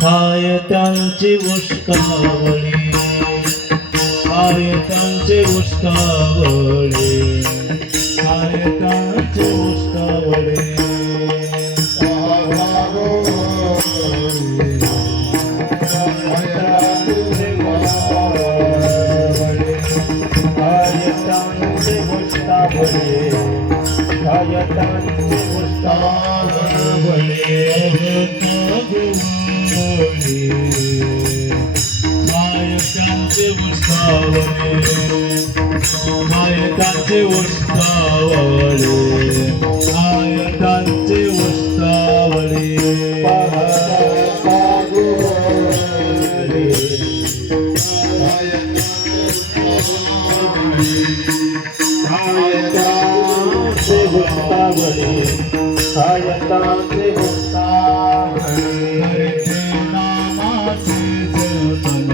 काय त्यांची उष्टावळी, काय त्यांचे उष्टावळी, काय त्यांचे उष्टावळी. आयतांचे उष्टावळे, आयतांचे उष्टावळे. आयतांचे उष्टावळे, आयतांचे उष्टावळे. नामाचे जतन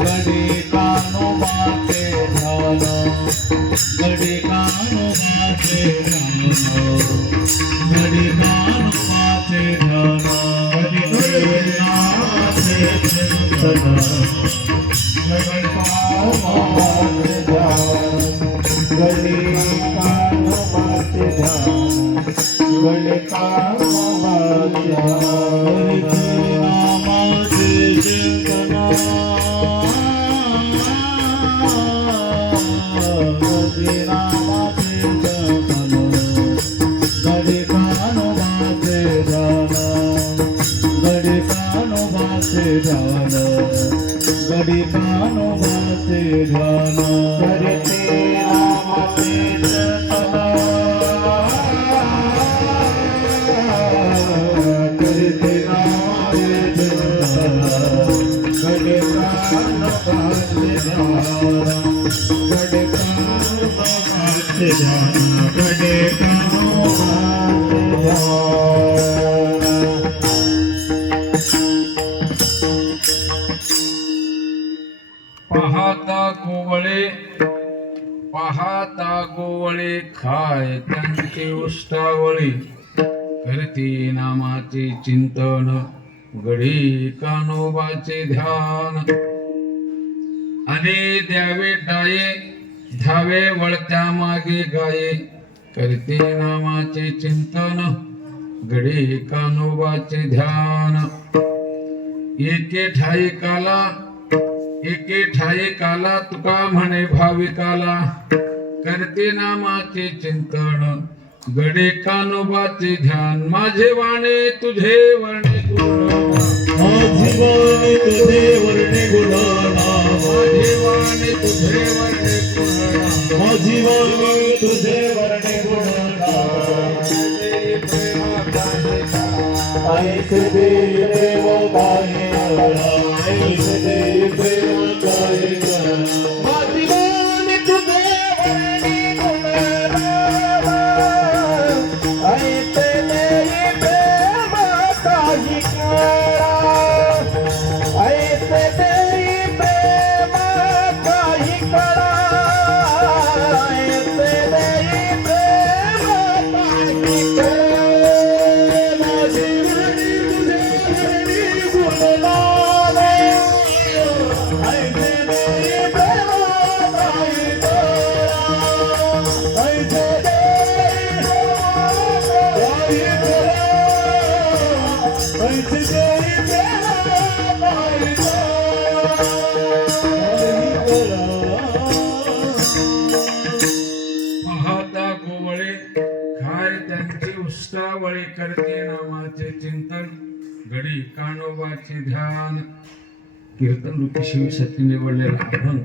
गडे कानोबाचे ध्यान, गडे कानोबाचे ध्यान, गडे कानोबाचे ध्यान. गडे नामाचे जतन गडे कानोबाचे ध्यान, गडे कानोबाचे ध्यान, गडे कानोबाचे नामाचे जतन. गडे नामाचे जतन गडे कानोबाचे ध्यान, गडे कानोबाचे ध्यान, गडे कानोबाचे ध्यान. करते नामाचे जतन, करते नामाचे जतन गडे कानोबाचे ध्यान, गडे कानोबाचे ध्यान, गडे कानोबाचे ध्यान. पाहता गोवळे, पाहता गोवळे, खाय त्यांचे उष्टावळी. करते नामाचे चिंतन गडी कानोबाचे ध्यान. आणि द्यावे डाये, धावे वळत्या मागे गाये. करते नामाचे चिंतन गडी कानोबाचे ध्यान. एके ठाई काला, एके ठाई काला, तुका म्हणे भाविकाला. करते नामाचे चिंतन गडे कानोबाचे ध्यान. माझे वाणे तुझे वर्णे गुण, माझे वाणे तुझे वर्णे गुणा, माझे वाणे तुझे वर्णे गुण, माझी वाणे तुझे वर्णे गुणा. ऐसे दे प्रेम गाये गळा, ऐसे दे प्रेम गाये गळा. माझी वाणे तुझे वर्णे गुणा, ऐसे दे प्रेम गाये गळा, ऐसे दे प्रेम गाये गळा, ऐसे दे प्रेम गाये गळा. माझी वाणी तुझे वर्णे गुणा, ऐसे दे प्रेम गाये गळा, ऐसे दे गाये गळा, ऐसे दे प्रेम गाये गळा. पाहता गोवळे, खाय त्यांचे उष्टावळी. करते नामाचे चिंतन गडी कानोबाचे ध्यान. कीर्तन रूपी शिवसाठी निवडलेला अभंग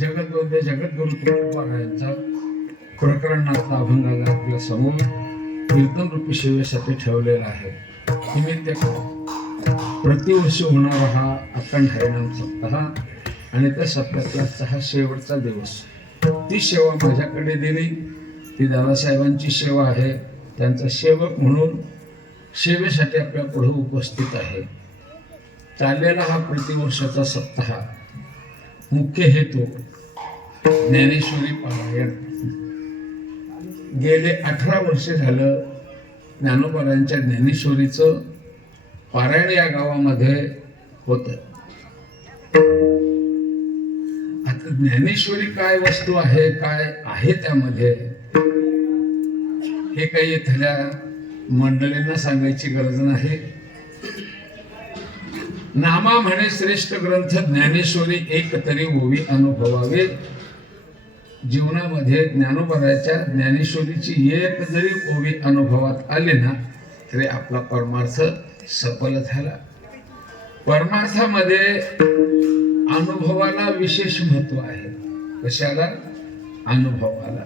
जगद्वंदे जगद्गुरु तुकोबारायांचा प्रकरणाचा अभंग आज आपल्या समोर कीर्तन रूपी सेवेसाठी ठेवलेला आहे. निमित्त प्रतिवर्षी होणारा हा अखंड हरिनाम सप्ताह आणि त्या सप्ताहातला हा शेवटचा दिवस. ती सेवा माझ्याकडे दिली, ती दादासाहेबांची सेवा आहे. त्यांचा सेवक म्हणून सेवेसाठी आपल्या पुढे उपस्थित आहे. चाललेला हा प्रतिवर्षाचा सप्ताह मुख्य हेतू ज्ञानेश्वरी पारायण. गेले 18 वर्ष झालं ज्ञानोबारायांच्या ज्ञानेश्वरीचं पारायण या गावामध्ये होत. आता ज्ञानेश्वरी काय वस्तू आहे, काय आहे त्यामध्ये, हे काही इथल्या मंडळींना सांगायची गरज नाही. नामा म्हणे श्रेष्ठ ग्रंथ ज्ञानेश्वरी एक तरी ओवी अनुभवावे. जीवनामध्ये ज्ञानोबराच्या ज्ञानेश्वरीची एक जरी ओवी अनुभवात आली ना तरी आपला परमार्थ सफल झाला. परमार्थामध्ये अनुभवाला विशेष महत्व आहे. कशाला? अनुभवाला.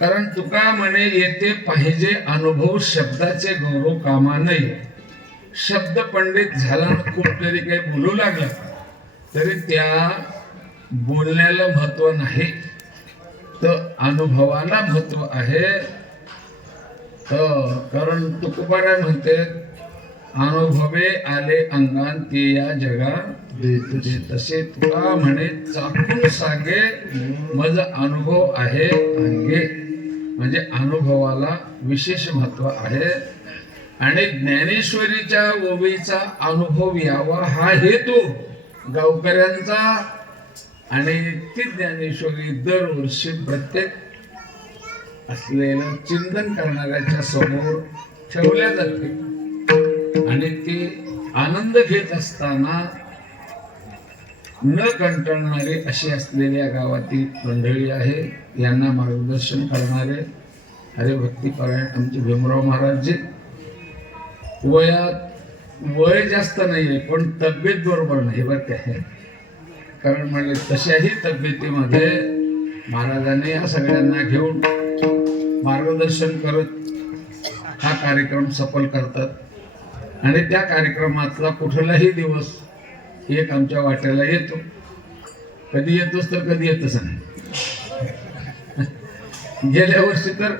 कारण तुका म्हणे येते पाहिजे अनुभव, शब्दाचे गौरव कामा नये. शब्द पंडित झाला कुठतरी काही बोलू लागला तरी त्या बोलण्याला महत्व नाही, तर अनुभवाला महत्व आहे. कारण तुकोबाराय म्हणते अनुभवे आले अंगान ते या जगा देत. तसे तुका म्हणे चाकून सागे मज अनुभव आहे अंगे. म्हणजे अनुभवाला विशेष महत्व आहे. आणि ज्ञानेश्वरीच्या ओवीचा अनुभव यावा हा हेतू गावकऱ्यांचा. आणि ती ज्ञानेश्वरी दरवर्षी प्रत्येक असलेलं चिंतन करणाऱ्याच्या समोर ठेवल्या जाते. आणि ती आनंद घेत असताना न कंटाळणारी अशी असलेल्या गावातील मंडळी आहे. यांना मार्गदर्शन करणारे हरिभक्तीपरायण आमचे भीमराव महाराजजी. वय जास्त नाहीये पण तब्येत बरोबर नाही बरं काय. कारण म्हणजे तशाही तब्येतीमध्ये महाराजांनी या सगळ्यांना घेऊन मार्गदर्शन करत हा कार्यक्रम सफल करतात. आणि त्या कार्यक्रमातला कुठलाही दिवस एक आमच्या वाट्याला येतो. कधी येतोच तर कधी येतच नाही. गेल्या वर्षी तर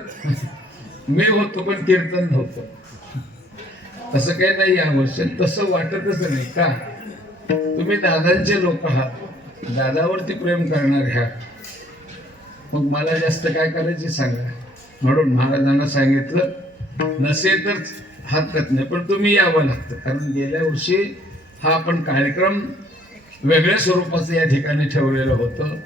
मी होतो पण कीर्तन नव्हतं. तसं काही नाही या वर्षी. तसं वाटतच नाही. का? तुम्ही दादांचे लोक आहात, दादावरती प्रेम करणार ह्या, मग मला जास्त काय करायचे सांगा. म्हणून महाराजांना सांगितलं नसेल तर हरकत नाही पण तुम्ही यावं लागतं. कारण गेल्या वर्षी हा आपण कार्यक्रम वेगळ्या स्वरूपाचं या ठिकाणी ठेवलेलं होतं.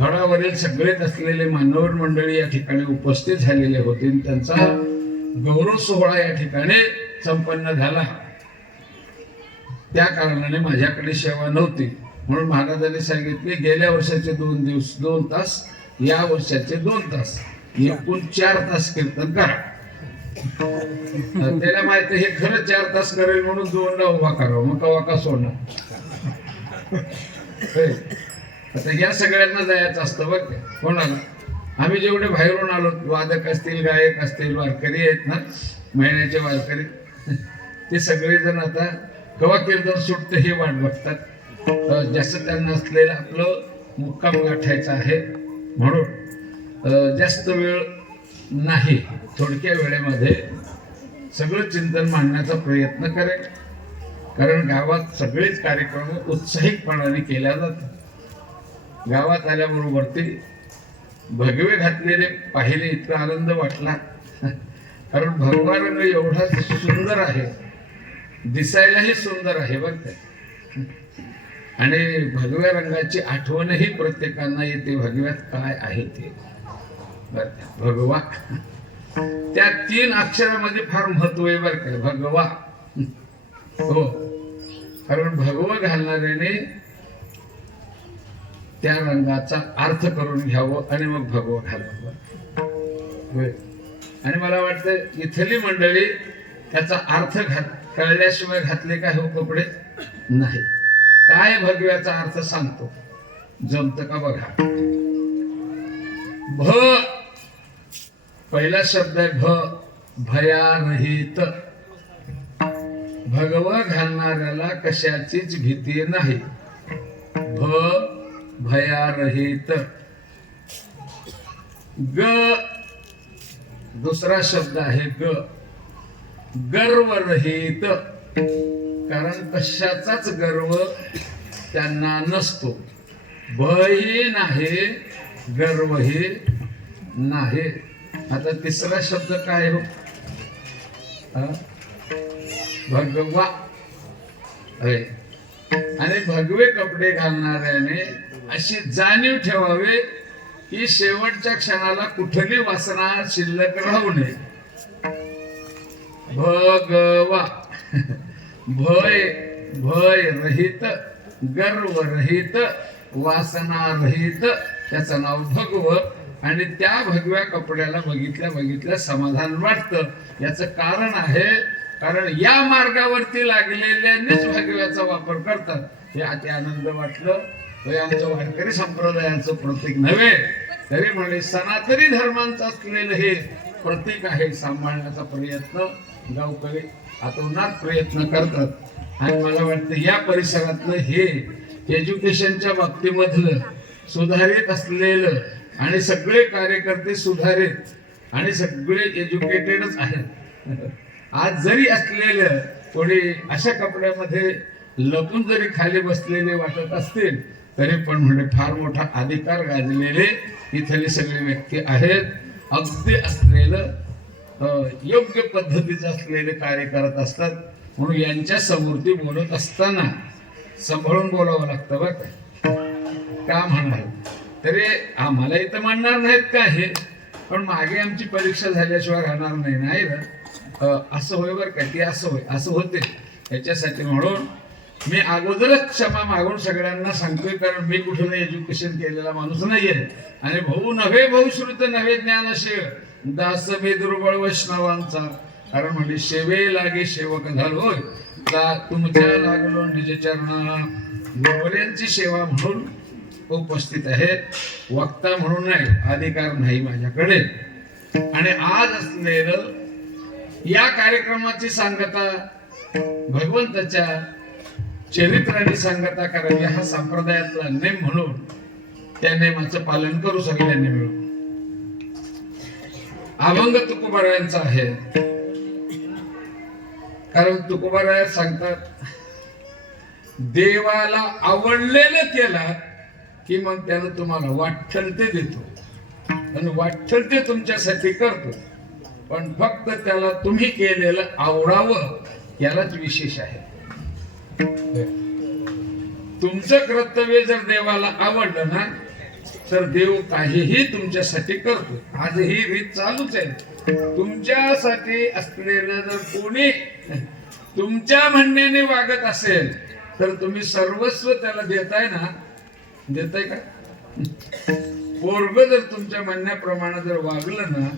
गडावरील सगळेच असलेले मान्यवर मंडळी या ठिकाणी उपस्थित झालेले होते. त्यांचा गौरव सोहळा या ठिकाणी संपन्न झाला. त्या कारणाने माझ्याकडे सेवा नव्हती. म्हणून महाराजांनी सांगितले गेल्या वर्षाचे 2 तास, या वर्षाचे 2 तास, एकूण 4 तास कीर्तन करा. त्याला माहिती हे खरं 4 तास करेल म्हणून 2ला उभा करावं. मग कवा का सोडणार. आता या सगळ्यांना जायचं असतं बघ. कोणाला? आम्ही जेवढे बाहेरून आलो, वादक असतील, गायक असतील, वारकरी आहेत ना, महिन्याचे वारकरी, ते सगळेजण आता कवा कीर्तन सुटतं हे वाट बघतात. जास्त त्यांना असलेलं आपलं मुक्काम गाठायचा आहे. म्हणून जास्त वेळ नाही, थोडक्या वेळेमध्ये सगळं चिंतन मांडण्याचा प्रयत्न करेल. कारण गावात सगळेच कार्यक्रम उत्साहितपणाने केल्या जातात. गावात आल्याबरोबर ते भगवे घातलेले पाहिले इतका आनंद वाटला. कारण भगवा रंग एवढा सुंदर आहे, दिसायलाही सुंदर आहे बरं का. आणि भगव्या रंगाची आठवणही प्रत्येकांना येते. भगव्यात काय आहे ते बरं का. भगवा त्या 3 अक्षरामध्ये फार महत्व आहे बरं का. भगवा. हो, कारण भगवं घालणाऱ्याने त्या रंगाचा अर्थ करून घ्यावं आणि मग भगवं घालावं. आणि मला वाटतं इथली मंडळी त्याचा अर्थ कळल्याशिवाय घातले काय हो कपडे नाही. काय भगव्याचा अर्थ सांगतो, जमत का बघा. भ पहिला शब्द आहे भ, भयारहित. भगवा घालणाऱ्याला कशाचीच भीती नाही. भ भयारहित. ग दुसरा शब्द आहे ग, गर्वरहित. कारण कशाचाच गर्व त्यांना नसतो. भयही नाही, गर्वही नाही. आता तिसरा शब्द काय हो? भगवा आहे. आणि भगवे कपडे घालणाऱ्याने अशी जाणीव ठेवावे की शेवटच्या क्षणाला कुठली वासना शिल्लक राहू नये. भगवा भय भय रहित, गर्व रहित, वासना रहित, त्याचं नाव भगव. आणि त्या भगव्या कपड्याला बघितल्या समाधान वाटतं. याचं कारण आहे, कारण या मार्गावरती लागलेल्यांनीच भगव्याचा वापर करतात. हे अति आनंद वाटलं. हे आमचं वारकरी संप्रदायाचं प्रतीक नव्हे, तरी म्हणजे सनातनी धर्मांचं असलेलं हे प्रतीक आहे. सांभाळण्याचा प्रयत्न गावकरी आतोनात प्रयत्न करतात. आणि मला वाटतं या परिसरातलं हे एज्युकेशनच्या बाबतीमधलं सुधारित असलेलं, आणि सगळे कार्यकर्ते सुधारित आणि सगळे एज्युकेटेडच आहेत. आज जरी असलेलं कोणी अशा कपड्यामध्ये लपून जरी खाली बसलेले वाटत असतील, तरी पण म्हणजे फार मोठा अधिकार गाजलेले इथले सगळे व्यक्ती आहेत. अगदी असलेलं योग्य पद्धतीचं असलेले कार्य करत असतात. म्हणून यांच्या समोरती बोलत असताना सांभाळून बोलावं लागतं बरं का म्हणाल. तरी आम्हाला इथं म्हणणार नाहीत का हे, पण मागे आमची परीक्षा झाल्याशिवाय राहणार नाही ना. असं होय बरं का, ती असं होते. याच्यासाठी म्हणून मी अगोदरच क्षमा मागून सगळ्यांना सांगतोय, कारण मी कुठलं एज्युकेशन केलेला माणूस नाहीये. आणि भाऊ नव्हे बहुश्रुत नव्हे ज्ञानशेव, दास मी दुर्बळ वैष्णवांचा. कारण म्हणजे शेवे लागे सेवक झालो होय, तुमच्या लागलो निज चरणा. गोवऱ्यांची सेवा म्हणून उपस्थित आहेत, वक्ता म्हणून नाही. अधिकार नाही माझ्याकडे. आणि आज असलेलं या कार्यक्रमाची सांगता भगवंताच्या चरित्राने सांगता करावी हा संप्रदायातला नेम, म्हणून त्या नेमाचं पालन करू सगळ्यांनी मिळून. अभंग तुकोबारायांचा आहे, कारण तुकोबाराय सांगतात देवाला आवडलेलं केलं की मग त्यानं तुम्हाला वाटल ते देतो, आणि वाटल ते तुमच्यासाठी करतो. पण फक्त त्याला तुम्ही केलेलं आवडावं यालाच विशेष आहे. तुमचं कर्तव्य जर देवाला आवडलं ना, तर देव काहीही तुमच्यासाठी करतो. आज ही रीत चालूच आहे. तुमच्यासाठी असलेलं जर कोणी तुमच्या म्हणण्याने वागत असेल, तर तुम्ही सर्वस्व त्याला देताय ना. देताय का? पोरग जर तुमच्या म्हणण्याप्रमाणे जर वागलं ना,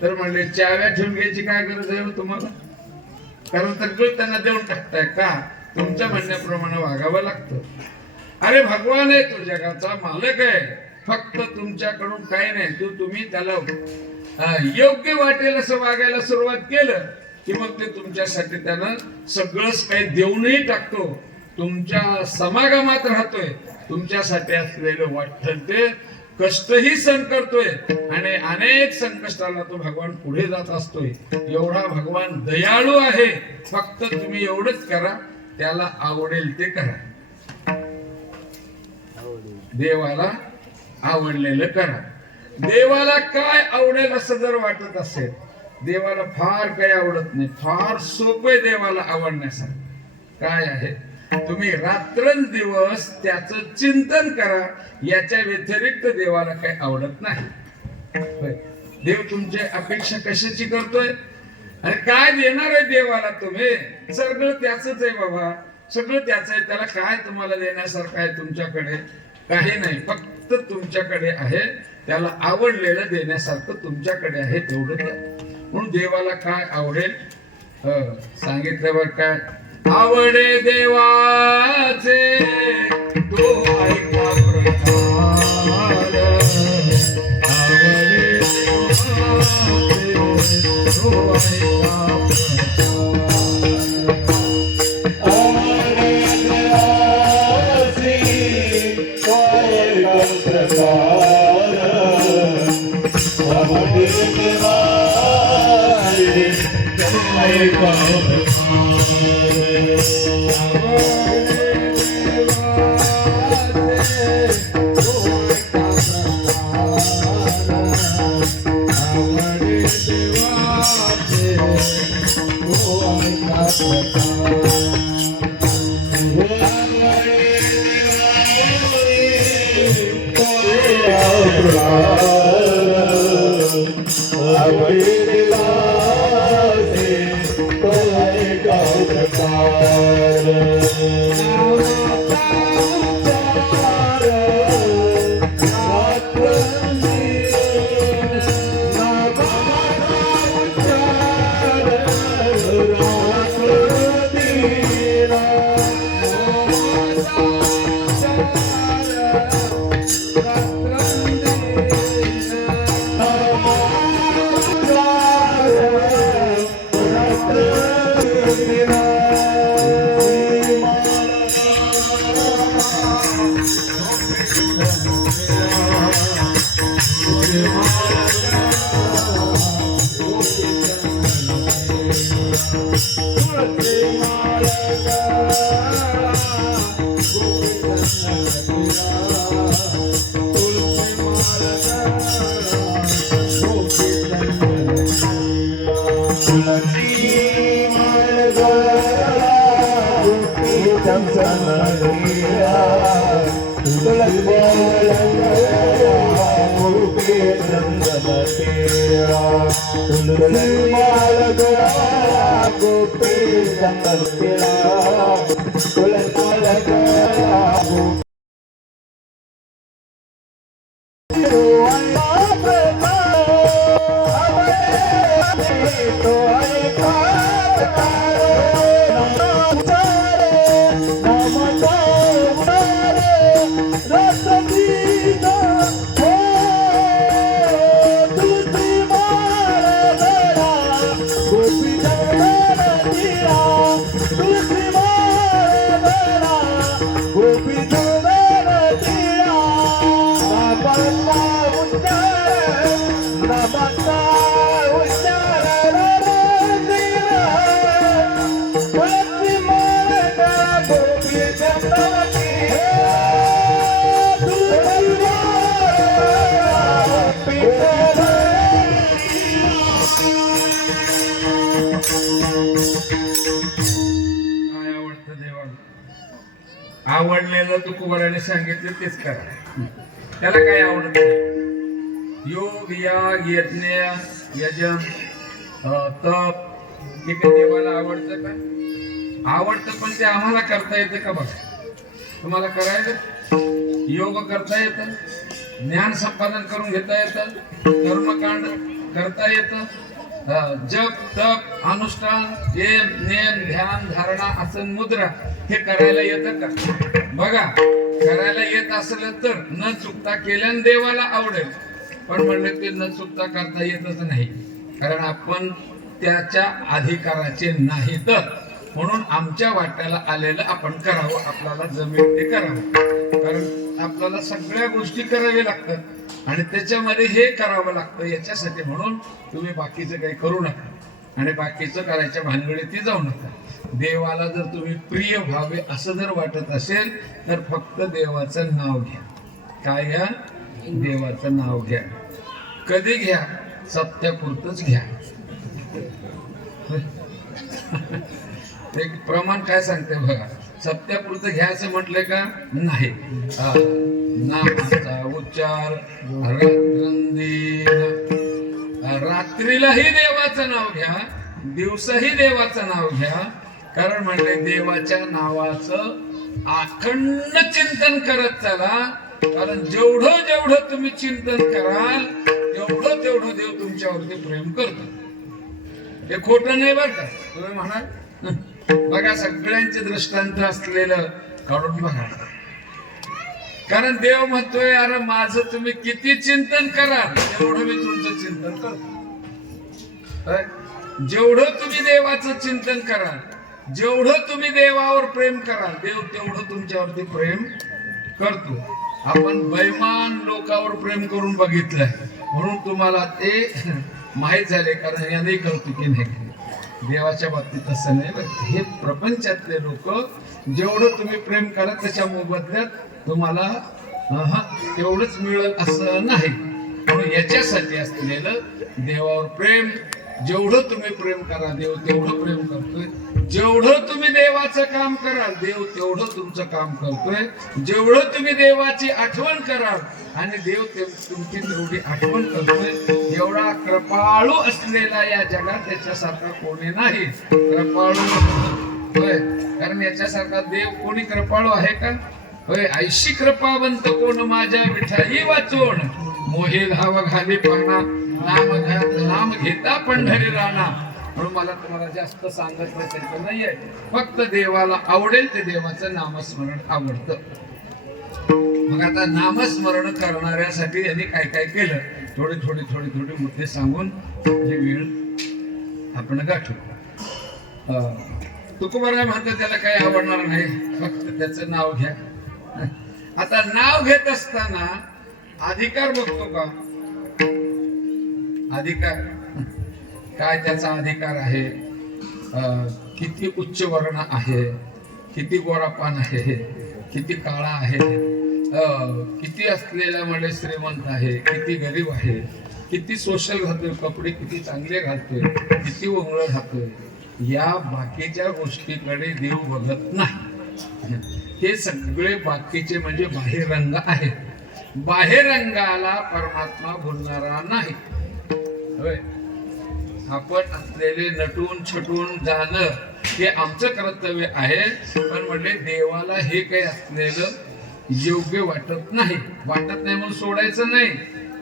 तर म्हणले चाव्या ठेवून घ्यायची काय गरज आहे तुम्हाला? कारण सगळं त्यांना देऊन टाकताय का? तुमच्या म्हणण्याप्रमाणे वागावं लागतं. अरे भगवान आहे, तो जगाचा मालक आहे. फक्त तुमच्याकडून काही नाही. तुम्ही त्याला योग्य वाटेल असं वागायला सुरुवात केलं की मग ते तुमच्यासाठी त्यानं सगळंच काही देऊनही टाकतो. तुमच्या समागमात राहतोय, तुमच्यासाठी असलेलं वाटतं ते कष्टही सहन करतोय, आणि अनेक संकष्टाला तो भगवान पुढे जात असतोय. एवढा भगवान दयाळू आहे. फक्त तुम्ही एवढंच करा, त्याला आवडेल ते करा. देवाला आवडलेलं करा. देवाला काय आवडेल असं जर वाटत असेल, देवाला फार काही आवडत नाही. फार सोपं देवाला आवडण्यासारखं काय आहे? तुम्ही रात्रंदिवस त्याचं चिंतन करा. याच्या व्यतिरिक्त देवाला काही आवडत नाही. देव तुमची अपेक्षा कशाची करतोय आणि काय देणार आहे देवाला तुम्ही? सगळं त्याच आहे बाबा, सगळं त्याच आहे. त्याला काय तुम्हाला देण्यासारखं आहे? तुमच्याकडे काही नाही, फक्त तुमच्याकडे आहे. त्याला आवडलेलं देण्यासारखं तुमच्याकडे आहे, तेवढं द्या. म्हणून देवाला काय आवडेल सांगितल्यावर काय? आवडे देवाचे तो ऐका प्रकार, आवडे देवाचे तो ऐका प्रकार. आवडलेलं तुकोबाराने सांगितलं तेच करा. त्याला काय आवडत नाही. योग याग यज्ञ यजन तप हे काही देवाला आवडतं का? आवडतं, पण ते आम्हाला करता येतं का? बघा, तुम्हाला करायचं, योग करता येतं, ज्ञान संपादन करून घेता येतं, कर्मकांड करता येतं, जप तप अनुष्ठान येम नेम ध्यान धारणा आसन मुद्रा हे करायला येतं का? बघा, करायला येत असलं तर न चुकता केल्याने देवाला आवडेल. पण म्हणलं ते न चुकता करता येतच नाही, कारण आपण त्याच्या अधिकाराचे नाही. तर म्हणून आमच्या वाट्याला आलेलं आपण करावं, आपल्याला जमेल ते करावं. कारण आपल्याला सगळ्या गोष्टी कराव्या लागतात आणि त्याच्यामध्ये हे करावं लागतं. याच्यासाठी म्हणून तुम्ही बाकीचं काही करू नका आणि बाकीचं करायच्या भानगडीत जाऊ नका. देवाला जर तुम्ही प्रिय व्हावे असं जर वाटत असेल तर फक्त देवाचं नाव घ्या. काय घ्या? देवाचं नाव घ्या. कधी घ्या? सत्यापुरतच घ्या. एक प्रमाण काय सांगते बघा. सत्यापुरतं घ्यायचं म्हटलं का नाही. नामाचा उच्चार रात्रीलाही देवाचं नाव घ्या, दिवसाही देवाचं नाव घ्या. कारण म्हणजे देवाच्या नावाचं अखंड चिंतन करत चला. कारण जेवढं जेवढं तुम्ही चिंतन कराल तेवढं तेवढं देव तुमच्यावरती प्रेम करतो. हे खोटं नाही बरं का. तुम्ही म्हणाल बघा, सगळ्यांचे दृष्टांत असलेलं काढून बघा. कारण देव म्हणतोय, अरे माझं तुम्ही किती चिंतन कराल तेवढं मी तुमचं चिंतन करतो. जेवढं तुम्ही देवाचं चिंतन कराल, जेवढं तुम्ही देवावर प्रेम कराल, देव तेवढं तुमच्यावरती प्रेम करतो. आपण बैमान लोकांवर प्रेम करून बघितलंय म्हणून तुम्हाला ते माहीत झाले. कारण या नाही करतो की नाही. देवाच्या बाबतीत तसं नाही. हे प्रपंचातले लोक जेवढं तुम्ही प्रेम करा त्याच्या मोबदल्यात तुम्हाला तेवढंच मिळेल असं नाही. म्हणून याच्यासाठी असलेलं देवावर प्रेम, जेवढं तुम्ही प्रेम करा देव तेवढं प्रेम करतोय. देवाचं काम कराल देव तेवढं तुमचं काम करतोय. जेवढं तुम्ही देवाची आठवण कराल आणि देव तुमची तेवढी आठवण करतोय. एवढा कृपाळू असलेला या जगात त्याच्यासारखा कोणी नाही. कृपाळू होय, कारण याच्यासारखा देव कोणी कृपाळू आहे का? होय, ऐशी कृपावंत कोण माझ्या विठाई वाचून मोहे धाव घाली पाना नाम घेता पंढरी राणा. म्हणून मला तुम्हाला जास्त सांगत बसायचं नाहीये. फक्त देवाला आवडेल ते देवाचं नामस्मरण आवडतं. मग आता नामस्मरण करणाऱ्यासाठी यांनी काय काय केलं थोडे मुद्दे सांगून ही वेळ आपण गाठू. तुकोबाराय म्हणतात त्याला काही आवडणार नाही, फक्त त्याचं नाव घ्या. आता नाव घेत असताना अधिकार बघतो का? अधिकार काय त्याचा अधिकार आहे? किती उच्च वर्ण आहे, किती गोरापान आहे, किती काळा आहे, किती असलेला म्हणजे श्रीमंत आहे, किती गरीब आहे, किती सोशल घालतोय कपडे, किती चांगले घालतोय, किती वंगळ घालतोय, या बाकीच्या गोष्टीकडे देव बघत नाही. हे सगळे बाकीचे म्हणजे बाह्यरंग आहेत. बाह्यरंगाला परमात्मा भुलणारा नाही. आपण असलेले नटून छटून जाणं हे आमचं कर्तव्य आहे. पण म्हणजे देवाला हे काही असलेलं योग्य वाटत नाही. म्हणून सोडायचं नाही.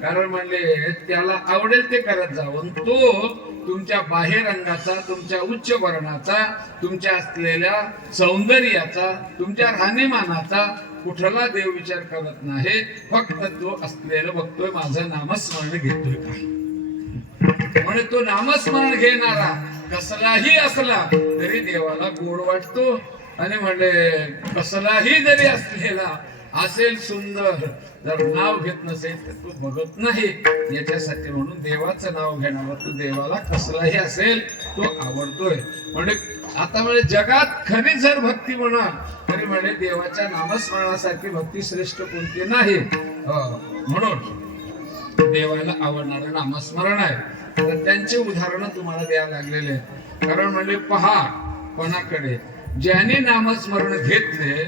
कारण म्हणजे त्याला आवडेल ते करत जावं. तो तुमच्या बाह्यरंगाचा, तुमच्या उच्च वर्णाचा, तुमच्या असलेल्या सौंदर्याचा, तुमच्या राहणीमानाचा कुठला देव विचार करत नाही. फक्त तो असलेलं बघतोय माझं नामस्मरण घेतोय का. म्हणजे तो नामस्मरण घेणारा कसलाही असला तरी देवाला गोड वाटतो. आणि म्हणजे कसलाही जरी असलेला असेल सुंदर, जर नाव घेत नसेल तर तो बघत नाही. याच्यासाठी म्हणून देवाचं नाव घेणारा तो देवाला कसलाही असेल तो आवडतोय. म्हणजे आता म्हणजे जगात खरी जर भक्ती म्हणा तरी म्हणजे देवाच्या नामस्मरणासारखी भक्ती श्रेष्ठ कोणती नाही. म्हणून देवाला आवडणारं नामस्मरण आहे. तर त्यांचे उदाहरण तुम्हाला द्यायला लागलेले आहेत. कारण म्हणजे पहा, कोणाकडे ज्याने नामस्मरण घेतले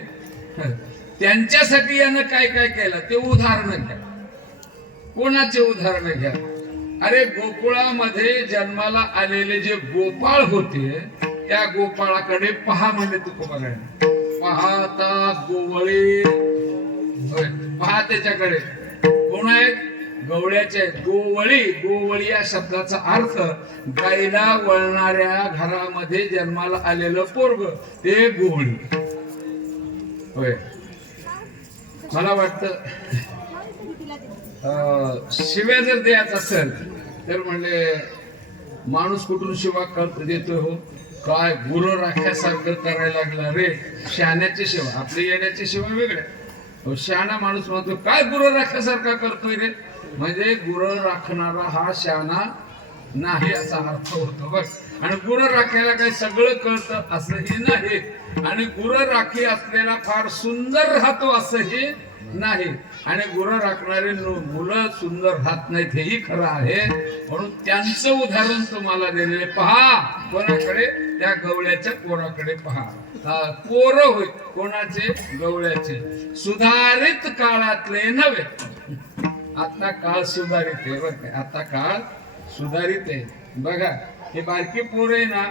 त्यांच्यासाठी यानं काय काय केलं ते उदाहरण घ्या. कोणाचे उदाहरण घ्या? अरे गोकुळामध्ये जन्माला आलेले जे गोपाळ होते त्या गोपाळाकडे पहा म्हणजे तुकोबाराय. पाहता गोवळी, पहा त्याच्याकडे. कोण आहेत? गवळ्याचे आहेत. गोवळी. गोवळी या शब्दाचा अर्थ गायला वळणाऱ्या घरामध्ये जन्माला आलेलं पोरग ते गोवळी होय. मला वाटतं शिव्या जर द्यायचं असेल तर म्हणजे माणूस कुठून शिवा देतोय हो? काय गुरु राख्यासारखं करायला लागला रे. शहाण्याची शिवा, आपली येण्याची शिवा वेगळ्या. शहाणा माणूस म्हणतो काय गुरु राख्यासारखा करतोय रे. म्हणजे गुरु राखणारा हा शहाणा नाही असा अर्थ होतो बघ. आणि गुरु राखायला काही सगळं कळतं असंही नाही. आणि गुरु राखी असलेला फार सुंदर राहतो असंही नाही. आणि गुरु राखणारे मुलं सुंदर राहत नाहीत हेही खरं आहे. म्हणून त्यांचं उदाहरण तुम्हाला दिलेले. पहा कोणाकडे? त्या गवळ्याच्या पोराकडे पहा. पोर होय कोणाचे? गवळ्याचे. सुधारित काळातले नव्हे. आता काळ सुधारित आहे बरं काय. आता काळ सुधारित आहे बघा. हे बारकी पोर आहे ना,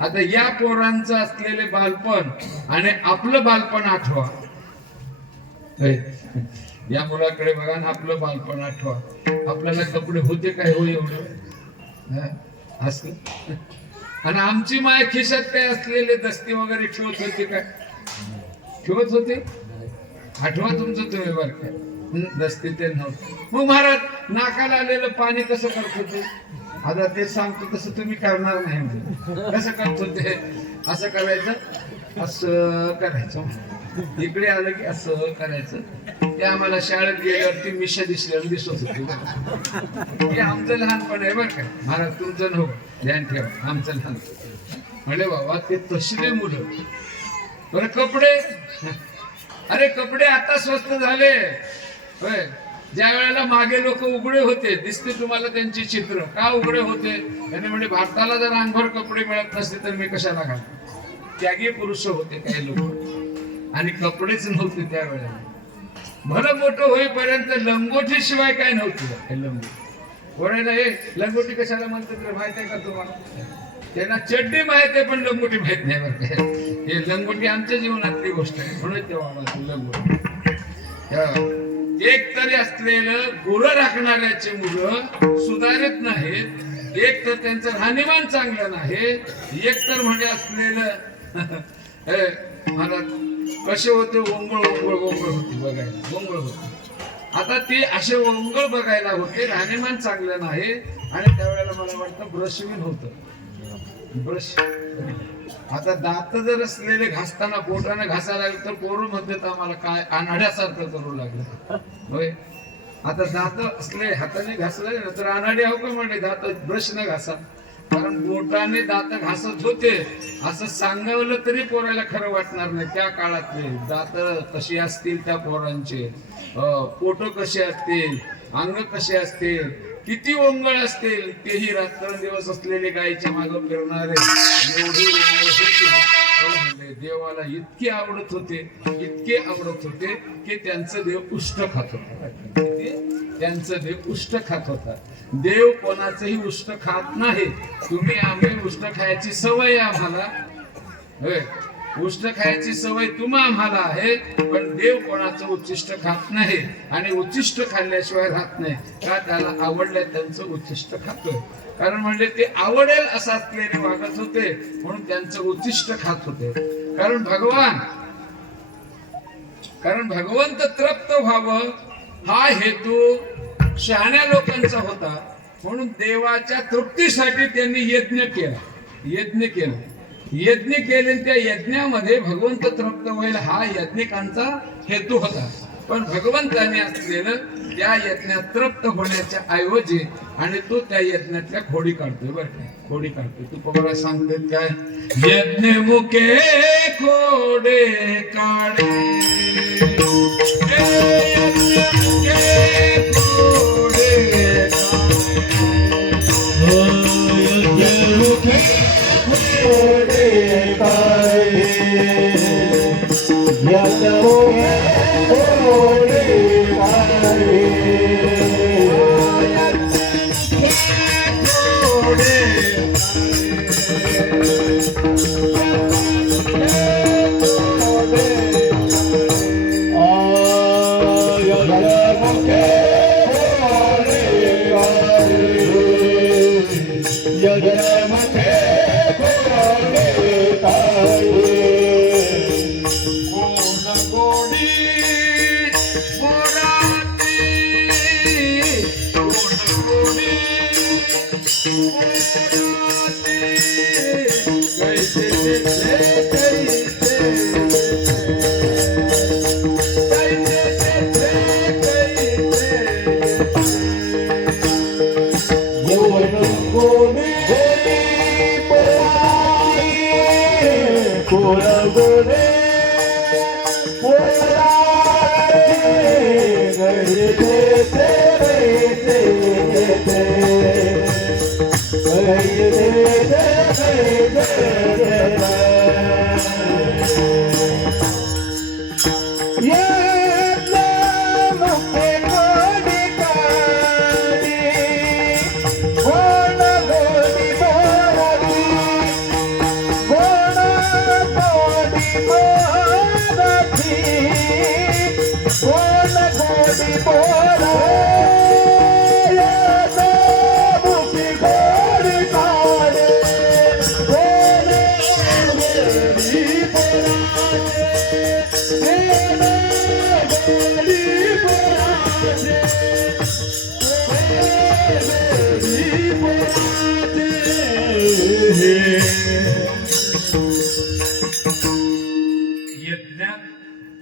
आता या पोरांचं असलेले बालपण आणि आपलं बालपण आठवा. या मुलाकडे बघा ना, आपलं बालपण आठवा. आपल्याला कपडे होते काय हो एवढं असं. आणि आमची माय खिशात काय असलेले दस्ती वगैरे ठेवत होते काय? ठेवत होते? आठवा तुमचं तुम्ही बरं काय. दस्ती ते नव्हतं. मग महाराज नाकाला आलेलं पाणी कसं करत होते? आता ते सांगतो तसं तुम्ही करणार नाही. म्हणजे कसं करत होते? असं करायचं, असं करायचं, इकडे आलं की असं करायचं. ते आम्हाला शाळेत गेल्यावरती मिशा दिसल्यावर दिसत होते. हे आमचं लहानपण आहे बरं का महाराज, तुमचं नव्हतं. ध्यान ठेवा, आमचं लहानपण. म्हणजे बाबा ते तसले मुलं. बरं कपडे, अरे कपडे आता स्वस्त झाले. ज्या वेळेला मागे लोक उघडे होते, दिसते तुम्हाला त्यांची चित्र. का उघडे होते? त्याने म्हणजे भारताला जर अंगभर कपडे मिळत नसते तर मी कशाला घालतो. त्यागी पुरुष होते काही लोक, आणि कपडेच नव्हते त्यावेळेला. भलं मोठं होईपर्यंत लंगोटी शिवाय काय नव्हतं. लंगोटी कोणाला हे लंगोटी कशाला म्हणतात रे माहित आहे का तुम्हाला? त्यांना चड्डी माहित आहे पण लंगोटी माहित नाही बरं काय. हे लंगोटी आमच्या जीवनातली गोष्ट आहे म्हणून तेव्हा लंगोटी. एक तरी असलेलं गुरं राखणाऱ्याची मुलं सुधारित नाहीत, एक तर त्यांचं राहणीमान चांगलं नाही, एक तर म्हणजे असलेलं मला कसे होते ओंगळ ओंगळ ओंगळ होती बघायला, ओंगळ होती. आता ते असे ओंगळ बघायला होते, राहणीमान चांगलं नाही. आणि त्यावेळेला मला वाटतं ब्रशविन होतं, ब्रश. आता दात जर असलेले घासताना बोटाने घासायला लागले तर पोरं म्हणतात आम्हाला काय अनाड्यासारखं करू लागलं. होय, आता दात असले हाताने घासले ना तर अनाडे हो का म्हणजे दात ब्रश न घासा, कारण बोटाने दात घासत होते असं सांगावलं तरी पोराला खरं वाटणार नाही. त्या काळातले दात कशी असतील त्या पोरांचे, पोट कसे असतील, अंग कसे असतील, किती ओंगळ असतील, तेही रात्रंदिवस असलेले गायीच्या मागे फिरणारे एवढे ओंगळ होते. देवाला इतके आवडत होते, इतके आवडत होते की त्यांचं देव उष्ट खात होता. त्यांचं देव उष्ट खात होता. देव कोणाचंही उष्ट खात नाही. तुम्ही आम्ही उष्ट खायची सवय आम्हाला, उष्ट खायची सवय तुम्हा आम्हाला आहे, पण देव कोणाचं उच्चिष्ट खात नाही. आणि उच्चिष्ट खाल्ल्याशिवाय राहत नाही का? त्याला आवडलंय त्यांचं उच्चिष्ट खातोय. कारण म्हणजे ते आवडेल असं असलेले वागत होते म्हणून त्यांचं उच्चिष्ट खात होते. कारण भगवंत तृप्त व्हावं हा हेतू शहाण्या लोकांचा होता. म्हणून देवाच्या तृप्तीसाठी त्यांनी यज्ञ केले. त्या यज्ञामध्ये भगवंत तृप्त होईल हा यज्ञिकांचा हेतू होता. पण भगवंताने असलेलं त्या यज्ञात तृप्त होण्याच्या ऐवजी आणि तो त्या यज्ञातल्या खोडी काढतोय. बरं काय खोडी काढतोय तू पगार सांगते काय? यज्ञ मुके खोडे काढे, यज्ञ मुके खोडे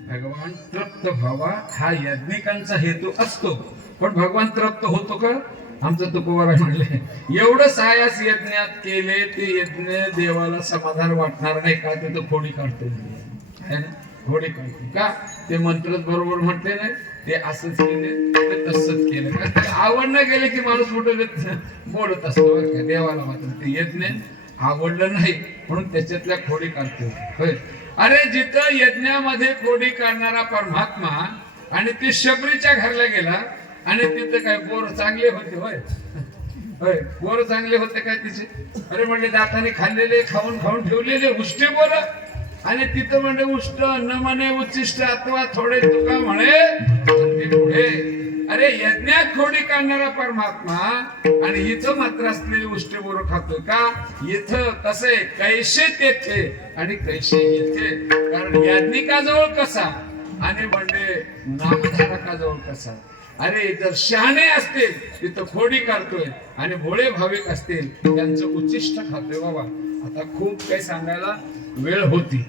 भगवान तृप्त व्हावा हा यज्ञिकांचा हेतू असतो. पण भगवान तृप्त होतो का? आमचं तुकोबारा म्हणले एवढं सायास यज्ञात केले ते यज्ञ देवाला समाधान वाटणार नाही का? ते तर खोडी काढतो, खोडी काढतो का? ते मंत्रच बरोबर म्हटले नाही, ते असंच केले ते तसंच केलं का? आवडणं गेले की माणूस मोठं बोलत असतो बरं का देवाला. मात्र ते यज्ञ आवडलं नाही म्हणून त्याच्यातल्या खोडी काढतो होय. अरे जिथं यज्ञामध्ये खोडी काढणारा परमात्मा आणि ती शबरीच्या घरला गेला आणि तिथे काय बोर चांगले होते होय होय बोर चांगले होते काय तिचे? अरे म्हणजे दाताने खाल्लेले खाऊन खाऊन ठेवलेले उष्टे बोर आणि तिथं म्हणजे उष्ट न म्हणे उच्चिष्ट अथवा थोडे तुका म्हणे ते पुढे. अरे यज्ञात खोडी काढणारा परमात्मा आणि इथं मात्र असलेले उष्टे बोर खातो का? इथं कसे कैसे तेथे आणि कैसे येथे. कारण याज्ञिकाजवळ कसा आणि म्हणजे नामधारकाजवळ कसा. अरे जर शहाणे असतील तिथं खोडी काढतोय आणि भोळे भाविक असतील त्यांचं उच्चिष्ट खातोय. बाबा आता खूप काही सांगायला वेळ होती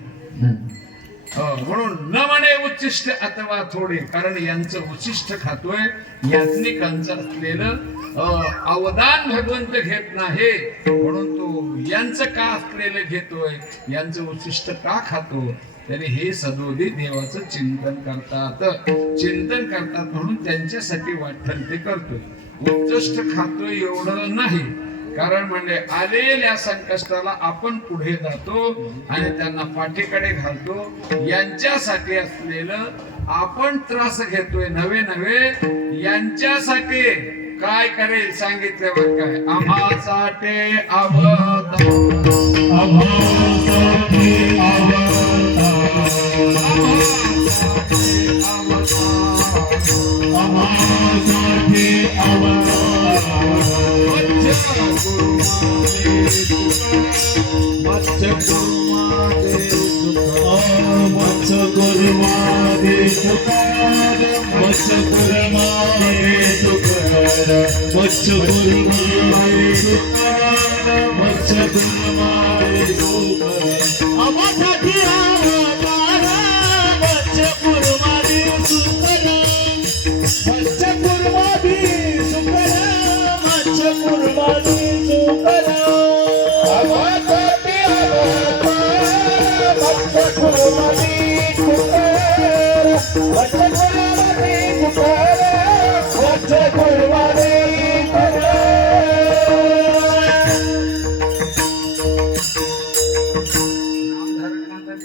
म्हणून न म्हणे उच्चिष्ट अथवा थोडे. कारण यांचं उच्चिष्ट खातोय. याज्ञिकांचं असलेलं अवदान भगवंत घेत नाही म्हणून तो यांचं का असलेलं घेतोय, यांचं उच्चिष्ट का खातो. तरी हे सदोदी देवाचं चिंतन करतात म्हणून त्यांच्यासाठी वाटतं ते करतोय. उच्चिष्ट खातोय एवढं नाही. कारण म्हणजे आलेल्या संकष्टाला आपण पुढे जातो आणि त्यांना पाठीकडे घालतो. यांच्यासाठी असलेलं आपण त्रास घेतोय नवे नवे. यांच्यासाठी काय करेल सांगितल्यावर काय? आम्हासाठी अवतार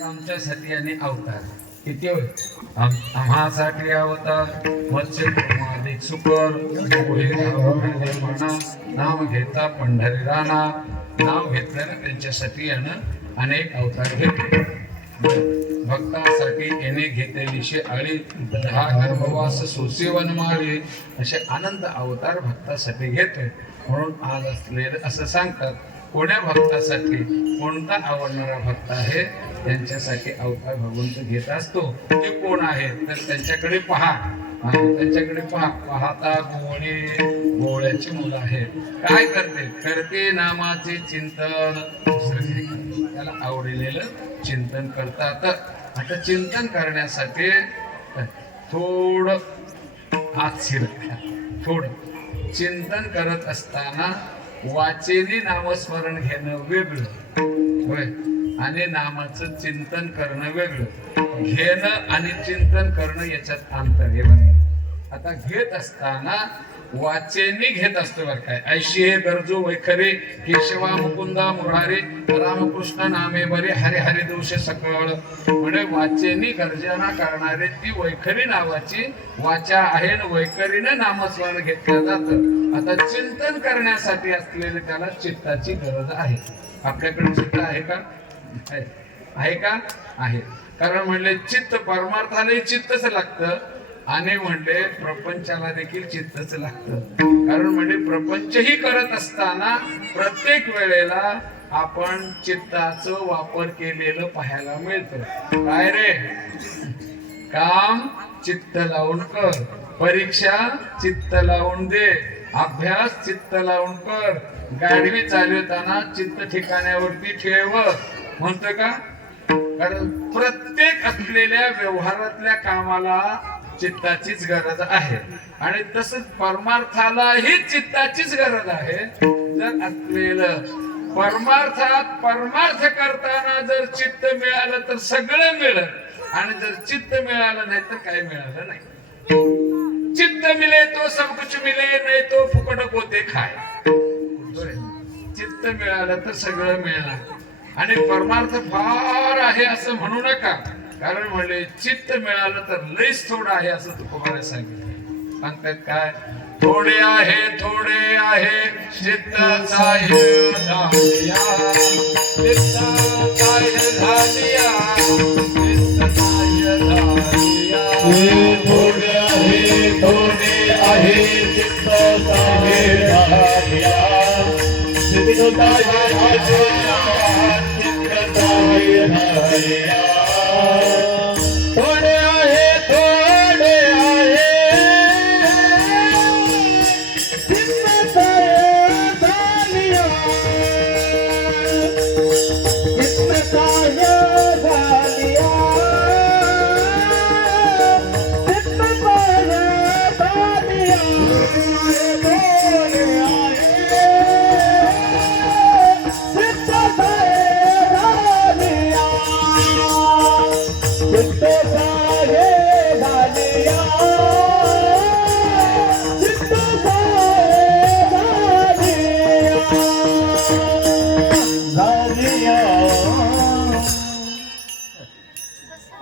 आमच्यासाठी आणि अवतार किती होय? आम्हासाठी अवतार मत्स्य सुकर नाम घेता पंढरी राणा. नाम घेतल्यानं त्यांच्यासाठी यानं अनेक अवतार घेतले. भक्तांसाठी येणे घेतलेली आळी 10 गर्भवास सोसे वनमाळी असे आनंद अवतार भक्तासाठी घेतोय. म्हणून आज असलेलं असं सांगतात कोण्या भक्तासाठी कोणता आवडणारा भक्त आहे त्यांच्यासाठी अवतार भगवंत घेत असतो. ते कोण आहे तर त्यांच्याकडे पहा. त्यांच्याकडे पाहता गोळ्याची मुलं आहेत. काय करते नामाचे चिंतन. त्याला आवडलेलं चिंतन करतात. आता चिंतन करण्यासाठी थोडं आत शिरत थोडं चिंतन करत असताना वाचेनी नामस्मरण घेणं वेगळं होय आणि नामाचं चिंतन करणं वेगळं. घेणं आणि चिंतन करणं याच्यात अंतर आहे. आता घेत असताना वाचेनी घेत असतो बरं काय. ऐशी हे गरजू वैखरे केशवा मुकुंदा मुरारी रामकृष्ण नामे बरे हरे हरे दिवशी सकळ. म्हणजे वाचेनी गर्जना करणारे ती वैखरी नावाची वाचा आहे. वैखरीनं नामस्मरण घेतलं जातं. आता चिंतन करण्यासाठी असलेले त्याला चित्ताची गरज आहे. आपल्याकडे चित्त आहे का? आहे का? आहे. कारण म्हणले चित्त परमार्थाने चित्तच लागतं आणि म्हणले प्रपंचाला देखील चित्तच लागतं. कारण म्हणजे प्रपंचही करत असताना प्रत्येक वेळेला आपण चित्ताचं वापर केलेलं पाहायला मिळतं. काय रे? काम चित्त लावून कर, परीक्षा चित्त लावून दे, अभ्यास चित्त लावून कर, गाडी चालवताना चित्त ठिकाण्यावरती ठेव म्हणतो का? कारण प्रत्येक असलेल्या व्यवहारातल्या कामाला चित्ताचीच गरज आहे आणि तसंच परमार्थालाही चित्ताचीच गरज आहे. जर असलेलं परमार्थात परमार्थ करताना जर चित्त मिळालं तर सगळं मिळलं आणि जर चित्त मिळालं नाही तर काही मिळालं नाही. चित्त मिले तो सब कुछ मिले नाही तो फुकट पोते खाय. चित्त मिळालं तर सगळं मिळणार. आणि परमार्थ फार आहे असं म्हणू नका, कारण म्हणले चित्त मिळालं तर लईच थोडं आहे असं तुकोबाने सांगितलं. सांगतात काय, थोडे आहे चित्ताचा हे झालिया, चित्ताचा हे झालिया, चित्ताचा हे झालिया. थोडे आहे चित्ताचा हे झालिया, चित्ताचा हे झालिया, चित्ताचा हे झालिया. थोडे आहे चित्ताचा हे झालिया, चित्ताचा हे झालिया.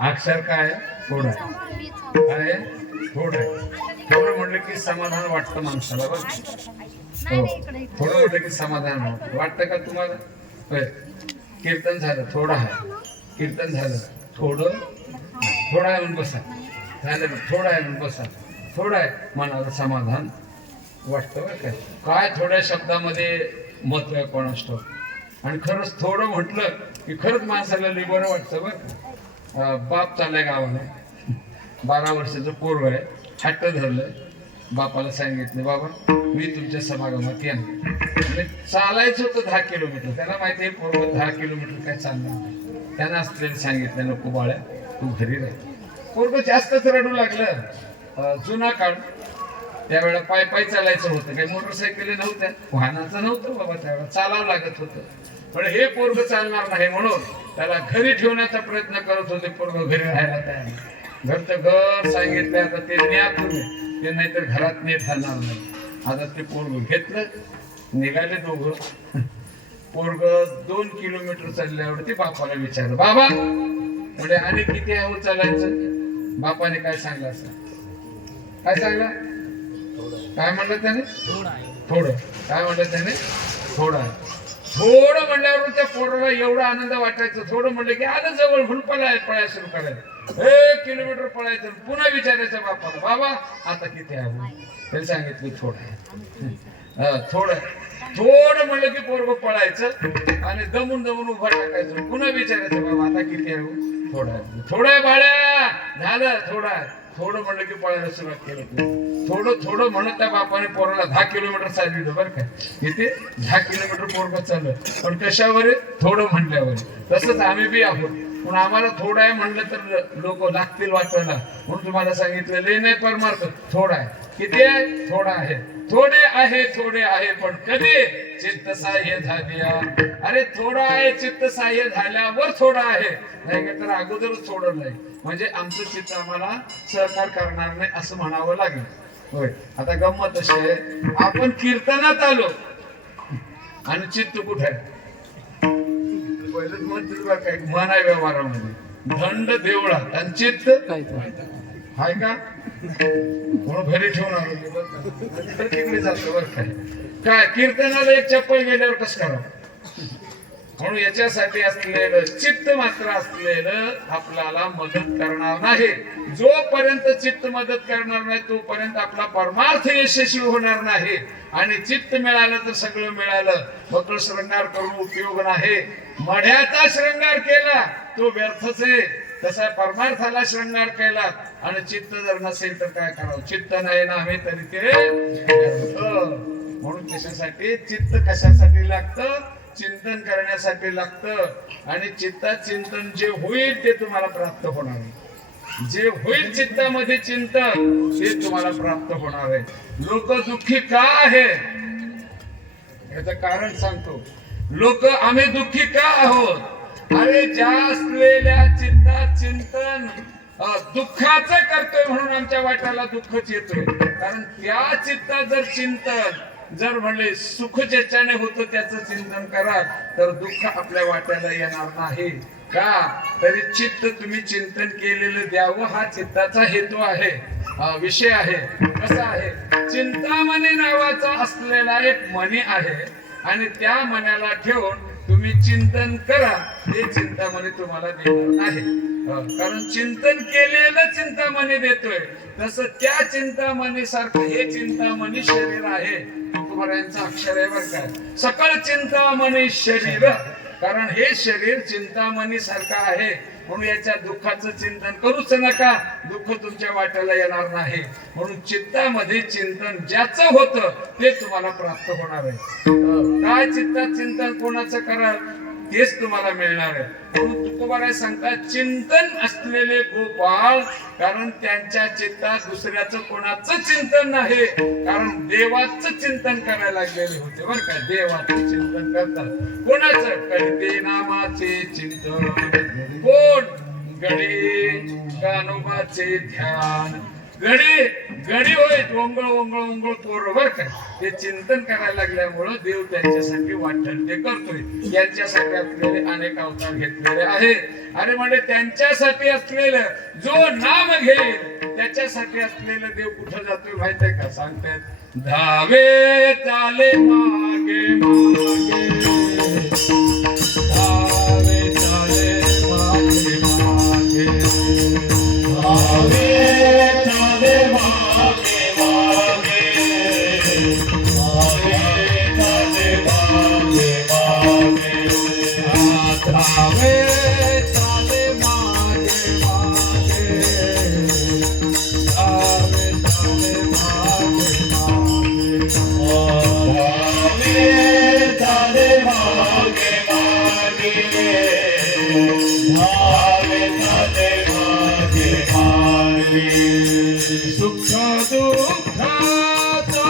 अक्षर काय थोडं आहे, काय थोडं आहे. थोडं म्हणलं की समाधान वाटतं माणसाला बघ. हो, थोडं म्हटलं की समाधान वाटतं का तुम्हाला? होय. कीर्तन झालं थोडं आहे, कीर्तन झालं थोडं, थोडं आहे म्हणून बसा, झालं थोडं आहे म्हणून बसा, थोडं आहे मनाला समाधान वाटतं बरं काय. काय थोड्या शब्दामध्ये महत्व आहे कोणास ठाऊक. आणि खरंच थोडं म्हटलं की खरंच माणसाला लई बरं वाटतं बरं. बाप चाललाय गावाला, 12 वर्षाचं पोरग आहे, हट्ट धरलं, बापाला सांगितलं बाबा मी तुमच्या समागमात येणार. चालायचं होतं 10 किलोमीटर, त्याला माहिती आहे पोरग 10 किलोमीटर काय चालणार. त्यानं असलेलं सांगितलं नको बाळ्या तू घरी राह. पोरग जास्तच रडू लागलं. जुना काळ, त्यावेळेला पाय चालायचं होतं, काही मोटरसायकली नव्हत्या, वाहनाचं नव्हतं बाबा, त्यावेळेला चालावं लागत होतं. पण हे पोरग चालणार नाही म्हणून त्याला घरी ठेवण्याचा प्रयत्न करत होते. पोरग घरी राहायला तयार, घरचं घर सांगितलं आता ते न्या तुम्ही, ते नाहीतर घरात नेत राहणार नाही. आता ते पोरग घेतलं, निघाले दोघं. पोरग 2 किलोमीटर चालल्यावरती बापाला विचारलं बाबा म्हणजे आणि किती आहे चालायचं. बापाने काय सांगलं असं, काय सांगलं, काय म्हणलं त्याने थोडं, काय म्हणलं त्याने थोडं आहे. थोडं म्हणल्यावर त्या पोराला एवढा आनंद वाटायचा. थोडं म्हणलं की आलं जवळ म्हणून पळायला सुरू करायचं, 1 किलोमीटर पळायचं. पुन्हा विचारायचं बापाला बाबा आता किती आहे. त्याने सांगितलं थोडं आहे. थोडं म्हणलं की पोरग पळायचं आणि दमून उभा टाकायचं. पुन्हा विचारायचं बाबा आता किती आहे. थोडं आहे, थोडं आहे बाळ्या, झालं थोडं आहे. थोडं म्हणलं की पळायला सुरुवात केलं. थोडं म्हणत त्या बापाने पोराला 10 किलोमीटर चालविलं बरं का. इथे 10 किलोमीटर पोरग चाललं, पण कशावर थोडं म्हणल्यावर. तसंच आम्ही बी आहोत, पण आम्हाला थोडं आहे म्हणलं तर लोक लागतील वाटायला, म्हणून तुम्हाला सांगितलं लय नाही परमार्थ थोडं आहे. किती आहे थोडं आहे. थोडे आहे पण कधी चित्त साह्य झाल्या. अरे थोडं आहे चित्त साह्य झाल्यावर थोडं आहे, नाही का तर अगोदरच थोडं नाही. म्हणजे आमचं चित्त आम्हाला सहकार करणार नाही असं म्हणावं लागेल. होय, आता गंमत अशी आहे, आपण कीर्तनात आलो आणि चित्त कुठे आहे. पहिलंच म्हणते बघा काय मन आहे व्यवहारामध्ये, दंड देवळात आणि चित्त हाय का म्हणून घरी ठेवून आलो तिकडे जातो बरं काय कीर्तनाला एक चप्पल गेल्यावर कसं करावं. म्हणून याच्यासाठी असलेलं चित्त मात्र असलेलं आपल्याला मदत करणार नाही. जोपर्यंत चित्त मदत करणार नाही तोपर्यंत आपला परमार्थ यशस्वी होणार नाही. आणि चित्त मिळालं तर सगळं मिळालं. मकर श्रृंगार करून उपयोग नाही. मढ्याचा श्रृंगार केला तो व्यर्थच आहे. तसा परमार्थाला श्रृंगार केला आणि चित्त जर नसेल तर काय करावं. चित्त नाही ना आम्ही तरी ते म्हणून त्याच्यासाठी चित्त कशासाठी लागतं, चिंतन करण्यासाठी लागतं. आणि चित्तात चिंतन जे होईल ते तुम्हाला प्राप्त होणार आहे. जे होईल चित्तामध्ये चिंतन ते तुम्हाला प्राप्त होणार आहे. लोक दुःखी का आहे याचं कारण सांगतो. लोक आम्ही दुःखी का आहोत. अरे ज्या असलेल्या चित्तात चिंतन दुःखाचं करतोय म्हणून आमच्या वाट्याला दुःखच येतोय. कारण त्या चित्तात जर चिंतन जर म्हणले सुख ज्याच्याने होतं त्याचं चिंतन करा तर दुःख आपल्या वाट्याला येणार नाही का तरी चित्त तुम्ही चिंतन केलेलं द्यावं हा चित्ताचा हेतू आहे, विषय आहे. कसा आहे, चिंतामणी नावाचा असलेला एक मणी आहे आणि त्या मण्याला ठेवून तुम्ही चिंतन करा, हे चिंतामणी तुम्हाला देणार आहे. कारण चिंतन केलेलं चिंतामणी देतोय, तसं त्या चिंतामणी सारखं हे चिंतामणी शरीर आहे. तुकोबारायांचं अक्षर आहे बरं काय, सकळ चिंतामणी शरीर. कारण हे शरीर चिंतामणी सारखं आहे, म्हणून याच्या दुःखाचं चिंतन करूच नका, दुःख तुमच्या वाट्याला येणार नाही. म्हणून चित्तामध्ये चिंतन ज्याचं होतं ते तुम्हाला प्राप्त होणार आहे. काय चित्तात चिंतन कोणाचं कराल तेच तुम्हाला मिळणार आहे. म्हणून तुकोबाराय सांगतात चिंतन असलेले गोपाळ, कारण त्यांच्या चित्तात दुसऱ्याचं कोणाचं चिंतन नाही, कारण देवाचं चिंतन करायला लागलेले होते बरं का. देवाचं चिंतन करतात, कोणाचं, कळते नामाचे चिंतन, कोण, गडी कानोबाचे ध्यान. गडी गडी होय, ओंगळ ओंगळ ओंगळ पोर बर का, ते चिंतन करायला लागल्यामुळं देव त्यांच्यासाठी वाटण ते करतोय. यांच्यासाठी असलेले अनेक अवतार घेतलेले आहेत. अरे म्हणजे त्यांच्यासाठी असलेलं जो नाम घेईल त्याच्यासाठी असलेलं देव कुठं जातोय माहित आहे का, सांगतात धावे चाले मागे मागे, धावे चाले मागे मागे, धावे चाले मागे मागे, धावे चाले मागे मागे, धावे चाले मागे मागे, धावे चाले मागे मागे, धावे चाले मागे मागे, धावे चाले मागे मागे. सुख दुःखाचा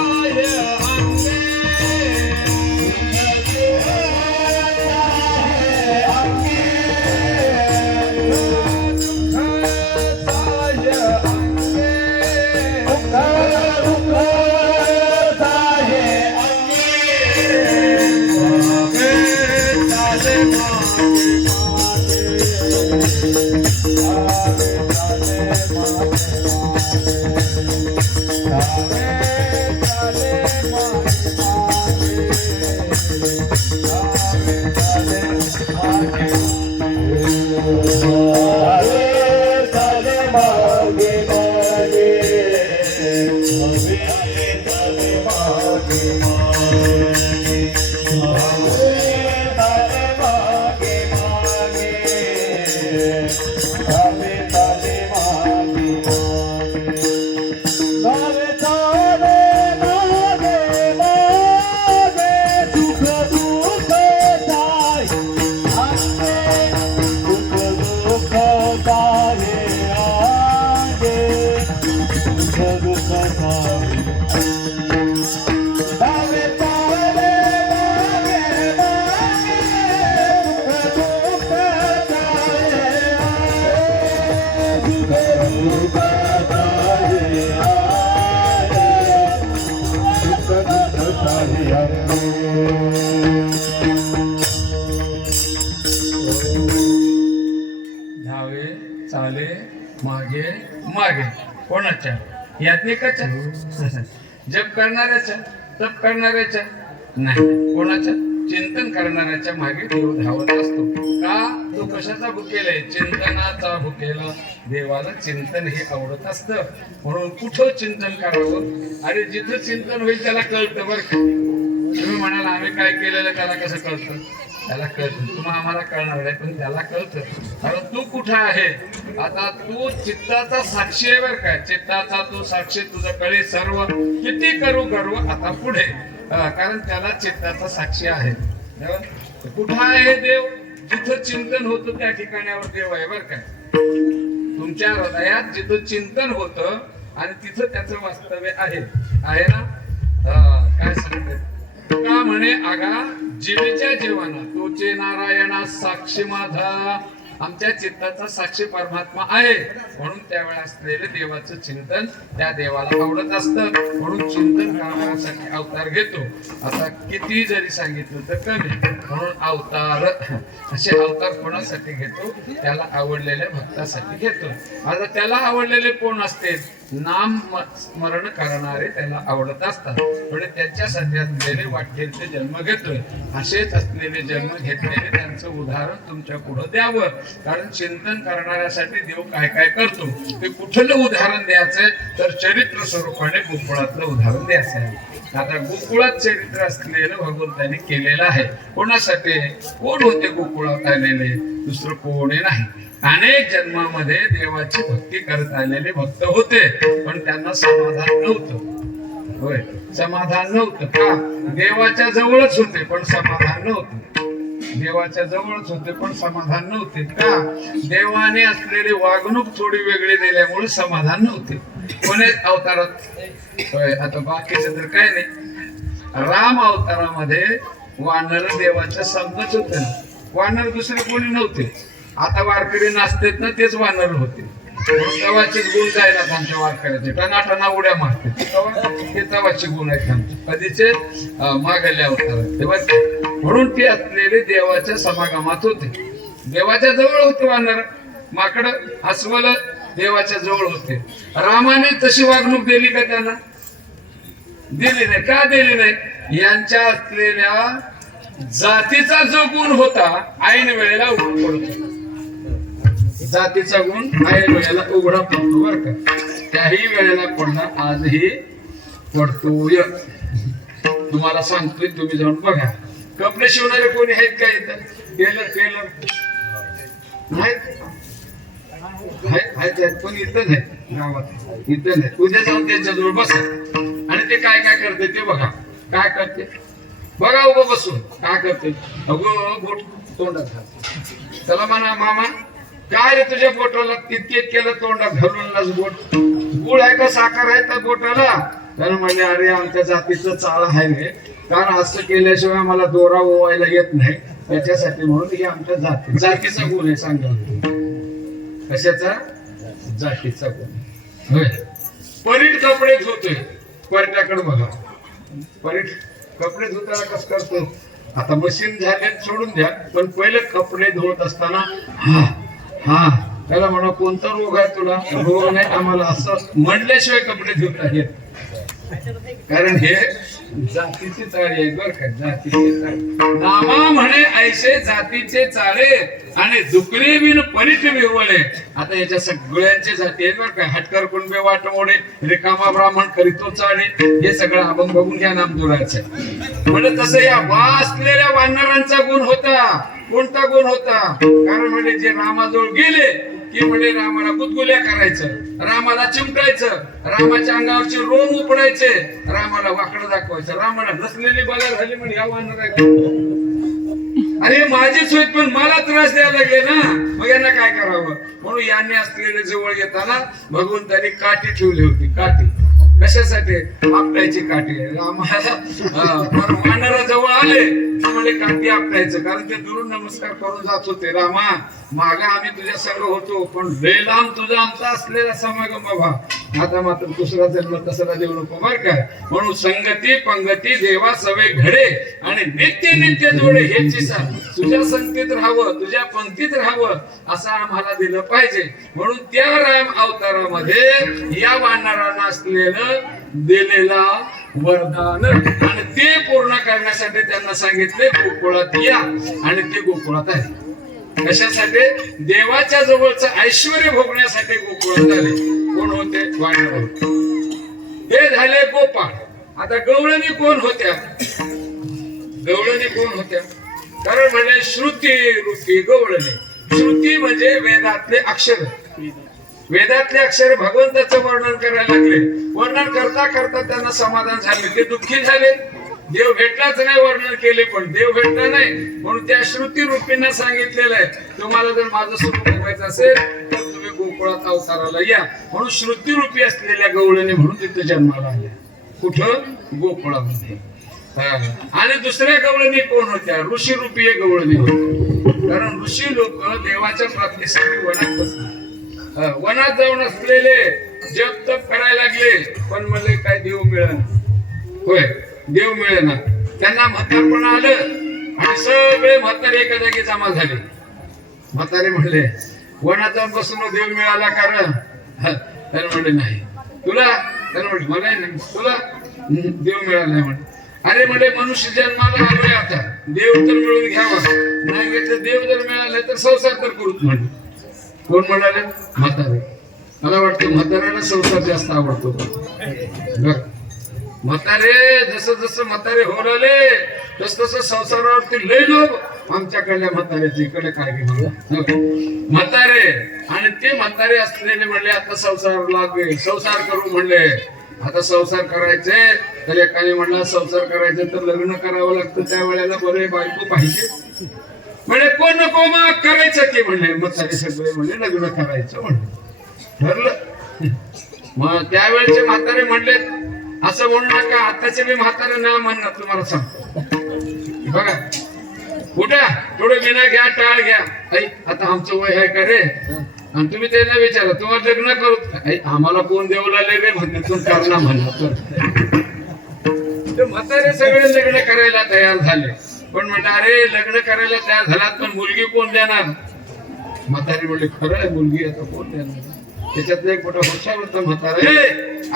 अंगे, धावे चाले मागे मागे, कोणाच्या, यात एकाच्या, जप करणाऱ्याच्या, तप करणाऱ्याच्या नाही, कोणाच्या, चिंतन करणाऱ्याच्या मागे देव धावत असतो. का, तो कशाचा भुकेला आहे, चिंतनाचा भुकेला. देवाला चिंतन हे आवडत असतं, म्हणून कुठं चिंतन करावं, आणि जिथं चिंतन होईल त्याला कळतं बरं का. तुम्ही म्हणाल आम्ही काय केलेलं त्याला कसं कळतं, त्याला कळतं, तुम्हाला आम्हाला कळणार नाही पण त्याला कळतं. कारण तू कुठं आहे, आता तू चित्ताचा साक्षी आहे बरं काय, चित्ताचा तू साक्षी, तुझं कळे सर्व, किती करू गर्व आता पुढे, कारण त्याला चित्ताचा साक्षी आहे. कुठं आहे देव, जिथं चिंतन होतं त्या ठिकाणावर देव आहे बरं काय. तुमच्या हृदयात जिथं चिंतन होतं आणि तिथं त्याचं वास्तव्य आहे, आहे ना. काय सांगते का म्हणे, आगा जीवेच्या जीवाना तोचे नारायणा साक्षी माझा, आमच्या चित्ताचा साक्षी परमात्मा आहे, म्हणून त्यावेळेला असलेले देवाचं चिंतन त्या देवाला आवडत असतं, म्हणून चिंतन करण्यासाठी अवतार घेतो. आता किती जरी सांगितलं तर कमी, म्हणून अवतार असे अवतार कोणासाठी घेतो? त्याला आवडलेल्या भक्तासाठी घेतो. आता त्याला आवडलेले कोण असते? नाम स्मरण करणारे त्याला आवडत असतात, म्हणजे त्यांच्यासाठी असलेले वाटेल ते जन्म घेतोय. असेच असलेले जन्म घेतलेले त्यांचं उदाहरण तुमच्या पुढे द्यावं, कारण चिंतन करणाऱ्यासाठी देव काय काय करतो ते कुठलं उदाहरण द्यायचंय तर चरित्र स्वरूपाने गोकुळातलं उदाहरण द्यायचं आहे. आता गोकुळात चरित्र असलेलं भगवंताने केलेलं आहे. कोणासाठी? कोण होते गोकुळात आलेले? दुसरं कोणी नाही. अनेक जन्मामध्ये देवाची भक्ती करत आलेले भक्त होते, पण त्यांना समाधान नव्हतं. होय, समाधान नव्हतं. का? देवाच्या जवळच होते पण समाधान नव्हते. देवाच्या जवळच होते पण समाधान नव्हते. का? देवाने असलेली वागणूक थोडी वेगळी दिल्यामुळे समाधान नव्हते. कोणी अवतारात? आता बाकीचं तर काय नाही. राम अवतारामध्ये वानर देवाच्या समजच होते ना, वानर दुसरे कोणी नव्हते. आता वारकरी नाचतेत ना, तेच वानर होते. तवाचे गुण काय ना आमच्या वारकऱ्याचे, टनाटना उड्या मारते ते तवाचे गुण आहेत आमचे, कधीचे मागल्या अवतारात तेव्हा. म्हणून ते असलेले देवाच्या समागमात होते, देवाच्या जवळ होते. वानर माकड अस्वल देवाच्या जवळ होते. रामाने तशी वागणूक दिली का त्यांना? दिली नाही. का दिली नाही? यांच्या असलेल्या जातीचा जो गुण होता ऐन वेळेला उघड पडतो. जातीचा गुण ऐन वेळेला उघडा पडतो बर का. त्याही वेळेला पडणार, आजही पडतोय. तुम्हाला सांगतोय, तुम्ही जाऊन बघा. कपडे शिवणारे कोणी आहेत का इथं? टेलर टेलर आहेत पण इथं नाही, गावात इथं नाही. उद्या जाऊन त्यांच्याजवळ बसा आणि ते काय काय करते ते बघा. काय करते बघा, उभं बसून काय करते? अगो बोट तोंडात घाल. चला म्हणा, मामा काय रे तुझ्या बोटाला तितके केलं तोंडात घालून बोट? गुळ आहे का साखर आहे त्या बोटाला? तर म्हणजे अरे आमच्या जातीचं चाळ आहे रे, कारण असं केल्याशिवाय मला दोरा ओवायला येत नाही, त्याच्यासाठी म्हणून हे आमच्या जातीचा गुण आहे. सांगा कशाचा? जातीचा गुण. होय. परीट कपडे धुतोय, परीटाकडे बघा. परीट कपडे धुताना कसं करतो? आता मशीन झाले सोडून द्या, पण पहिले कपडे धुवत असताना हा हा त्याला म्हणा कोणता रोग आहे तुला? रोग नाही आम्हाला असं म्हणल्याशिवाय कपडे धुता येत, कारण हे जातीची चाळे आहे बर का. जातीची चाळे नामा म्हणे ऐसे जातीचे चाळे आणि दुकले बिन परीट विवळे. आता याच्या सगळ्यांचे जाती आहेत बर का. हटकर कुणबे वाटमोडे रिकामा ब्राह्मण करीतो चाळे, हे सगळं आपण बघून घ्या नामदुराचं. म्हणजे तसं या वाचलेल्या वानरांचा गुण होता. कोणता गुण होता? कारण म्हणजे जे रामाजवळ गेले की म्हणजे रामाला गुदगुल्या करायचं, रामाला चिमटायचं, रामाच्या अंगावरचे रोम उपडायचे, रामाला वाकडं दाखवायचं. रामाला नसलेली बला झाली म्हणजे या वानर अरे माझीच होत पण मला त्रास द्यायला लागले ना, मग यांना काय करावं? म्हणून यांनी असलेले जवळ येताना भगवंतांनी काठी ठेवली होती. काठी कशासाठी? आपल्याची काठी. वानरा जवळ आले म्हणजे काठी आपल्याचं, कारण ते दुरून नमस्कार करून जात होते. रामा मागा आम्ही तुझ्या संग होतो, पण लय लांब तुझा आमचा असलेला समागम बाबा, आता मात्र दुसरा जन्म तसला देऊ नको बर काय. म्हणून संगती पंगती देवा सवे घडे आणि नित्य नित्य जोडे, हेची तुझ्या संगतीत राहावं, तुझ्या पंक्तीत राहावं असं आम्हाला दिलं पाहिजे. म्हणून त्या राम अवतारामध्ये या वानरांना असलेलं दिलेला वरदान आणि ते पूर्ण करण्यासाठी त्यांना सांगितले गोकुळात या, आणि ते गोकुळात आहे. कशासाठी? देवाच्या जवळचं ऐश्वर्य भोगण्यासाठी गोकुळात आले. कोण होते? वानर होते. हे झाले गोपाळ. आता गवळणी कोण होत्या? गवळणी कोण होत्या? कारण म्हणजे श्रुती रूपी गवळणी. श्रुती म्हणजे वेदातले अक्षर. वेदातले अक्षर भगवंताचं वर्णन करायला लागले. वर्णन करता करता त्यांना समाधान झाले, ते दुःखी झाले. देव भेटलाच नाही, वर्णन केले पण देव भेटला नाही. म्हणून त्या श्रुती रूपींना सांगितलेलं आहे, तुम्हाला जर माझं स्वरूप बघायचं असेल तर तुम्ही गोकुळात अवताराला या. म्हणून श्रुती रूपी असलेल्या गवळणी म्हणून तिथे जन्माला आल्या. कुठं? गोकुळामध्ये. आणि दुसऱ्या गवळणी कोण होत्या? ऋषी रूपी गवळणी होत्या. कारण ऋषी लोक देवाच्या प्राप्तीसाठी वनात बसले. वनात जाऊन असलेले जप तप करायला लागले, पण मला काय देव मिळेना. होय, देव मिळेना. त्यांना म्हातारपण आलं आणि सगळे म्हातारे एका जागी जमा झाले. म्हातारे म्हणले, वनात जाऊन बसून देव मिळाला कारण? त्याला म्हणले नाही. तुला? त्याला म्हणले मला नाही. तुला? देव मिळाला नाही. म्हणे अरे म्हणजे मनुष्य जन्माला आलोय, आता देव तर मिळून घ्यावा, नाही घेतलं देव जर मिळाला तर संसार तर करूच. म्हणे कोण म्हणाले? म्हातारे. मला वाटतं म्हाताऱ्याला संसार जास्त आवडतो. म्हातारे जसं जसं म्हातारे होऊन आले तस तसं संसारावरती लय लोक आमच्याकडल्या म्हाताऱ्याच्या इकडे काय घेऊन म्हातारे. आणि ते म्हातारे असलेले म्हणले आता संसार लागले, संसार करू म्हणले. आता संसार करायचे तर एकाने म्हणला संसार करायचे तर लग्न करावं लागतं, त्या वेळेला बरे बायको पाहिजे. म्हणजे कोण नको मग करायचं की म्हणले. म्हातारे सगळे म्हणजे लग्न करायचं म्हणले. ठरलं. मग त्यावेळेचे म्हातारे म्हणले असं म्हणू नका, आताचे मी म्हातारे ना म्हणणार तुम्हाला सांगतो. बघा कुठं थोडं विना घ्या, टाळ घ्या. आता आमचं वय आहे का रे? आणि तुम्ही त्यांना विचारा तुम्हाला लग्न करू? आम्हाला कोण देऊ लागले रे म्हणते, तू करणार म्हणा. तर म्हातारे सगळे लग्न करायला तयार झाले, पण म्हणता अरे लग्न करायला तयार झालात पण मुलगी कोण देणार? म्हातारे म्हणले खरं आहे, मुलगी आता कोण देणार? त्याच्यातलं एक मोठा हुशार होता म्हातारा.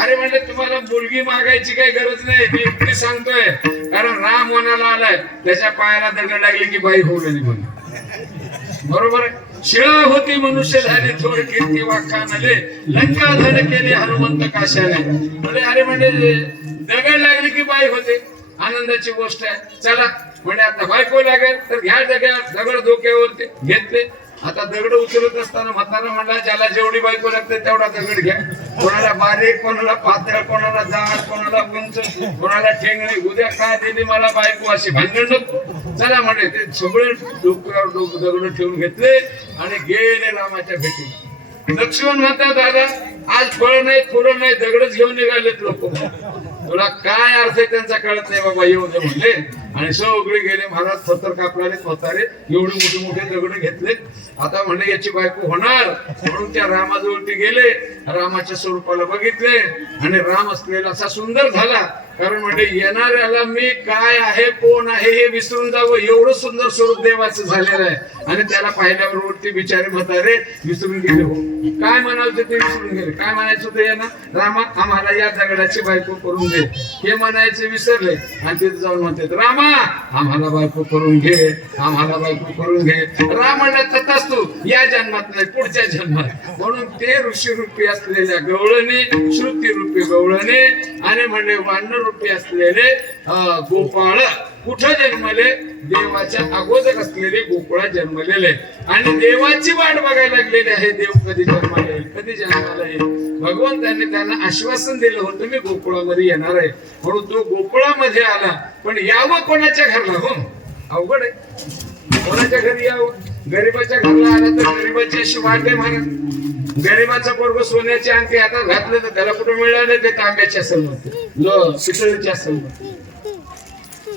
अरे म्हणले तुम्हाला मुलगी मागायची काही गरज नाही, मी युक्ती सांगतोय. कारण राम वनाला आलाय, त्याच्या पायाला दगड लागली की बाई होऊ लागली म्हणून. बरोबर आहे. शिळ होती मनुष्य झाली थोड कीर्ती वाखाणले, लंका धन केली हनुमंत काशाने. म्हणजे अरे म्हणजे दगड लागली की बाई होते, आनंदाची गोष्ट आहे. चला म्हणजे आता बायको लागेल तर घ्या दगड डोक्यावरती घेतले. आता दगड उचलत असताना म्हातारा म्हणला ज्याला जेवढी बायको लागते तेवढा दगड घ्या. कोणाला बारीक, कोणाला पातळ, कोणाला जाड, कोणाला उंच, कोणाला ठेंगणी. उद्या काय दिली मला बायको अशी भांडण नको. चला म्हणे ते सगळे डोक्यावर दगड ठेवून घेतले आणि गेले रामाच्या भेटी. लक्ष्मण म्हणतात दादा आज फळ नाही फुलं नाही दगडच घेऊन निघालेत लोक. तुला काय अर्थ आहे त्यांचा कळत नाही बाबा, येऊ दे म्हणले. आणि सगळे गेले. महाराज सतर कापणारे म्हातारे एवढे मोठे मोठे दगड घेतले. आता म्हणले याची बायको होणार म्हणून त्या रामाजवळती गेले, रामाच्या स्वरूपाला बघितले आणि राम असलेला असा सुंदर झाला. कारण म्हणजे येणाऱ्याला मी काय आहे कोण आहे हे विसरून जावं एवढं सुंदर स्वरूप देवाचं झालेलं आहे. आणि त्याला पाहिल्याबरोबर ते बिचारे म्हातारे विसरून गेले. हो काय म्हणायचं ते विसरून गेले. काय म्हणायचं होतं यांना? रामा आम्हाला या दगडाची बायको करून दे हे म्हणायचे विसरले. आणि तिथे जाऊन म्हणतात रामा आम्हाला बायको करून घे, आम्हाला बायको करून घे. राम म्हणत तथाच तू या जन्मात नाही पुढच्या जन्मात. म्हणून ते ऋषी रूपी असलेल्या गवळणे, श्रुती रूपी गवळणे आणि म्हणजे वानर रूपी असलेले गोपाळ कुठं जन्मले? देवाच्या अगोदर असलेले गोकुळात जन्मलेले आणि देवाची वाट बघायला लागलेले आहे. देव कधी जन्माला येईल, कधी जन्माला येईल. भगवंतांनी त्यांना आश्वासन दिलं होतं मी गोकुळामध्ये येणार आहे. म्हणून तो गोकुळामध्ये आला. पण यावं कोणाच्या घरला? हो अवघड आहे. कोणाच्या घरी यावं? गरीबाच्या घरला आला तर गरीबाची अशी वाट आहे महाराज. गरीबाचा पोरग सोन्याची अंगठी हातात घातलं तर त्याला कुठं मिळालं? ते तांब्याची असेल पितळीची असेल.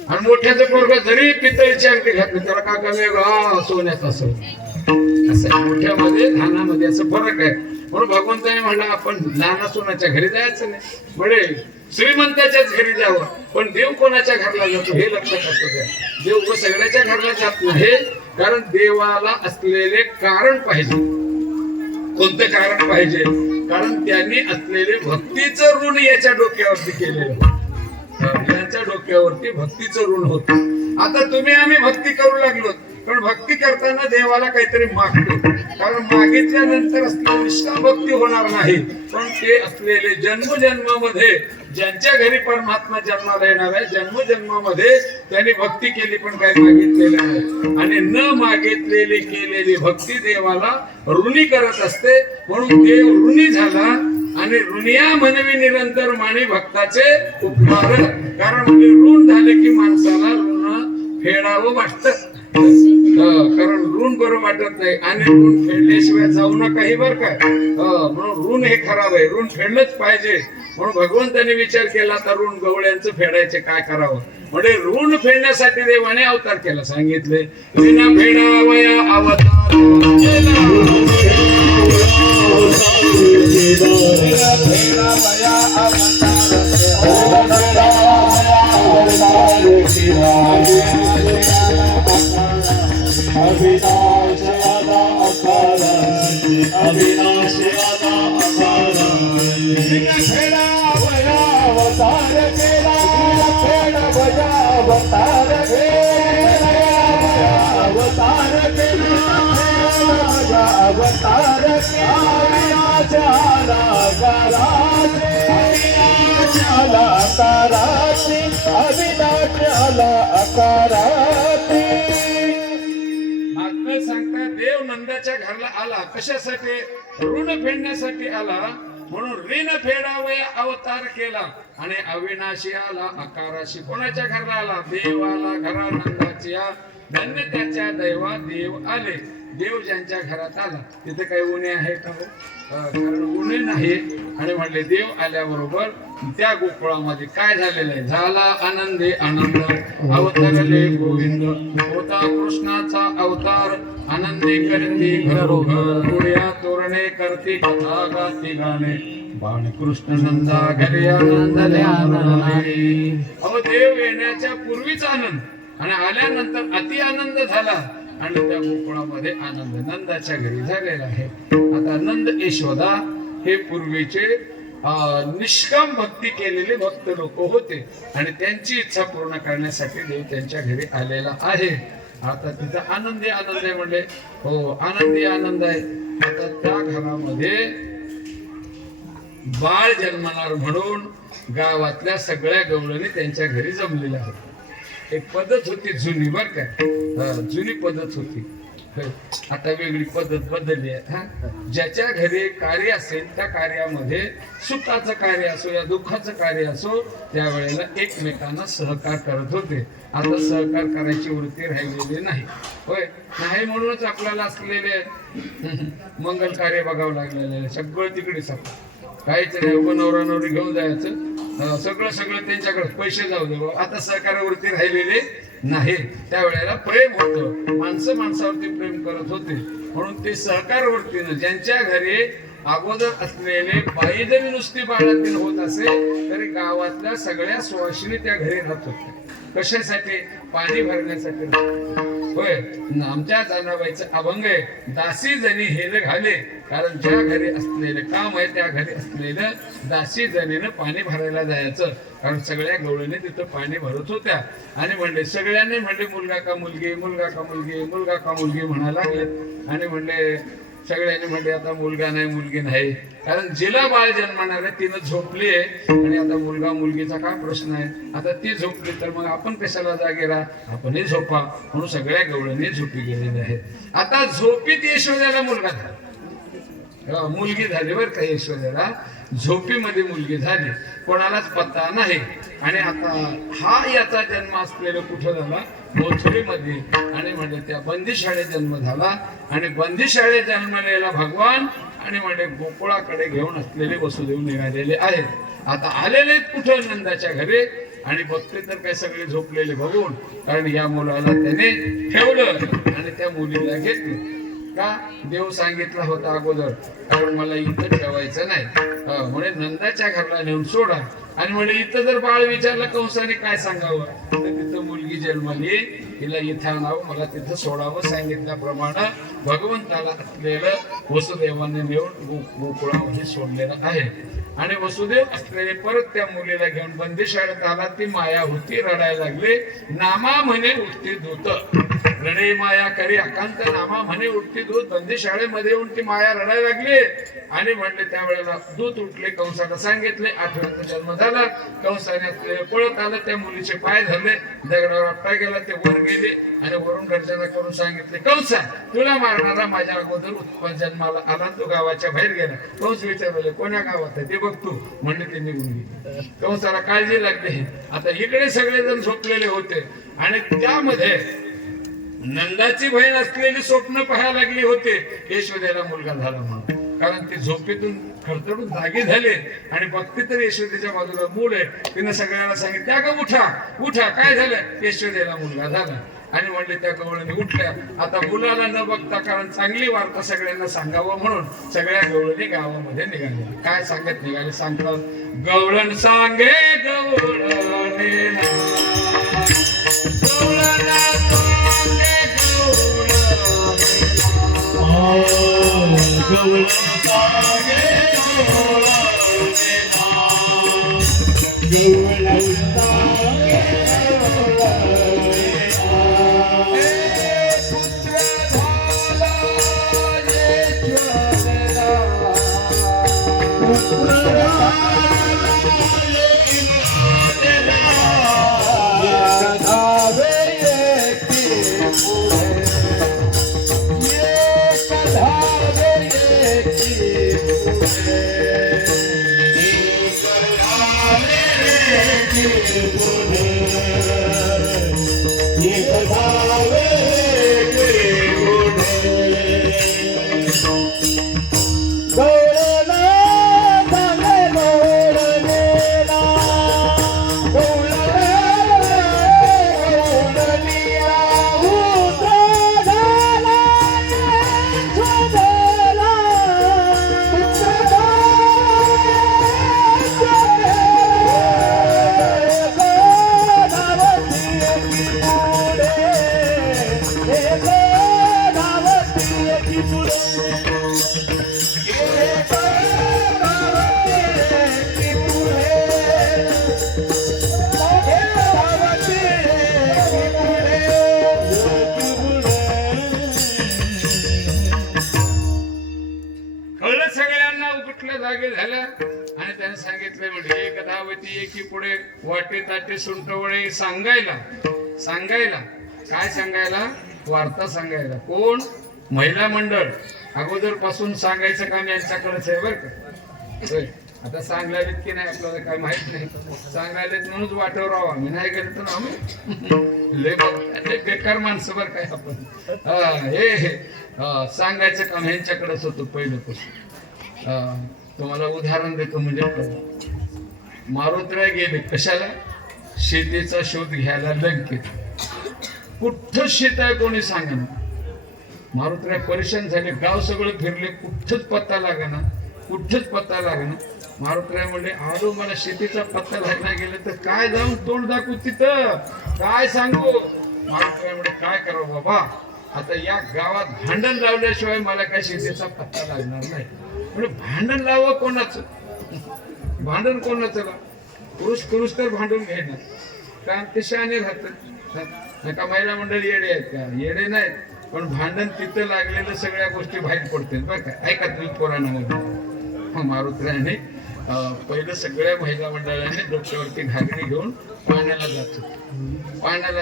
आणि मोठ्याचं पोरग जरी पितळीची अंगठी घातली त्याला का कमी सोन्याचं असेल. असं मोठ्यामध्ये लहानामध्ये असं फरक आहे. म्हणून भगवंताने म्हणलं आपण लहान सोनाच्या घरी जायचं नाही, म्हणजे श्रीमंताच्याच घरी जावं. पण देव कोणाच्या घरला जातो हे लक्षात असू द्या. देव सगळ्याच्या घरला जात नाही. कारण देवाला असलेले कारण पाहिजे. कोणतं कारण पाहिजे? कारण त्यांनी असलेले भक्तीचं ऋण याच्या डोक्यावरती केलेलं. यांच्या डोक्यावरती भक्तीचं ऋण होत. आता तुम्ही आम्ही भक्ती करू लागलो, पण भक्ती करताना देवाला काहीतरी मागतो. कारण मागितल्यानंतर असलेली निष्काम भक्ती होणार नाही. पण ते असलेले जन्मजन्मामध्ये ज्यांच्या घरी परमात्मा जन्माला येणार आहे, जन्मजन्मामध्ये त्यांनी भक्ती केली पण काही मागितलेलं नाही. आणि न मागितलेली केलेली भक्ती देवाला ऋणी करत असते. म्हणून देव ऋणी झाला आणि ऋणिया म्हणवी निरंतर माणी भक्ताचे उपकार. कारण म्हणजे ऋण झाले की माणसाला ऋण फेडावं वाटतं. कारण ऋण बरं वाटत नाही आणि ऋण फेडल्याशिवाय जाऊ नका ही बरं काय. म्हणून ऋण हे खराब आहे, ऋण फेडलंच पाहिजे. म्हणून भगवंताने विचार केला तर ऋण गवळ्यांचं फेडायचे काय करावं. म्हणजे ऋण फेडण्यासाठी देवाने अवतार केला. सांगितले विना फेडावया अवतार अविनाशयाला अकार अविनाशयाला अकार फेडावया अवतार केला फेडावया अवतार केला अवतार केला अवतार अविनाशयाला कराचे अविनाशयाला कराचे अविनाशयाला अकाराचे. सांगता देव नंदाच्या घरला आला कशासाठी. ऋण फेडण्यासाठी आला. म्हणून ऋण फेडावया अवतार केला आणि अविनाशी आला अकाराशी. कोणाच्या घरला आला. देव आला घरा नंदाच्या. धन्य त्याच्या दैवा देव आले. देव ज्यांच्या घरात आला तिथे काही उणे आहे का. कारण उणे नाही. आणि म्हणले देव आल्याबरोबर त्या गोकुळामध्ये काय झालेलं आहे. झाला आनंदी आनंद अवतरले गोविंद. होता कृष्णाचा अवतार आनंदी करती घरोघर. पुढ्या तोरणे करती कथा गाती गाणे. बाळकृष्ण नंदा घरी आनंदले आनंदले. अहो देव येण्याच्या पूर्वीच आनंद आणि आल्यानंतर अति आनंद झाला. आणि त्या गोकुळामध्ये आनंद नंदाच्या घरी झालेला आहे. आता नंद यशोदा हे पूर्वीचे निष्काम भक्ती केलेले भक्त लोक होते आणि त्यांची इच्छा पूर्ण करण्यासाठी देव त्यांच्या घरी आलेला आहे. आता तिथं आनंदी आनंद आहे म्हणले. हो आनंदी आनंद आहे. आता त्या घरामध्ये बाळ जन्मणार म्हणून गावातल्या सगळ्या गवळणी त्यांच्या घरी जमलेल्या होत्या. एक पद्धत होती जुनी बर काय. जुनी पद्धत होती. आता वेगळी पद्धत बदलली आहे. ज्याच्या घरी कार्य असेल त्या कार्यामध्ये सुखाचं कार्य असो या दुःखाचं कार्य असो त्यावेळेला एकमेकांना सहकार करत होते. आता सहकार करायची वृत्ती राहिलेली नाही. होय नाही म्हणूनच आपल्याला असलेले मंगल कार्य बघावं लागलेलं सगळं तिकडे काहीच नाही. उभं नवरा नवरी घेऊन जायचं सगळं त्यांच्याकडे पैसे जाऊ दे. आता सहकारावरती राहिलेले नाही. त्यावेळेला प्रेम होतं. माणसं माणसावरती प्रेम करत होते. म्हणून ते सहकारवरतीनं ज्यांच्या घरी अगोदर असलेले बाई जरी नुसती बाळातीन होत असेल तरी गावातल्या सगळ्या सुवासिनी त्या घरी राहत होत्या. कशासाठी. पाणी भरण्यासाठी. होय आमच्या जनाबाईचं अभंग आहे. दासी जणी हेल घाले. कारण ज्या घरी असलेले काम आहे त्या घरी असलेलं दासी जणीनं पाणी भरायला जायचं. कारण सगळ्या गवळीने तिथं पाणी भरत होत्या. आणि म्हणले सगळ्यांनी म्हणले मुलगा का मुलगी मुलगा का मुलगी मुलगा का मुलगी म्हणायला लागले. आणि म्हणले सगळ्यांनी म्हणले आता मुलगा नाही मुलगी नाही. कारण जिला बाळ जन्मणार आहे तिनं झोपली आहे आणि आता मुलगा मुलगीचा काय प्रश्न आहे. आता ती झोपली तर मग आपण कशाला जागे राहा. आपणही झोपा. म्हणून सगळ्या गवळणी झोपी गेलेल्या आहेत. आता झोपीत यशोद्याला मुलगा झाला. मुलगी झाली बरं का. यशोद्याला झोपीमध्ये मुलगी झाली. कोणालाच पत्ता नाही. आणि आता हा याचा जन्म असलेला कुठं झाला. मथुरेमध्ये. आणि म्हणजे त्या बंदीशाळेत जन्म झाला. आणि बंदीशाळेत जन्मलेला भगवान आणि म्हणजे गोकुळाकडे घेऊन असलेले वसुदेव निघालेले आहेत. आता आलेले कुठं नंदाच्या घरी. आणि बघते तर काय सगळे झोपलेले बघून. कारण या मुलाला त्याने ठेवलं आणि त्या मुलीला घेतले. का देव सांगितला होता अगोदर. कारण मला इथं ठेवायचं नाही. म्हणजे नंदाच्या घरला नेऊन सोडा. आणि म्हणजे इथं जर बाळ विचारलं कंसाने काय सांगावं तर तिथं मुलगी जन्मली तिला इथं आणावं मला तिथं सोडावं सांगितल्याप्रमाणे भगवंताला असलेलं वसुदेवाने नेऊन गोकुळामध्ये सोडलेलं आहे. आणि वसुदेव असलेले परत त्या मुलीला घेऊन बंदीशाळेत आला. ती माया होती रडायला लागली. नामा म्हणे उठती दूत. रडे माया करी अकांत नामा म्हणे उठती दूत. बंदीशाळेमध्ये येऊन ती माया रडायला लागली. आणि म्हणले त्यावेळेला दूत उठले. कंसाला सांगितले. 8व्याचा जन्म झाला. कंसाने पळत आलं. त्या मुलीचे पाय धरले. दगडावर आपटा गेला. ते वर गेले आणि वरून गर्जना करून सांगितले कंसा तुला मारणारा माझ्या अगोदर उत्पन्न जन्माला आला. तो गावाच्या बाहेर गेला. कंस विचारले कोण्या गावात आहे ते बघ तू. म्हणले ते निघून गेले. कंसाला काळजी लागली. आता इकडे सगळेजण झोपलेले होते आणि त्यामध्ये नंदाची बहीण असलेली स्वप्न पाहायला लागली होते यशोदेला मुलगा झाला म्हणून, कारण ती झोपेतून खडतडून जागी झाले आणि बघते तर यशोदेच्या बाजूला मूल आहे. तिने सगळ्यांना सांगितलं, त्या ग उठा उठा, काय झालं? यशोदेला मुलगा झाला. आणि म्हणले त्या गवळणी उठल्या. आता मुलाला न बघता, कारण चांगली वार्ता सगळ्यांना सांगावं म्हणून सगळ्या गवळणी गावामध्ये निघाले. काय सांगत निघाले? सांगतात, गवळण सांगे गवळणे जागे झाल्या. आणि त्याने सांगितलं, म्हणजे एक धावती एकी पुढे वाटे ताटे सुंटवळे सांगायला. सांगायला काय? सांगायला वार्ता सांगायला. कोण? महिला मंडळ. अगोदर पासून सांगायचं काम यांच्याकडेच आहे बरं का. आता सांगलायत की नाही आपल्याला काय माहित नाही. सांगायलेत म्हणूनच वाटेवर राहावं. आम्ही नाही गेलो तर आम्ही लय बेकार माणसं बरं काय आपण. हे सांगायचं काम यांच्याकडेच होतं पहिल्यापासून. तुम्हाला उदाहरण देतो. म्हणजे मारुतीला गेले कशाला? शेतीचा शोध घ्यायला लंकेत. कुठं शेत आहे कोणी सांगा. मारुतीला परेशान झाले. गाव सगळं फिरले, कुठंच पत्ता लागना, कुठंच पत्ता लागना. मारुतीराय म्हणले, आलो मला शेतीचा पत्ता लागला गेला तर काय जाऊन तोंड दाखवू तिथं, काय सांगू? मारुतीराय म्हणले, काय करावं बाबा, आता या गावात भांडण लावल्याशिवाय मला काय शेतीचा पत्ता लागणार नाही. म्हणजे भांडण लावा कोणाचं? भांडण कोणाचं? पुरुष तर भांडून घेणार, कारण ते शहाणे राहतात. का महिला मंडळ येडे आहेत का? येडे नाहीत, पण भांडण तिथं लागलेलं सगळ्या गोष्टी बाहेर पडतील बरं का. ऐका तुम्ही पुराणामध्ये. मारुतीरायाने पहिलं सगळ्या महिला मंडळाने डोक्यावरती घागरी घेऊन पाण्याला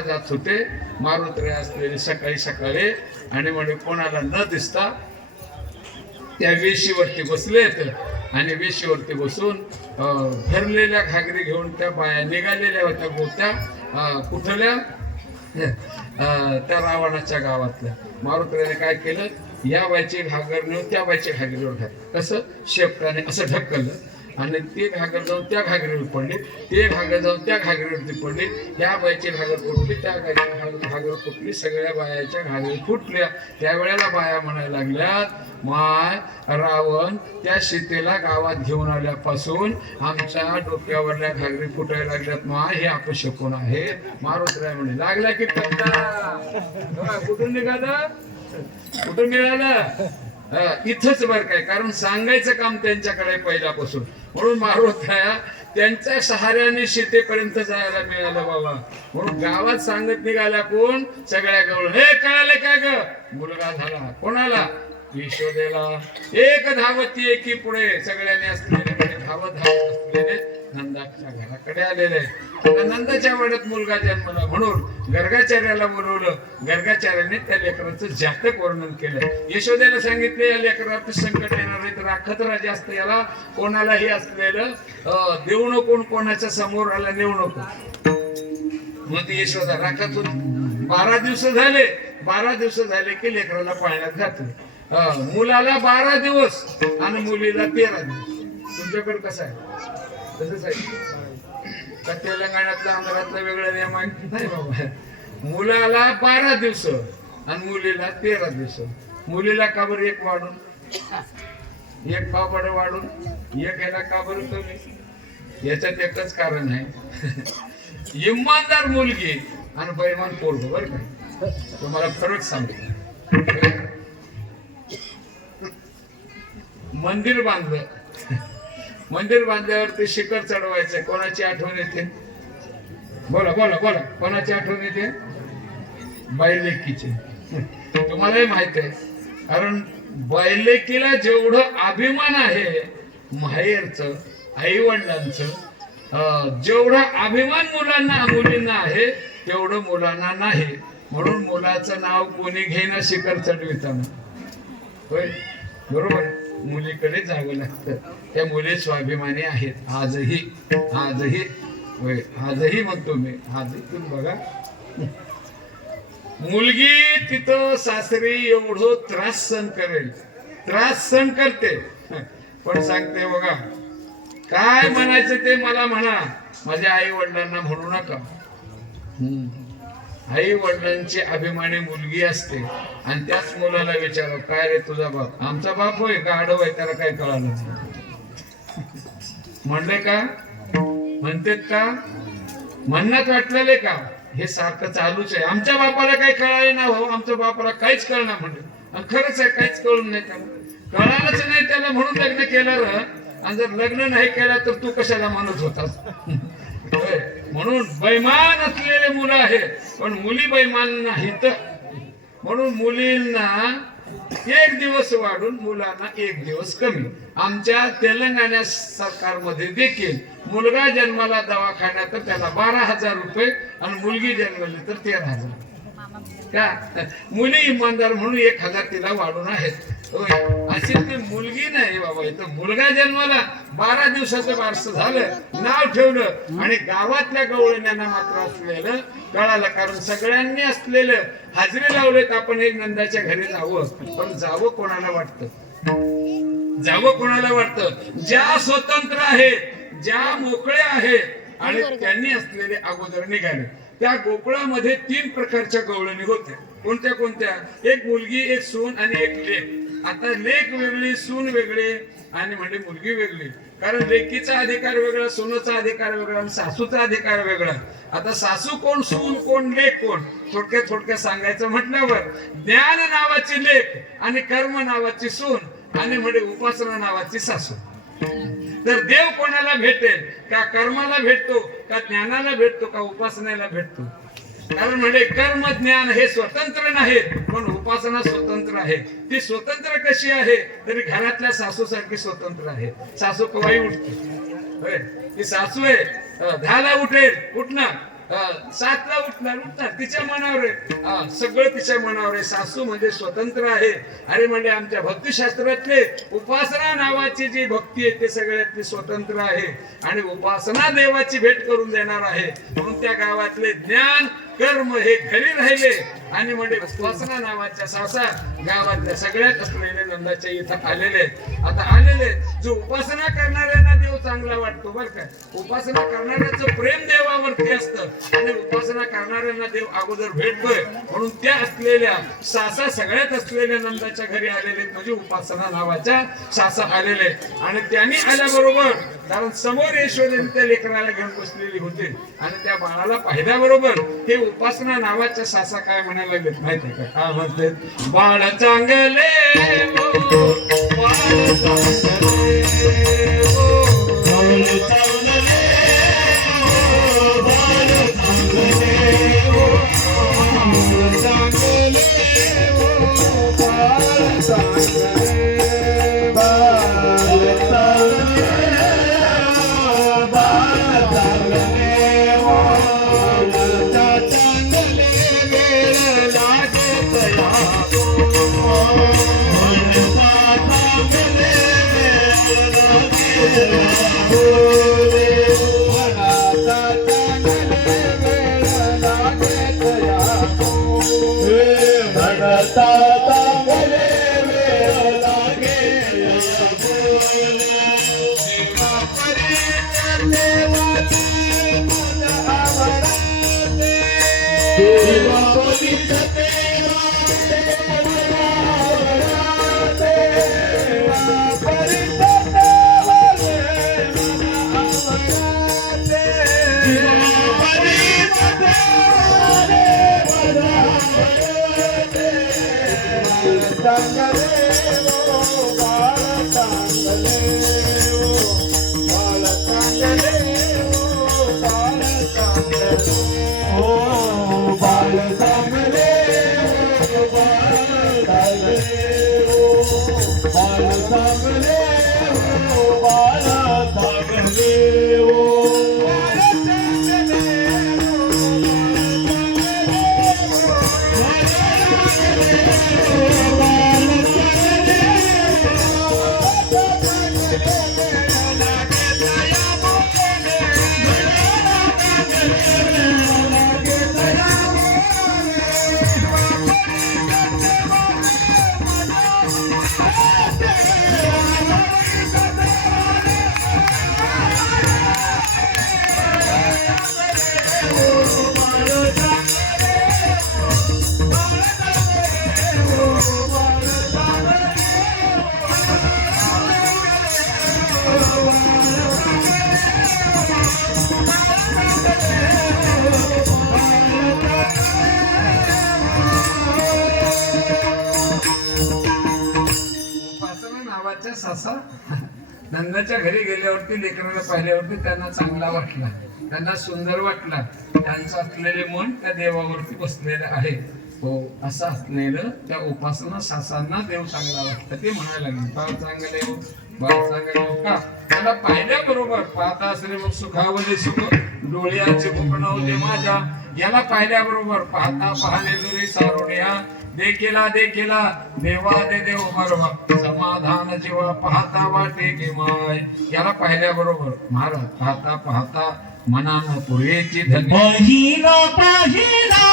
जात होते. मारुतीराय असलेले सकाळी सकाळी. आणि म्हणजे कोणाला न दिसता त्या वेशीवरती बसलेत. आणि वेशीवरती बसून भरलेल्या घागरी घेऊन त्या बाया निघालेल्या होत्या गोत्या. कुठल्या? त्या रावणाच्या गावातल्या. मारुतीरायाने काय केलं, या बायची घागर नेऊन त्या बायची घागरीवर घातलं. कसं? शेपटाने असं ढकललं. आणि ते घागर जाऊन त्या घागरीवर पडले, ते घागर जाऊन त्या घागरीवरती पडले. या बायची घागर फुटली, त्या घागर फुटली, सगळ्या बायाच्या घागरी फुटल्या. त्यावेळेला बाया म्हणायला लागल्यात, माय रावण त्या सीतेला गावात घेऊन आल्यापासून आमच्या डोक्यावरल्या घागरी फुटायला लागल्यात. माय हे अपशकुन आहे. मारुतीराय म्हणे, लागला की पत्ता. कुठून निघाला? कुठून मिळाला? इथंच बरं काय, कारण सांगायचं काम त्यांच्याकडे पहिल्यापासून. म्हणून मारुतीराया त्यांच्या सहाऱ्याने सीतेपर्यंत जायला मिळालं बाबा. म्हणून गावात सांगत निघाला कोण? सगळ्या गवळण. हे कळाले काय ग? मुलगा झाला. कोणाला? यशोदेला. एक धावती एकी पुढे सगळ्यांनी असलेले धावत असलेले नंदाच्या घराकडे आलेले. नंदाच्या वाड्यात मुलगा जन्मला म्हणून गर्गाचार्याला बोलवलं. गर्गाचार्याने त्या लेकराचं जातक वर्णन केलं. यशोदेला सांगितले, या लेकरात संकट येणार आहे, तर राखत राजा असतं याला, कोणालाही असलेलं देऊ नको, कोणाच्या समोर आला नेऊ नको. मग ती यशोदा राखत होती. 12 दिवस झाले, 12 दिवस झाले की लेकराला पाळण्यात घातलं. मुलाला 12 दिवस आणि मुलीला 13 दिवस. तुमच्याकडे कसं आहे? तसंच आहे का? तेलंगणातला आंध्रातला वेगळा नियम आहे? नाही बाबा. मुलाला 12 दिवस आणि मुलीला 13 दिवस. मुलीला का बरं एक वाढून, एक पापड वाढून, एक याला का बरं कमी? याच्यात एकच कारण आहे, इमानदार मुलगी आणि बैमान पोरग. बरं का, तुम्हाला फरक सांगतो. मंदिर बांधलं, मंदिर बांधल्यावर शिखर चढवायचं. कोणाची आठवण येते? बोला बोला बोला, कोणाची आठवण येते? बैलेकीची. तुम्हालाही माहित आहे, कारण बैलेकीला जेवढं अभिमान आहे माहेरचं, आई वडिलांचं, जेवढा अभिमान मुलांना मुलींना आहे तेवढं मुलांना नाही. म्हणून मुलाचं नाव कोणी घेणं शिखर चढविताना. होय, बरोबर. मुलीकडे जावं लागतं. त्या मुली स्वाभिमानी आहेत आजही, आजही. होय, आजही म्हणतो मी, आजही. तुम्ही बघा, मुलगी तिथं सासरी एवढं त्रास सहन करेल, त्रास सहन करते, पण सांगते बघा, काय म्हणायचं ते मला म्हणा, माझ्या आई वडिलांना म्हणू नका. आई वडिलांची अभिमानी मुलगी असते आणि त्याच मुलाला विचार, काय रे तुझा बाप? आमचा बाप होय का आडव आहे, त्याला काय कळालं नाही म्हणले का? म्हणतेत का? म्हणण्यात वाटलेले का? हे सारखं चालूच आहे. आमच्या बापाला काही कळाले ना हो, आमच्या बापाला काहीच कळणार म्हणले. आणि खरंच आहे, काहीच कळून नाही त्याला, कळालंच नाही त्याला, म्हणून लग्न केलं. आणि जर लग्न नाही केलं तर तू कशाला म्हणत होतास? म्हणून बैमान असलेले मुलं आहेत, पण मुली बैमान नाहीत. म्हणून मुलींना 1 दिवस वाढून मुलांना 1 दिवस कमी. आमच्या तेलंगणा सरकारमध्ये देखील मुलगा जन्माला दवाखान्यात तर त्याला 12,000 रुपये आणि मुलगी जन्मली तर 13,000. का? मुली इमानदार म्हणून 1,000 तिला वाढून आहेत. अशी ती मुलगी नाही बाबा. इथं मुलगा जन्माला 12 दिवसाचं बारसं झालं, नाव ठेवलं आणि गावातल्या गवळण्यांना मात्र असलेलं कळालं. कारण सगळ्यांनी असलेलं हाजरी लावलेत, आपण एक नंदाच्या घरी जावं. पण जावं कोणाला वाटतं? जावं कोणाला वाटतं? ज्या स्वतंत्र आहेत, ज्या मोकळ्या आहेत आणि त्यांनी असलेले अगोदर निघाले. त्या गोकुळामध्ये 3 प्रकारच्या गवळणी होत्या. कोणत्या कोणत्या? एक मुलगी, एक सून आणि एक लेक. आता लेक वेगळी, सून वेगळी आणि म्हणजे मुलगी वेगळी. कारण लेकीचा अधिकार वेगळा, सूनचा अधिकार वेगळा आणि सासूचा अधिकार वेगळा. आता सासू कोण, सून कोण, लेक कोण? थोडक्यात सांगायचं म्हटल्यावर, ज्ञान नावाची लेक आणि कर्म नावाची सून आणि म्हणजे उपासना नावाची सासू. तर देव कोणाला भेटेल? का कर्माला भेटतो, का ज्ञानाला भेटतो, का उपासनेला भेटतो? कारण म्हणजे कर्म ज्ञान हे स्वतंत्र नाहीत, पण उपासना स्वतंत्र आहे. ती स्वतंत्र कशी आहे? तरी घरातल्या सासू सारखी स्वतंत्र आहे. सासू कवाही उठते, ती सासू आहे. 10ला उठेल, उठणार. 7ला उठणार, तिच्या मनावर आहे. सगळं तिच्या मनावर आहे. सासू म्हणजे स्वतंत्र आहे. अरे म्हणजे आमच्या भक्तिशास्त्रातले उपासना नावाची जी भक्ती आहे ते सगळ्यातली स्वतंत्र आहे आणि उपासना देवाची भेट करून देणार आहे. म्हणून त्या गावातले ज्ञान कर्म हे घरी राहिले आणि म्हणजे उपासना नावाच्या सासा गावातल्या सगळ्यात असलेले नंदाच्या इथं आलेले. आता आलेले जो उपासना करणाऱ्यांना देव चांगला वाटतो बरं का. उपासना करणाऱ्याचं प्रेम देवावरती असतं आणि उपासना करणाऱ्यांना देव अगोदर भेटतोय. म्हणून त्या असलेल्या सासा सगळ्यात असलेल्या नंदाच्या घरी आलेले म्हणजे उपासना नावाच्या सासा आलेले. आणि त्यांनी आल्याबरोबर, कारण समोर यशोदेवी त्या लेकराला घेऊन बसलेली होती आणि त्या बाळाला पाहिल्याबरोबर हे उपासना नावाच्या सासा काय म्हणायला लागलेत माहिती आहे का? काय म्हणते? बाळ चांगले हो, बाळ चांगले हो, बाळ चांगले हो, बाळ चांगले हो, बाळ चांगले हो, बाळ चांगले, बाळ चांगले, बाळ चांगले हो. Oh चांगले हो बाळ चांगले हो उपासना नावाच्या सासा नंदाच्या घरी गेल्यावरती लेकराला पाहिल्यावरती त्यांना चांगला वाटला, त्यांना सुंदर वाटला. त्यांचं असलेले मन त्या देवावरती बसलेलं आहे. हो असं असलेलं त्या उपासना सासांना देव चांगला वाटतं. ते म्हणायला लागले बाळ चांगले हो, बाळ चांगले हो. का त्याला पाहिल्याबरोबर पाहता असले मग सुखावले सुख डोळ्याचे भूक नव्हते माझ्या. याला पाहिल्याबरोबर पाहता पाहणे जुरी सारोड्या देखिला देखिला देवा दे देव मरवा समाधान जीवा पाहता वाटे गे माय. याला पाहिल्याबरोबर महाराज पाहता पाहता मनानं पुरेची धन पहिला पहिला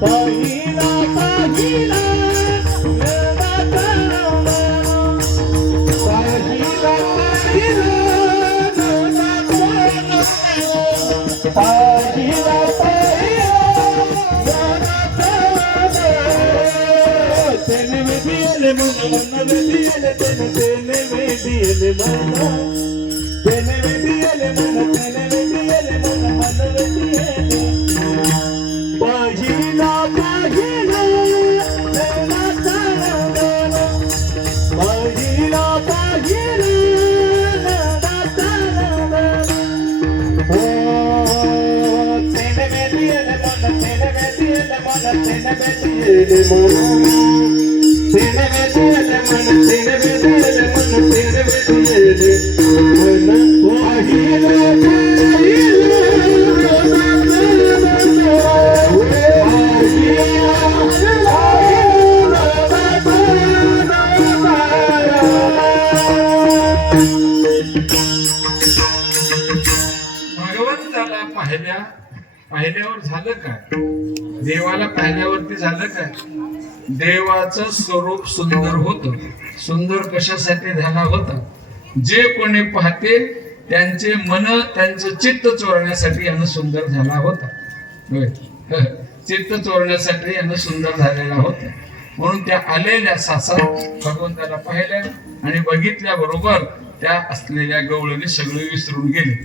पहिला पहिला भगवंताला पाहिल्यावर झालं काय? देवाला पाहिल्यावरती झालं काय? देवाचं स्वरूप सुंदर होतं. सुंदर कशासाठी झाला होता? जे कोणी पाहते त्यांचे मन त्यांचं चित्त चोरण्यासाठी यानं सुंदर झाला होता. चित्त चोरण्यासाठी यानं सुंदर झालेला होता. म्हणून त्या आलेल्या सासा भगवंताला पाहिल्या आणि बघितल्या बरोबर त्या असलेल्या गवळणी सगळे विसरून गेले.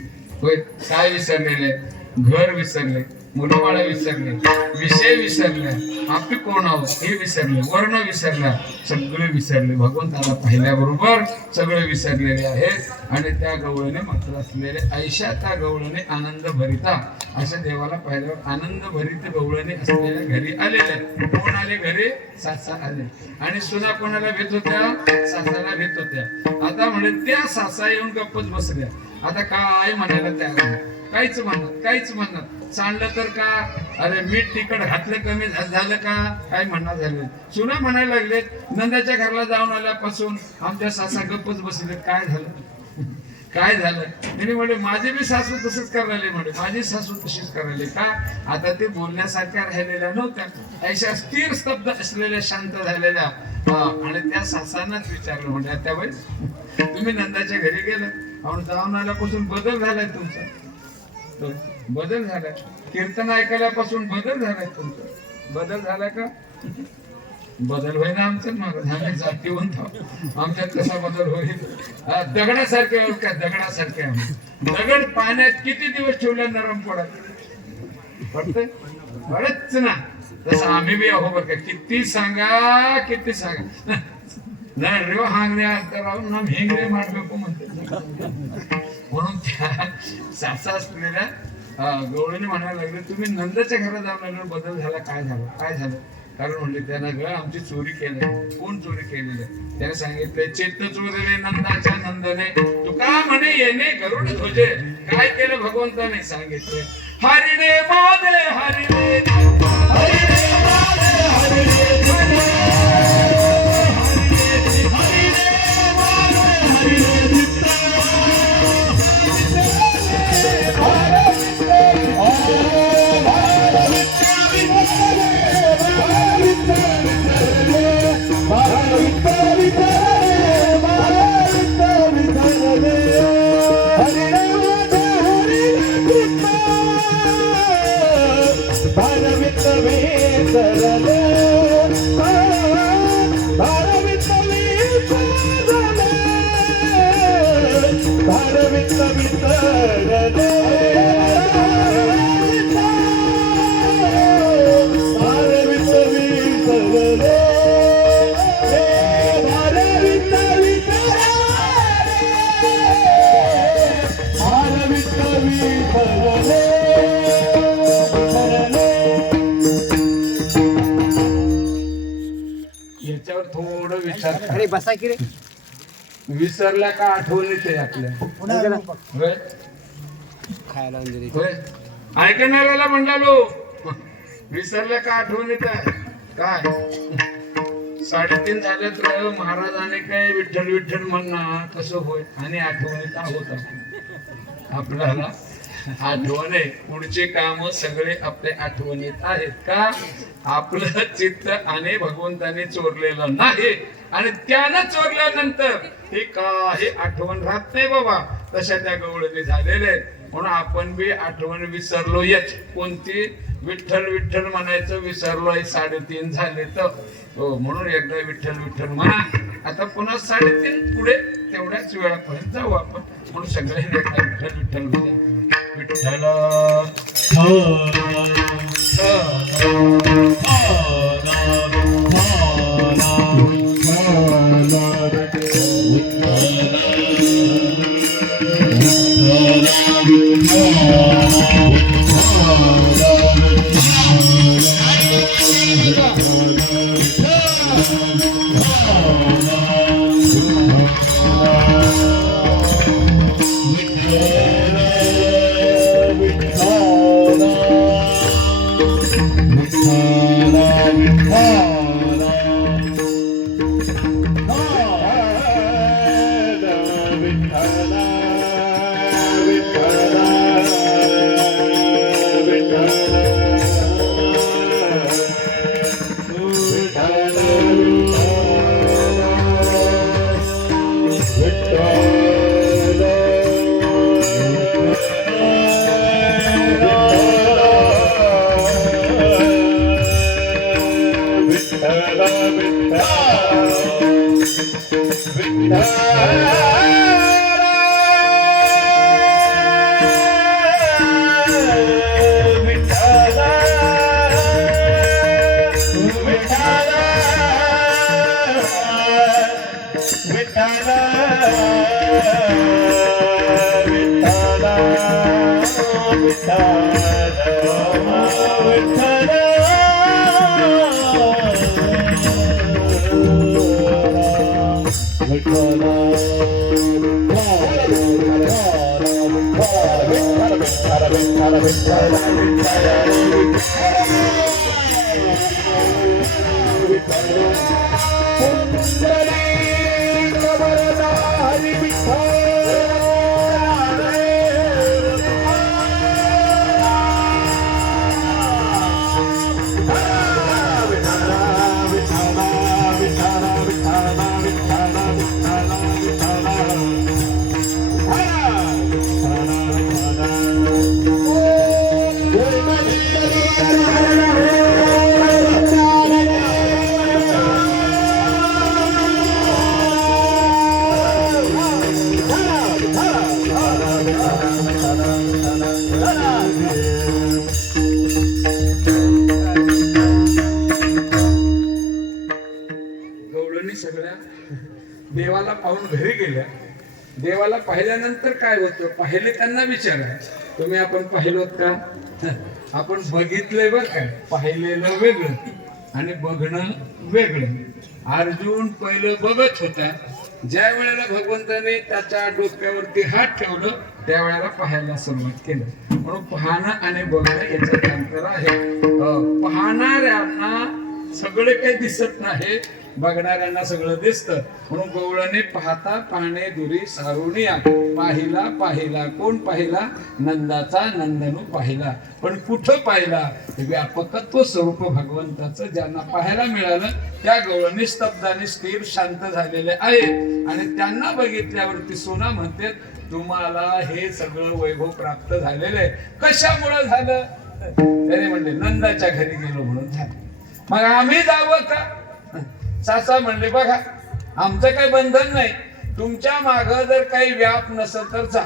होय, काय विसरलेले? घर विसरले, मुलबाळा विसरले, विषय विसरले, आपली कोण आहोत हे विसरले, वर्ण विसरला, सगळे विसरले. भगवंताला पाहिल्याबरोबर सगळे विसरलेले आहेत. आणि त्या गवळीने मात्र असलेले ऐशा त्या गवळीने आनंद भरिता अशा देवाला पाहिल्यावर आनंद भरित गवळीने असलेल्या घरी आलेले. कोण आले घरी? सासा आले. आणि सुना कोणाला भेट होत्या? सासाला भेट होत्या. आता म्हणे त्या सासा येऊन गप्पच बसल्या. आता काय म्हणायला तयार? काहीच म्हणत सांडलं तर का? अरे मीठ तिखट घातलं कमी झालं का? काय म्हणणार झाले? सुना म्हणायला लागले नंदाच्या घरला जाऊन आल्यापासून आमच्या सासा गप्पच बसले. काय झालं? काय झालं? त्याने म्हणे माझी बी सासू तसंच करायला, म्हणे माझी सासू तशीच करायला. का? आता ते बोलण्यासारख्या राहिलेल्या नव्हत्या, अशा स्थिर स्तब्ध असलेल्या शांत झालेल्या. आणि त्या सासांनाच विचारलं म्हणजे त्यावेळेस तुम्ही नंदाच्या घरी गेले आणि जाऊन आल्यापासून बदल झालाय तुमचा. बदल झालाय. कीर्तन ऐकल्यापासून बदल झालाय तुमचा. बदल झाला का? बदल होईना आमचं. आम्ही जातीवंत आहोत. आमच्यात कसा बदल होईल? दगडासारखे आहोत का? दगडासारखे आहोत. दगड पाण्यात किती दिवस ठेवल्या नरम पडते? पडच ना. तसं आम्ही बी आहो बरं का. किती सांगा नाही रे हांगण्या राहून ना हेंगरे मारಬೇಕು म्हणते. म्हणून त्या सासा असलेल्या गवळीने म्हणायला लागले तुम्ही नंदाच्या घरात जाऊन बदल झाला. काय झालं? कारण म्हणले त्यानं ग आमची चोरी केली. कोण चोरी केलेली? त्याने सांगितले चित्त चोरले नंदाच्या नंदने, तुका म्हणे येणे गरुड ध्वजे. काय केलं भगवंताने सांगितले, हरिणे मादे हरिणे हरिणे मादे हरिणे याच्यावर थोडं विचार करा. अरे बसा की रे. विसरल्या का आठवण येते आपल्या? होय? खायला वगैरे होय? ऐकणाऱ्याला म्हणालो विसरल्या का आठवण येत काय? 3:30 झाले तर महाराजाने काय विठ्ठल विठ्ठल म्हणणार कसं होय? आणि आठवणीत आहोत आपल्याला आठवण आहे. पुढचे काम सगळे आपल्या आठवणीत आहेत का? आपलं चित्त आणि भगवंताने चोरलेलं नाही, आणि त्यानं चोरल्यानंतर हे काही आठवण राहत नाही बाबा. तशा त्या गवळणी झालेल्या आहेत. म्हणून आपण बी आठवण विसरलो. येच कोणती? विठ्ठल विठ्ठल म्हणायचं विसरलोय. 3:30 झाले तर हो, म्हणून एकदा विठ्ठल विठ्ठल म्हणा. आता पुन्हा 3:30 पुढे तेवढ्याच वेळापर्यंत जाऊ आपण. म्हणून सगळ्यांनी एकदा विठ्ठल विठ्ठल म्हणा. विठ्ठल देवाला पाहून घरी गेल्या. देवाला पाहिल्यानंतर काय होतं पाहिले त्यांना विचारा, तुम्ही आपण पाहिलोत का? आपण बघितलंय बरं काय, पाहिलेलं वेगळं आणि बघणं वेगळं. अर्जुन पहिलं बघत होता, ज्या वेळेला भगवंताने त्याच्या डोक्यावरती हात ठेवलं त्यावेळेला पाहायला सुरुवात केलं. म्हणून पाहणं आणि बघणं याच्यात अंतर आहे. पाहणाऱ्यांना सगळे काही दिसत नाही, बघणाऱ्यांना सगळं दिसतं. म्हणून गवळणे पाहता पाहणे दुरी सारुणिया, पाहिला पाहिला कोण पाहिला? नंदाचा नंदनू पाहिला. पण कुठं पाहिला? व्यापकत्व स्वरूप भगवंताचं ज्यांना पाहायला मिळालं त्या गवळणी स्तब्धाने स्थिर शांत झालेले आहेत. आणि त्यांना बघितल्यावरती सोना म्हणते तुम्हाला हे सगळं वैभव प्राप्त झालेलं आहे. कशामुळे झालं? त्याने म्हणले नंदाच्या घरी गेलो म्हणून झालं. मग आम्ही जावं का? सासा म्हणले बघा आमचं काही बंधन नाही, तुमच्या माग जर काही व्याप नसेल तर जा.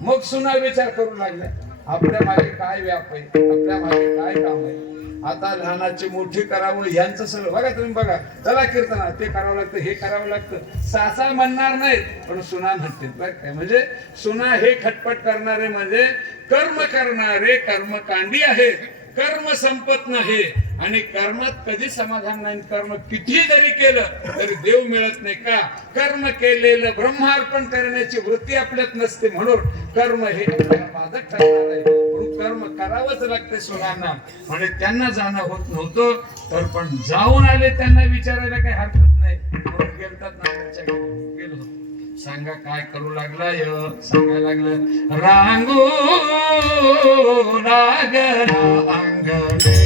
मग सुना विचार करू लागले आपल्या मागे काय व्याप आहे, आपल्या मागे काय काम आहे. आता लहानाची मोठी करावं यांचं सगळं बघा. तुम्ही बघा चला कीर्तना ते करावं लागतं, हे करावं लागतं. सासा म्हणणार नाहीत पण सुना म्हणतील. बरं काय म्हणजे सुना हे खटपट करणारे म्हणजे कर्म करणारे कर्मकांडी आहेत. कर्म संपत नाही आणि कर्मात कधी समाधान नाही. कर्म किती जरी केलं तरी देव मिळत नाही का? कर्म केलेलं ब्रह्मार्पण करण्याची वृत्ती आपल्यात नसते. म्हणून कर्म हे बाधक ठरणार आहे. म्हणून कर्म करावंच लागते सुनांना. म्हणजे त्यांना जाणं होत नव्हतं तर पण जाऊन आले, त्यांना विचारायला काही हरकत नाही. म्हणून गेलतात ना त्यांच्या गेलो. सांगा काय करू लागला? सांगायला लागलं रांगो लागला अंगणे,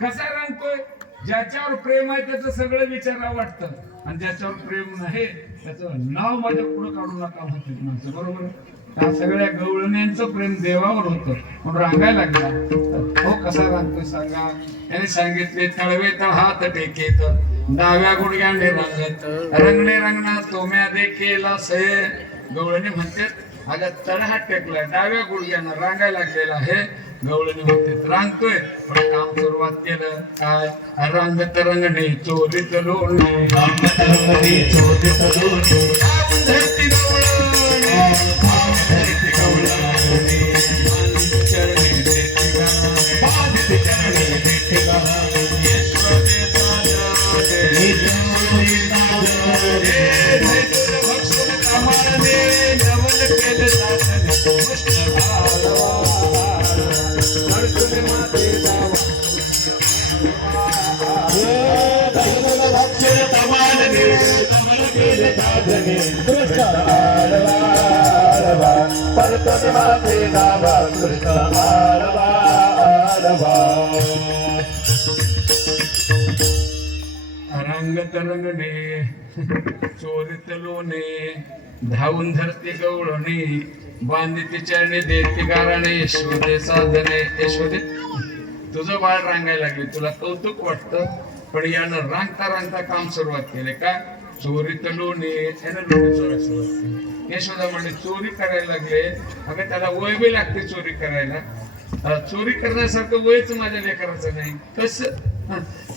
कसा रांगतोय? ज्याच्यावर प्रेम आहे त्याचं सगळं विचारावं वाटतं आणि ज्याच्यावर प्रेम नाही त्याचं नाव माझ्या पुढे काढू नका म्हणते माणसं. बरोबर? त्या सगळ्या गवळण्यांचं प्रेम देवावर होतं म्हणून रांगायला लागला. हो कसा रांगतोय सांगा? याने सांगितले तळवे तळ हात टेकेत डाव्या गुडघ्याने रांगत रंगणे रंगणा तोम्या देखील से. गवळणी म्हणतात अगं तळ हात टेकलाय डाव्या गुडघ्यानं रांगायला लागलेला आहे. गवळणी म्हणते रांगतोय पण काम सुरुवात केलं काय? रंगत रंगणे चोरीत लोणे, रंगत रंगणे चोरीत लोणे, धरती गवळणी, धरती गवळणी, चरणी देती गाणं, बाधित चरणी देती गाणं, ईश्वरे साजरे, ईश्वरे साजरे, धैर्य भक्षण कामाने नवल केले साधने, कृष्ण भालवा रंगत रंगणे चोरीत लोणे धावून धरती गवळणी बांधिती चरणी देती गाराणे यशोदे साधने यशोदे. तुझं बाळ रांगायला लागले, तुला कौतुक वाटतं, पण यानं रांगता रांगता काम सुरुवात केले. का? चोरी तर लोणी, यानं लोणी चोरायला सुरुवात केली. यशोदा म्हणजे चोरी करायला लागले. अगं त्याला वय बी लागते चोरी करायला. चोरी करण्यासारखं वयच माझ्या लेकराचं नाही. कसं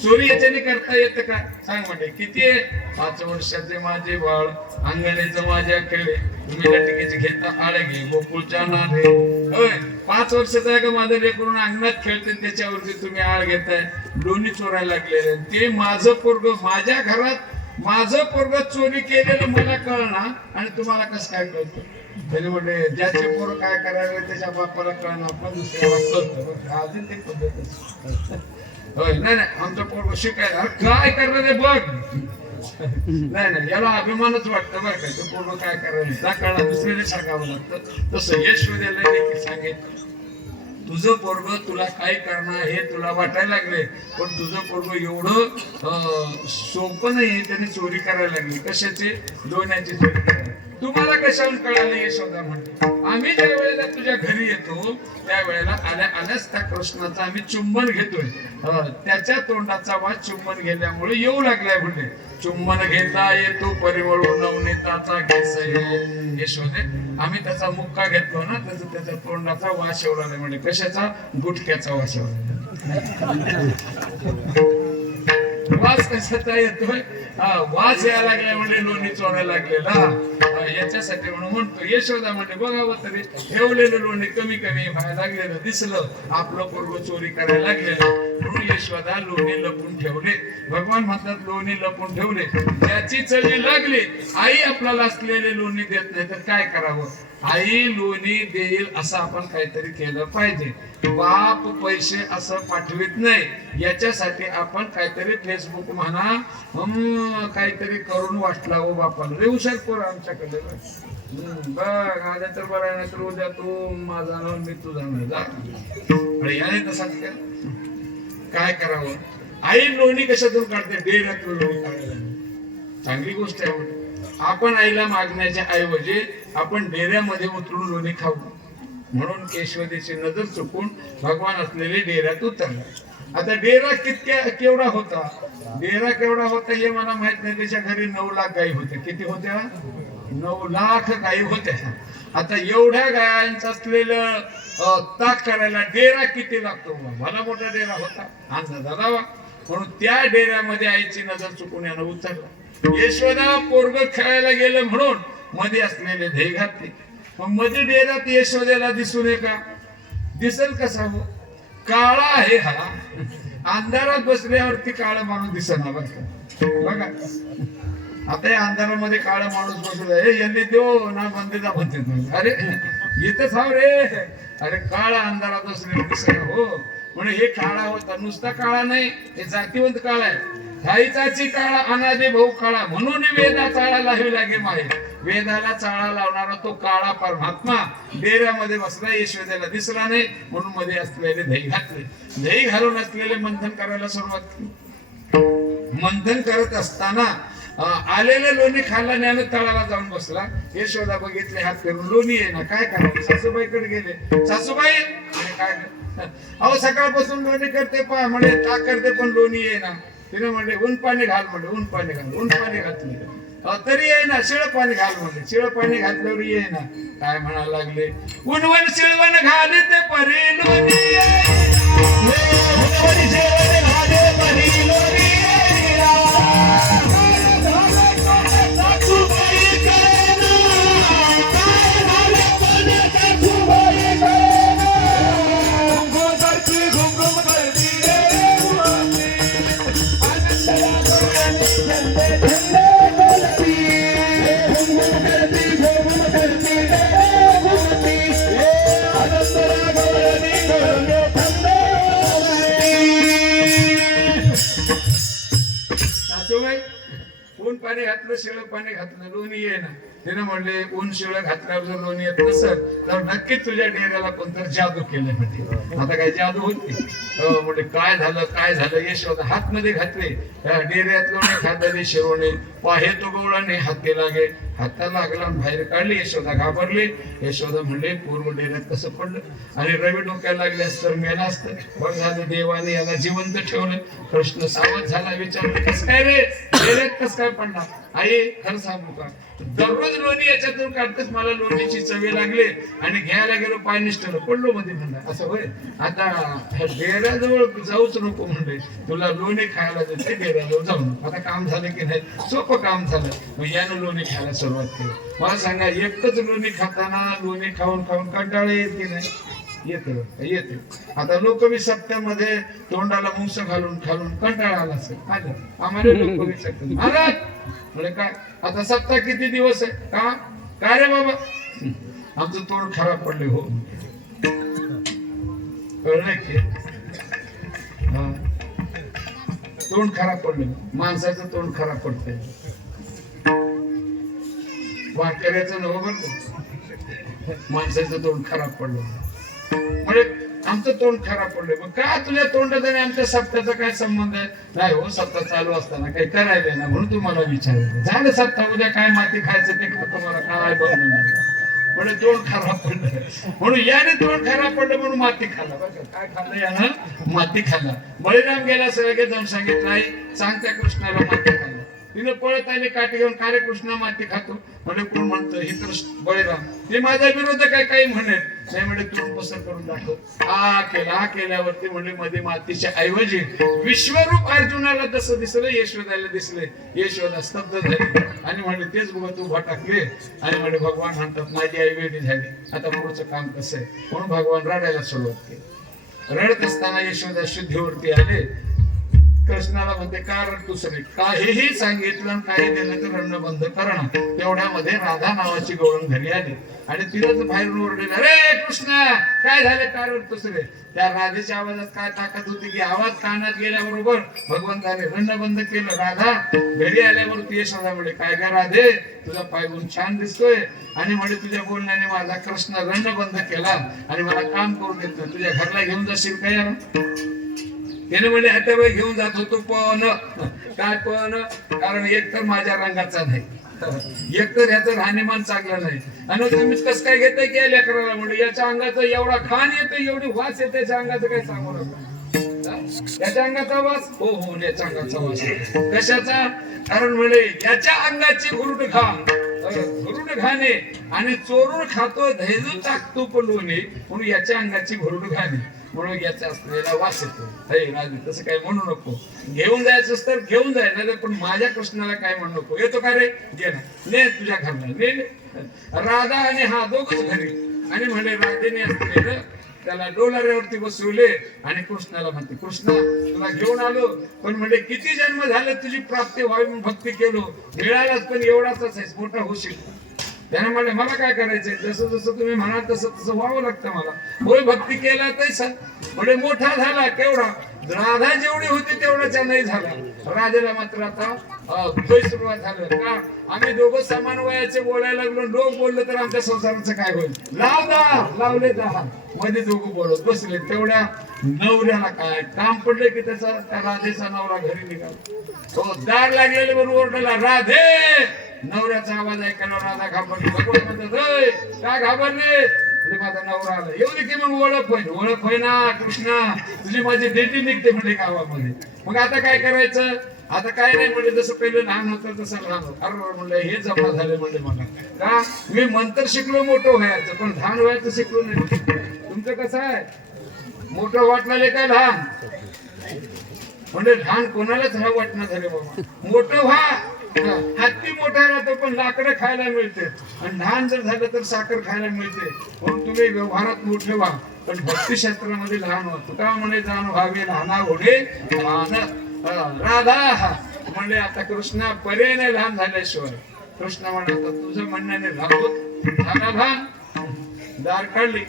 चोरी याच्याने करता येतं का? सांग म्हणजे किती आहे? 5 वर्षाचे माझे बाळ अंगणीचं माझ्या खेळे, तुम्ही लटकीची घेता आळगे गोकुळच्या नारे. होय, 5 वर्षाचा आहे का माझं लेकरून अंगणात खेळते, त्याच्यावरती तुम्ही आळ घेताय, लोणी चोरायला लागलेले. ते माझं पोरग, माझ्या घरात माझं पोरग चोरी केलेलं मला कळणार आणि तुम्हाला कसं काय कळतं? तरी म्हणजे ज्याचे पोरं काय करावे त्याच्या बापाला कळणार, पण दुसऱ्याला कळतं. अजून ते पद्धत होय. नाही नाही, आमचं पोरग शिकायला अरे काय करणार आहे बघ. नाही नाही, याला अभिमानच वाटतं बरं का. तो पोरग काय करायला त्या काळात दुसऱ्याने सांगावं लागतं. तसं यशोदेला देखील सांगितलं, तुझं पोरग तुला काय करणार हे तुला वाटायला लागले, पण तुझं पोरग एवढं सोपं नाही. त्याने चोरी करायला लागली. कशाची? लोण्याची चोरी करायला. तुम्हाला कशावरून कळालं? यशोदा म्हणते, आम्ही ज्या वेळेला तुझ्या घरी येतो त्यावेळेला आल्याच त्या कृष्णाचा आम्ही चुंबन घेतोय. त्याच्या तोंडाचा वास चुंबन घेतल्यामुळे येऊ लागलाय. म्हणजे चुंबन घेता येतो परिमळू नवनीताचा केस. यशोदे, आम्ही त्याचा मुक्का घेतलो ना, त्याच्या तोंडाचा वास येऊ लागला. म्हणजे कशाचा? गुटख्याचा वास येऊ लागला. वास कशाचा येतोय? वास यायला लागलाय म्हणजे लोणी चोरायला लागलेला. याच्यासाठी म्हणून म्हणतो यशोदा म्हणजे बघावं तरी ठेवलेलं लोणी कमी कमी व्हायला लागलेलं दिसलं, आपलं पोरग चोरी करायला लागलेलं, म्हणून यशोदा लोणी लपून ठेवले. भगवान म्हणतात लोणी लपून ठेवले. त्याची चवी लागली, आई आपल्याला असलेले लोणी देत नाही तर काय करावं? आई लोणी देईल असं आपण काहीतरी केलं पाहिजे. बाप पैसे असं पाठवित नाही, याच्यासाठी आपण काहीतरी फेसबुक म्हणा काहीतरी करून वाटला हो बापाला. रे हुशार पोर आमच्याकडे बघ, आल्या तर बरं नाही तर उद्या तू माझा मी तुझा नाही जा. याने तसा काय करावं? आई लोणी कशातून काढते? डेऱ्यातून लोणी काढायला. चांगली गोष्ट आहे. आपण आईला मागण्याच्या ऐवजी आपण डेऱ्यामध्ये उतरून लोणी खाऊ. म्हणून केशवदेची नजर चुकून भगवान असलेले डेऱ्यात उतरला. आता डेरा केवढा होता? डेरा केवढा होता हे मला माहित नाही. त्याच्या घरी 9 लाख गायी होत्या. किती होत्या? 9 लाख गायी होत्या. आता एवढ्या गायांचं असलेलं ताक करायला डेरा किती लागतो? भला मोठा डेरा होता, अंदाजा लावा. म्हणून त्या डेऱ्यामध्ये आईची नजर चुकून यानं उतरला. यशोदा पोरग खेळायला गेलं म्हणून मध्ये असलेले दही घातले. मग मध्ये डेऱ्यात यशोदेला दिसू नये का? दिसल कसा हो? काळा आहे हा. अंधारात बसल्यावरती काळा माणूस दिसना बघा. आता या अंधारामध्ये काळा माणूस बसला, हे यांनी देव ना बंदीचा म्हणते. अरे येतच हा रे. अरे काळा अंधारात बसलेला दिसना हो. म्हणजे हे काळा होता, नुसता काळा नाही, हे जातीवंत काळा आहे. धाईचाची काळा अनादे भाऊ काळा, म्हणून वेदा चाळा लावी लागे माहे. वेदाला चाळा लावणारा तो काळा परमात्मा डेऱ्यामध्ये बसला. यशोदेला दिसला नाही म्हणून मध्ये असलेले दही घातले. दही घालून असलेले मंथन करायला सुरुवात केली. मंथन करत असताना आलेले लोणी खाल्ला आणि तळाला जाऊन बसला. यशोदा बघितले, हात फिरून लोणी आहे ना, काय करावं? सासूबाईकडे गेले. सासूबाई काय? अहो सकाळपासून लोणी करते पहा म्हणे, ताक करते पण लोणी आहे ना. तिने म्हणले ऊन पाणी घाल म्हणले. ऊन पाणी घाल. ऊन पाणी घातले तरी आहे ना. शिळ पाणी घाल म्हणले. शिळ पाणी घातल्यावर ये ना. काय म्हणायला लागले? उनवण शिळवण घाले ते परी लोणी ऊन पाणी घातलं, शिळ पाणी घातलं, लोणी ये ना. तिने म्हणले ऊन शिळ घातल्यावर जर लोणी येत नसेल तर नक्कीच तुझ्या डेऱ्याला कोणतरी जादू केले म्हणजे. आता काय जादू होती? म्हणजे काय झालं यशोदा हात मध्ये घातले, डेऱ्यात लोणी खाल्ले शिरोणे, पाहे तो गवळाने हाती लागे, हाताला लागला बाहेर काढली. यशोदा घाबरली. यशोदा म्हणले पूर्व डेऱ्यात कसं पडलं, आणि रवी डोक्याला लागले तर मेला असतं. बरं झालं देवाने याला जिवंत ठेवलं. कृष्ण सावध झाला, विचारलं कस काय रे, डेऱ्यात कस काय पडला? आई खरं सांगू का, दररोज लोणी याच्यातून काढतेच, मला लोणीची चवी लागली आणि घ्यायला गेलो पाय निष्ठलं पडलो मध्ये म्हणला. असं होय, आता डेऱ्याजवळ जाऊच नको म्हणले, तुला लोणी खायला देते, डेऱ्याजवळ जाऊ नको. आता काम झालं की नाही? सोपं काम झालं. मग यानं लोणी खायला सुरुवात केली. मला सांगा, एकच लोणी खाताना लोणी खाऊन खाऊन कंटाळा येत की नाही? येते. आता लोक बी सप्त्यामध्ये तोंडाला मुंस घालून खालून कंटाळा आला असेल. आम्हाला लोक बी सप्त्यात महाराज म्हणजे काय, आता सप्ताह किती दिवस आहे का? काय रे बाबा, आमचं तोंड खराब पडले. हो कळलं की तोंड खराब पडले, माणसाचं तोंड खराब पडतंय, वाटकऱ्याचं नवं बरं, माणसाचं तोंड खराब पडलं म्हणजे आमचं तोंड खराब पडलं. मग का तुझ्या तोंडाचा आणि आमच्या सप्त्याचा काय संबंध आहे? नाही हो, सप्ताह चालू असताना काही करायला ना म्हणून तुम्हाला विचारलं. झालं सप्ताह, उद्या काय माती खायचं ते खातो, मला काय बघून म्हणजे तोंड खराब पडलं म्हणून याने तोंड खराब पडलं म्हणून माती खाल्ला. बघा काय खाल्लं यानं, माती खाल्ला. बळीराम गेला, सगळे जाऊन सांगितलं आई सांग त्या कृष्णाला माती खाल्ला. तिने पळत आले काठी घेऊन, का रे कृष्णा माती खातो? म्हणजे कोण म्हणतं हे कृष्ण बळीराम, ते माझा विरोध काय काही म्हणेल नाही म्हणजे तोंड पसंत करून दाखव. हा केल्यावरती म्हणजे मध्ये मातीच्या ऐवजी विश्वरूप अर्जुनाला जसं दिसलं यशोदाला दिसले. यशोदा स्तब्ध झाली आणि म्हणजे तेच बघत उभा टाकले आणि म्हणजे भगवान म्हणतात माझी आई वेगळी झाली, आता पुढचं काम कसं आहे म्हणून भगवान रडायला सुरुवात केली. रडत असताना यशोदा शुद्धीवरती आले. कृष्णाला म्हणते का रडतोस रे, काहीही सांगितलं काही दिलं तर रडणं बंद करणं. तेवढ्यामध्ये राधा नावाची गवळण घरी आली आणि तिलाच बाहेरून ओरडले, अरे कृष्णा काय झालं, का रडतोस रे? त्या राधेच्या आवाजात काय ताकद होती की आवाज कानात गेल्याबरोबर भगवंताने रडणं बंद केलं. राधा घरी आल्यावर यशोदा म्हणे काय का राधे, तुझा पाय गुण छान दिसतोय आणि म्हणे तुझ्या बोलण्याने माझा कृष्ण रडणं बंद केला आणि मला काम करून देतो, तुझ्या घरला घेऊन जाशील काय यार? त्याने म्हणजे आता वेळ घेऊन जात होतो, पण काय पण कारण एक तर माझ्या रंगाचा नाही, एक तर ह्याचं राहणीमान चांगलं नाही आणि तुम्हीच कसं काय घेताय की लेकराला म्हणजे याच्या अंगाचं एवढा खाण येतं, एवढी वास येते त्याच्या अंगाचं काय सांगू नका. याच्या अंगाचा वास, हो याच्या अंगाचा वास. कशाचा? कारण म्हणजे याच्या अंगाची घुरुड घाणे आणि चोरून खातो धैर्य टाकतो पण लोणी म्हणून याच्या अंगाची घुरुड घाणे म्हणून याचा असलेला वास येतो. तसं काय म्हणू नको, घेऊन जायचं तर घेऊन जायचं पण माझ्या कृष्णाला काय म्हणू नको. येतो का रे, घे ना, ने तुझ्या घरला ने. राधा आणि हा दोघच घरी आणि म्हणे राधेने असलेलं त्याला डोलाऱ्यावरती बसवले आणि कृष्णाला म्हणते कृष्णा तुला घेऊन आलो पण म्हणजे किती जन्म झाले तुझी प्राप्ती व्हावी म्हणून भक्ती केलो, मिळालाच पण एवढाच आहेस, मोठा होशील. त्याने म्हणले मला काय करायचंय, जसं जसं तुम्ही म्हणाल तसं तसं व्हावं लागतं मला. होय भक्ती केला तैसा म्हणजे मोठा झाला केवढा, राधा जेवढी होती तेवढाच्या नाही झाला. राजाला मात्र आता सुरुवात झालं का आम्ही दोघं समान वयाचे बोलायला लागलो, लोक बोललो तर आमच्या संसाराचं काय होईल. लावले दहा मध्ये दोघं बोलत बसले. तेवढ्या नवऱ्याला काय काम पडले की त्याचा त्या राधेचा नवरा घरी निघाला. तो दार लागलेले बरोबर ओरडला राधे. नवऱ्याचा आवाज ऐकायला राधा घाबरली. भगवान म्हणतात काय घाबरले, माझा नवरा आला. एवढी की मग ओळख होय ना कृष्णा, तुझी माझी डेटी निघते म्हणजे गावामध्ये. मग आता काय करायचं, आता काय नाही म्हणजे जसं पहिलं लहान होतं तसं लहान होतं. अरे म्हणलं हे जमा झाले म्हणजे मला का मी मंत्र शिकलो मोठं व्हायचं पण लहान व्हायचं शिकलो नाही. तुमचं कसं आहे, मोठं वाटणारे काय लहान म्हणजे लहान कोणालाच हा वाटणं झाले बाबा. मोठं व्हा, हत्ती मोठा राहतो पण लाकडं खायला मिळते आणि लहान जर झालं तर साखर खायला मिळते. म्हणून तुम्ही व्यवहारात मोठे व्हा पण भक्ती क्षेत्रामध्ये लहान व्हा. तुका म्हणे जाण व्हावे लहाना घोडे लहान. राधा म्हणजे आता कृष्णा पर्याय नाही लहान झाल्याशिवाय. कृष्ण म्हणत तुझं म्हणण्याने लहान झाला लहान. दार काढली,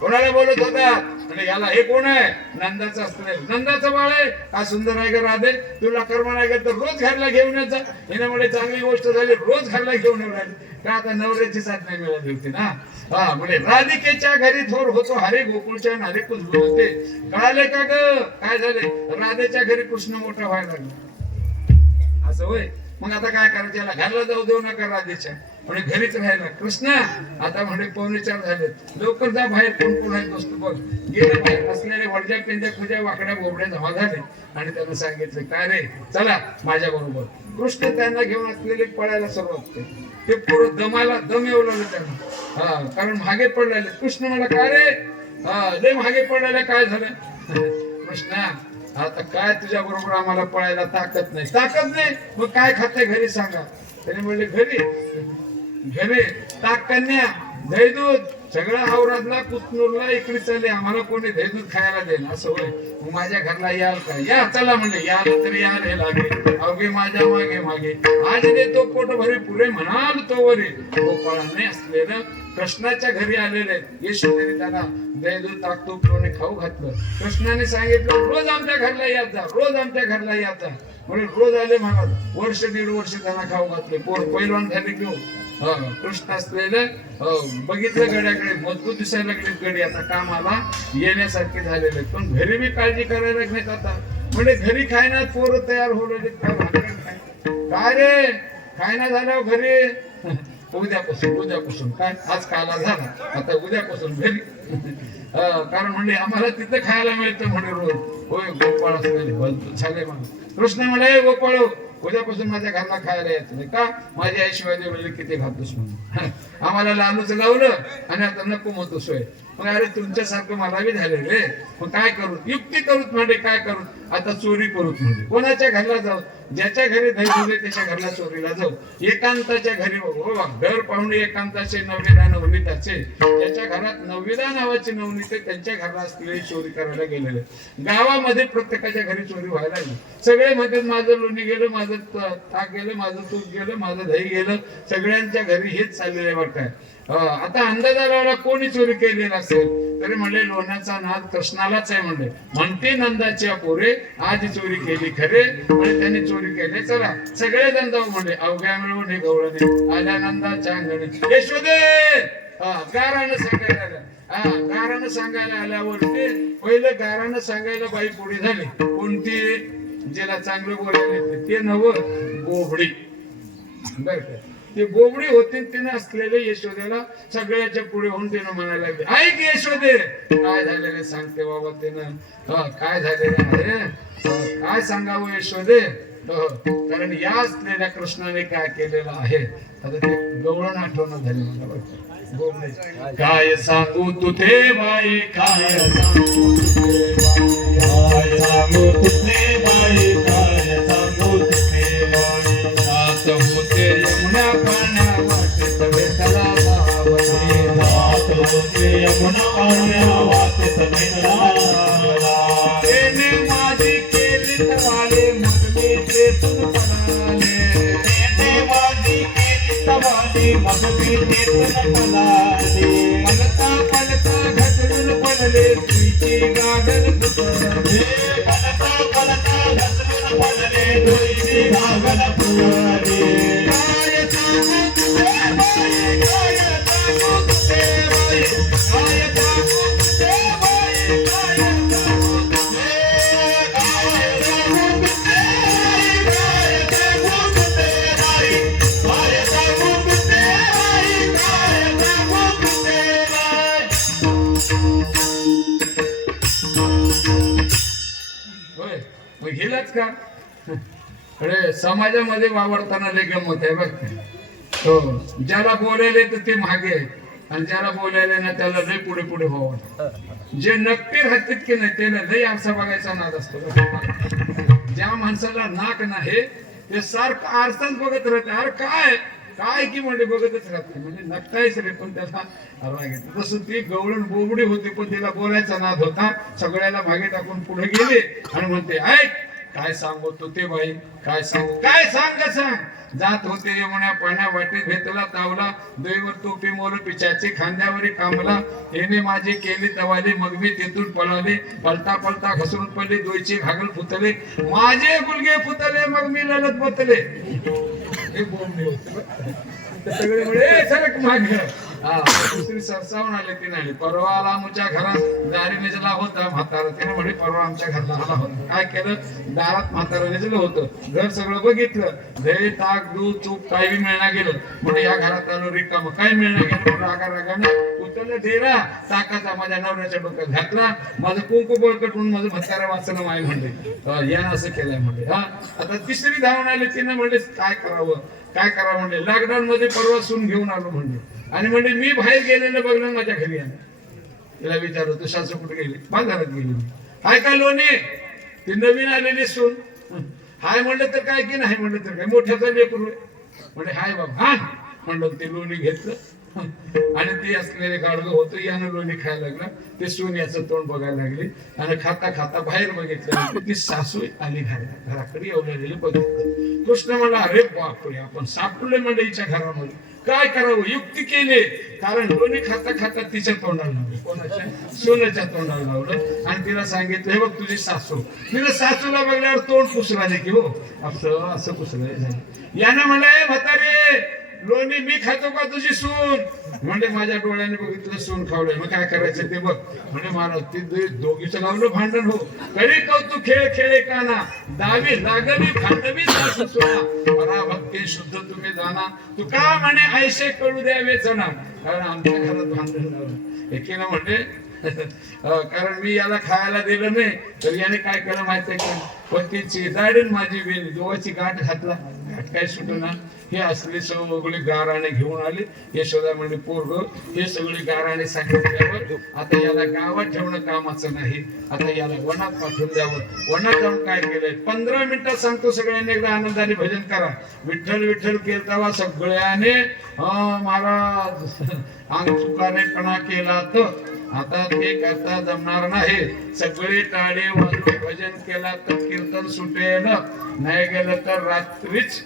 कोणाला बोलत होता म्हणजे याला हे कोण आहे? नंदाचं असतं. नंदाचं बाळ आहे. का सुंदर आहे का राधे? तुला कर्म नाही गेलं तर रोज घरला घेऊन यायचा. हिने म्हणजे चांगली गोष्ट झाली, रोज घरला घेऊन येणार का? आता नवऱ्याची साथ नाही मिळाली होती ना. हा म्हणजे राधिकेच्या घरी थोर होतो हरे गोकुळच्या नारे कुजबुज होते. कळाले का ग? काय झाले? राधेच्या घरी कृष्ण मोठा व्हायला लागला. असं होय. मग आता काय करायचं? याला घरला जाऊ देऊ नका राधेच्या, म्हणजे घरीच राहायला. कृष्ण आता म्हणजे 4:45 झाले, लवकर जा बाहेर, कोण कोण आहे दोस्त बघ. गेले बाहेर. असलेले वडज्या पेंद्या खुज्या वाकड्या बोबड्या जमा झाले आणि त्यांना सांगितलं, काय रे चला माझ्या बरोबर. कृष्ण त्यांना घेऊन असलेले पळायला सुरुवात केली. ते पुढं दम येऊ लागलं त्यांना. हा कारण मागे पडलेले. कृष्ण मला, काय रे लय मागे पडलेलं, काय झालं? कृष्ण आता काय तुझ्या बरोबर आम्हाला पळायला ताकद नाही. ताकद नाही मग काय खाते घरी सांगा. त्याने म्हणले, घरी ताक कन्या दही दूध सगळं आवरातला कुतनूरला इकडे चालले, आम्हाला कोणी दही दूध खायला देईन. असं होय. मग माझ्या घरला याल का? या चला म्हणले. याल तरी याल हे लागे अवघे माझ्या मागे मागे. आज देतो पोट भरी पुरे म्हणाल तो वरी. गोपाळाने असलेलं कृष्णाच्या घरी आलेले यशोदेने त्यांना दही दूध ताक तूप खाऊ घातलं. कृष्णाने सांगितलं, रोज आमच्या घरला यात जा, रोज आमच्या घरला यात जा. म्हणून रोज आले म्हणून वर्ष 1.5 वर्ष त्यांना खाऊ घातले. पोर पैलवान झाले घेऊन. कृष्ण असलेलं बघितलं गड्याकडे, मजबूत दिसायला लागले गडी. आता कामाला येण्यासारखे झालेले, पण घरी बी काळजी करायला लागण्यात. आता म्हणजे घरी खायना पोरं तयार होले. काय रे खायना झाल्यावर घरी उद्यापासून काय आज काला झाला, आता उद्यापासून घरी. कारण म्हणजे आम्हाला तिथं खायला मिळतं म्हणे रोज. होय गोपाळ असलेले झाले म्हणून. कृष्ण म्हणे, गोपाळ उद्यापासून माझ्या घरला खायला यायचं नाही का? माझी आई शिवाय म्हणजे किती खातोस म्हणून. आम्हाला लालूच लावलं आणि आता नको म्हणतो सोय. मग अरे तुमच्यासारखं मला बी झाले रे. मग काय करू? युक्ती करूत म्हणजे काय करू? आता चोरी करूत म्हणजे. कोणाच्या घरला जाऊ? ज्याच्या घरी दही दिले त्याच्या घरला चोरीला जाऊ. एकांताच्या घरी घर पाहुणे एकांताचे नवविधा नवनीताचे. ज्याच्या घरात नवविधा नावाचे नवनीते त्यांच्या घरला असलेले चोरी करायला गेलेले. गावामध्ये प्रत्येकाच्या घरी चोरी व्हायला लागली. सगळे म्हणतात माझं लोणी गेलं, माझं ताक गेलं, माझं तूप गेलं, माझं दही गेलं. सगळ्यांच्या घरी हेच चाललेलं आहे बरं काय. आता अंदाजाला कोणी चोरी केलेली असेल तरी म्हणले लोण्याचा नाद कृष्णालाच आहे. म्हणते नंदाच्या पोरे आज चोरी केली खरे. म्हणजे त्यांनी चोरी केली. चला सगळे जण जाऊ म्हणले. अवघ्या मिळून हे गवळणे आल्या नंदाच्या अंगणी. यशोदे गारानं सांगायला आल्या. गारानं सांगायला आल्यावरती पहिलं गारानं सांगायला बाई पुढे झाली. कोणती? ज्याला चांगलं बोलायला ते नवं बोबडी. बर का? ती बोबडी होती. तिने असलेले यशोदेला सगळ्याच्या पुढे होऊन तिनं म्हणायला लागले, ऐक यशोदे काय झालेलं सांगते बाबा. तिनं काय झालेलं आहे काय सांगावं यशोदे. कारण या असलेल्या कृष्णाने काय केलेलं आहे. आता ते गवळण आठवण झाली मला. बोबडी काय सांगू तू ते बाई, काय सांगू तुझे बाई, काय सांगू तुझे बाई, काय सांगू तुझे बाई. नात होते यमुना पाण्या वाटेत विठ्ठला बावली. नात होते यमुना पाण्या वाटेत विठ्ठला बावला. तेने माझी केली तवाले मग मी तेथून पळाले. तेने माझी केली तवाले मग मी तेथून पळाले. पलता पलता घसरून पडले तुझी गागल फुटले. पलता पलता घसरून पडले तुझी गागल फुटले. काय सांगू तुझे बाई, काय सांगू तुझे बाई, काय सांगू तुझे बाई, काय सांगू तुझे, काय सांगू तुझे बाई, काय सांगू तुझे बाई, काय सांगू तुझे बाई, काय सांगू तुझे बाई. होय मग गेलाच का? अरे समाजामध्ये वावरताना लय गंमत आहे बघ. हो ज्याला बोलायले तर ते मागे आणि ज्याला बोलायले ना त्याला लय पुढे पुढे व्हावं. जे नक्की राहतात की नाही त्याला लय आरसा बघायचा नाद असतो. ज्या माणसाला नाक नाही ते सारखं आरसाच बघत राहते. अरे काय काय की म्हणजे बघतच राहते. म्हणजे नक्कायच रे पण त्याला राग येतो. तसं ती गवळण बोबडी होती पण तिला बोलायचा नाद होता. सगळ्याला मागे टाकून पुढे गेले आणि म्हणते ऐक काय सांगू तू ते बाई, काय सांगू, काय सांग का सांग. जात होते यमुना पाण्या वाटेत भेटला तावला, दैवर टोपी मोर पिचाची खांद्यावरी कांबला. येणे माझी केली तवाली, मग मी तेथून पळाले. पलता पलता घसरून पडले, दोयचे घागल फुतले. माझे गुलगे फुतले, मग मी लढत बतले. हे बोलणे होते सगळे म्हणे सरक माग. दुसरी सरसावून आले ती नाही. परवा आला आमच्या घरात, दारी निजला होता म्हातारा. त्याने म्हणे परवा आमच्या घरला आला होता. काय केलं, दारात म्हातारा निजलं होतं. घर सगळं बघितलं, दही ताक दूध तूप काही बी मिळणार गेलं. म्हणजे या घरात आलो रिकाम, काय मिळणार गेलं. रागा रागाने उतरलं डेरा, ताकाचा माझ्या नवऱ्याच्या डोक्यात घातला. माझं कुंकू बळकट म्हणून माझं म्हातारा वाचलं माय म्हणले. यानं असं केलंय म्हणले. आता तिसरी धावून आली. तिने म्हणले काय करावं, काय करावं म्हणले. लॉकडाऊन मध्ये परवा सून घेऊन आलो म्हणले. आणि म्हणजे मी बाहेर गेलेलं बघलं, माझ्या घरी आलं. तिला विचारलं तू सासू कुठे गेली, बाजारात गेली. हाय काय लोणी, ती नवीन आलेली सून. हाय म्हणलं तर काय की नाही म्हणलं तर काय, मोठ्याचा लेकरू म्हणजे हाय बाबा. हा म्हणलं ते लोणी घेतलं आणि ती असलेले गाडगं होतं. यानं लोणी खायला लागला. ते सून याचं तोंड बघायला लागली आणि खाता खाता बाहेर बघितलं, ती सासू आली घराकडे एवढ्यालेली बघितलं. कृष्ण म्हणला अरे बापरे, आपण सापडले म्हणजे हिच्या घरामध्ये. काय करावं, युक्ती केली. कारण लोणी खाता खाता तिच्या तोंडाला लावलं, कोणाच्या, सोन्याच्या तोंडाला लावलं. आणि तिला सांगितलं हे बघ तुझी सासू. तिला सासूला बघल्यावर तोंड पुसराले की हो असं असं पुसराय झालं. यानं म्हणलं म्हातारे लोणी मी खातो का तुझी सून. म्हणजे माझ्या डोळ्याने बघितलं सून खावलंय, मग काय करायचं ते बघ. म्हणजे मला ते दोघीचं लावलं भांडण. हो कधी कौतुक खेळ खेळे काना, दावी लागली भांडवी सासू सुना. पराभक्ती शुद्ध तुम्ही जाना, तू का म्हणे ऐशे कळू द्यावे जना. कारण आमच्या घरात भांडण लावलं. एकीनं म्हणले कारण मी याला खायला दिलं नाही, तर याने काय केलं माहितीये का, पतीची दाढीन माझी वेणी दोघांची गाठ घातला. घाट काय सुटना. हे असले सगळी गाराने घेऊन आले. यशोदा म्हणजे पोरग हे सगळी गाराने सांगितल्यावर आता याला गावात ठेवणं कामाचं नाही, आता याला वनात पाठवून द्यावं. वनात जाऊन काय केलंय 15 मिनिटात सांगतो. सगळ्यांनी एकदा आनंदाने भजन करा. विठ्ठल विठ्ठल केलतावा सगळ्याने महाराज अंग चुकारेपणा केला तर आता ते करता जमणार नाही. सगळे टाळे वाजून भजन केला तर कीर्तन सुटेल, नाही गेलं तर रात्रीच.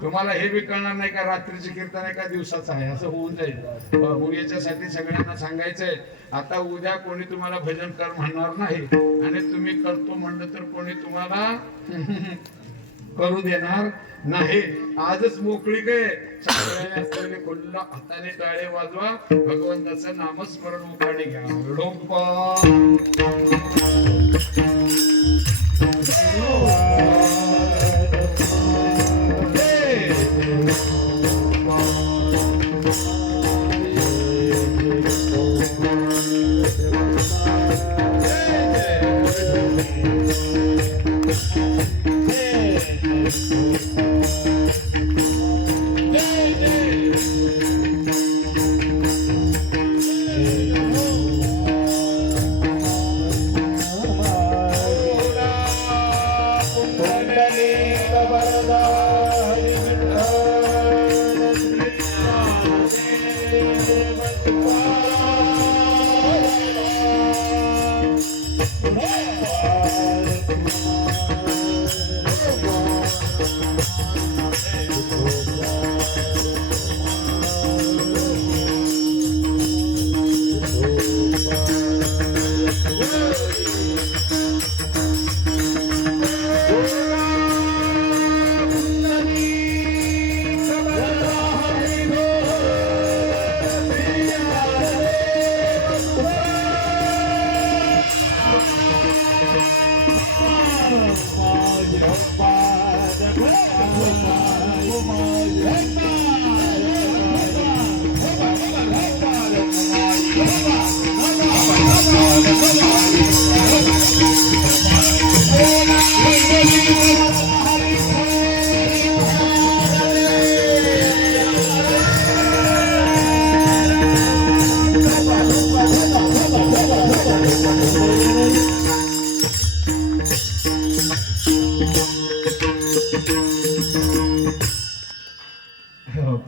तुम्हाला हे बी कळणार नाही का रात्रीचे कीर्तन एका दिवसाचं आहे, असं होऊन जाईल. याच्यासाठी सगळ्यांना सांगायचंय आता उद्या कोणी तुम्हाला भजन कर म्हणणार नाही. आणि तुम्ही करतो म्हणलं तर कोणी तुम्हाला करू देणार नाही. आजच मोकळी काय सगळ्यांनी असलेले खुल्ला हाताने टाळे वाजवा, भगवंताचं नामस्मरण उखाणे घ्या.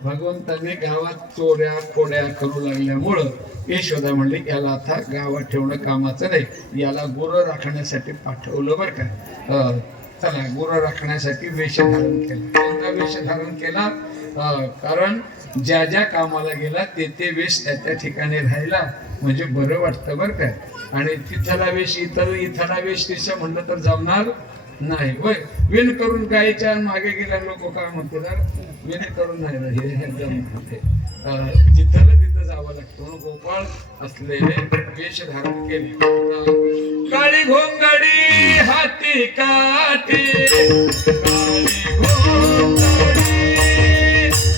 भगवंताने गावात चोऱ्या खोड्या करू लागल्यामुळं यशोदा म्हणली याला आता गावात ठेवणं कामाचं नाही, याला गुरं राखण्यासाठी पाठवलं बरं का. चला गुरं राखण्यासाठी वेश धारण केला. कोणता वेश धारण केला? कारण ज्या ज्या कामाला गेला ते ते वेश त्या ठिकाणी राहिला म्हणजे बरं वाटतं बरं का. आणि तिथला वेश इथला वेश तिच्या म्हणलं तर जमणार नाही. होय, विण करून गायच्या मागे गेल्या लोक काय म्हणतात, विण करून नाही हे जमते, जिथलं तिथं जावं लागतं म्हणून गोपाळ असलेले वेश धारण केले. काळी घोंगडी हाती काठी, काळी घोंगडी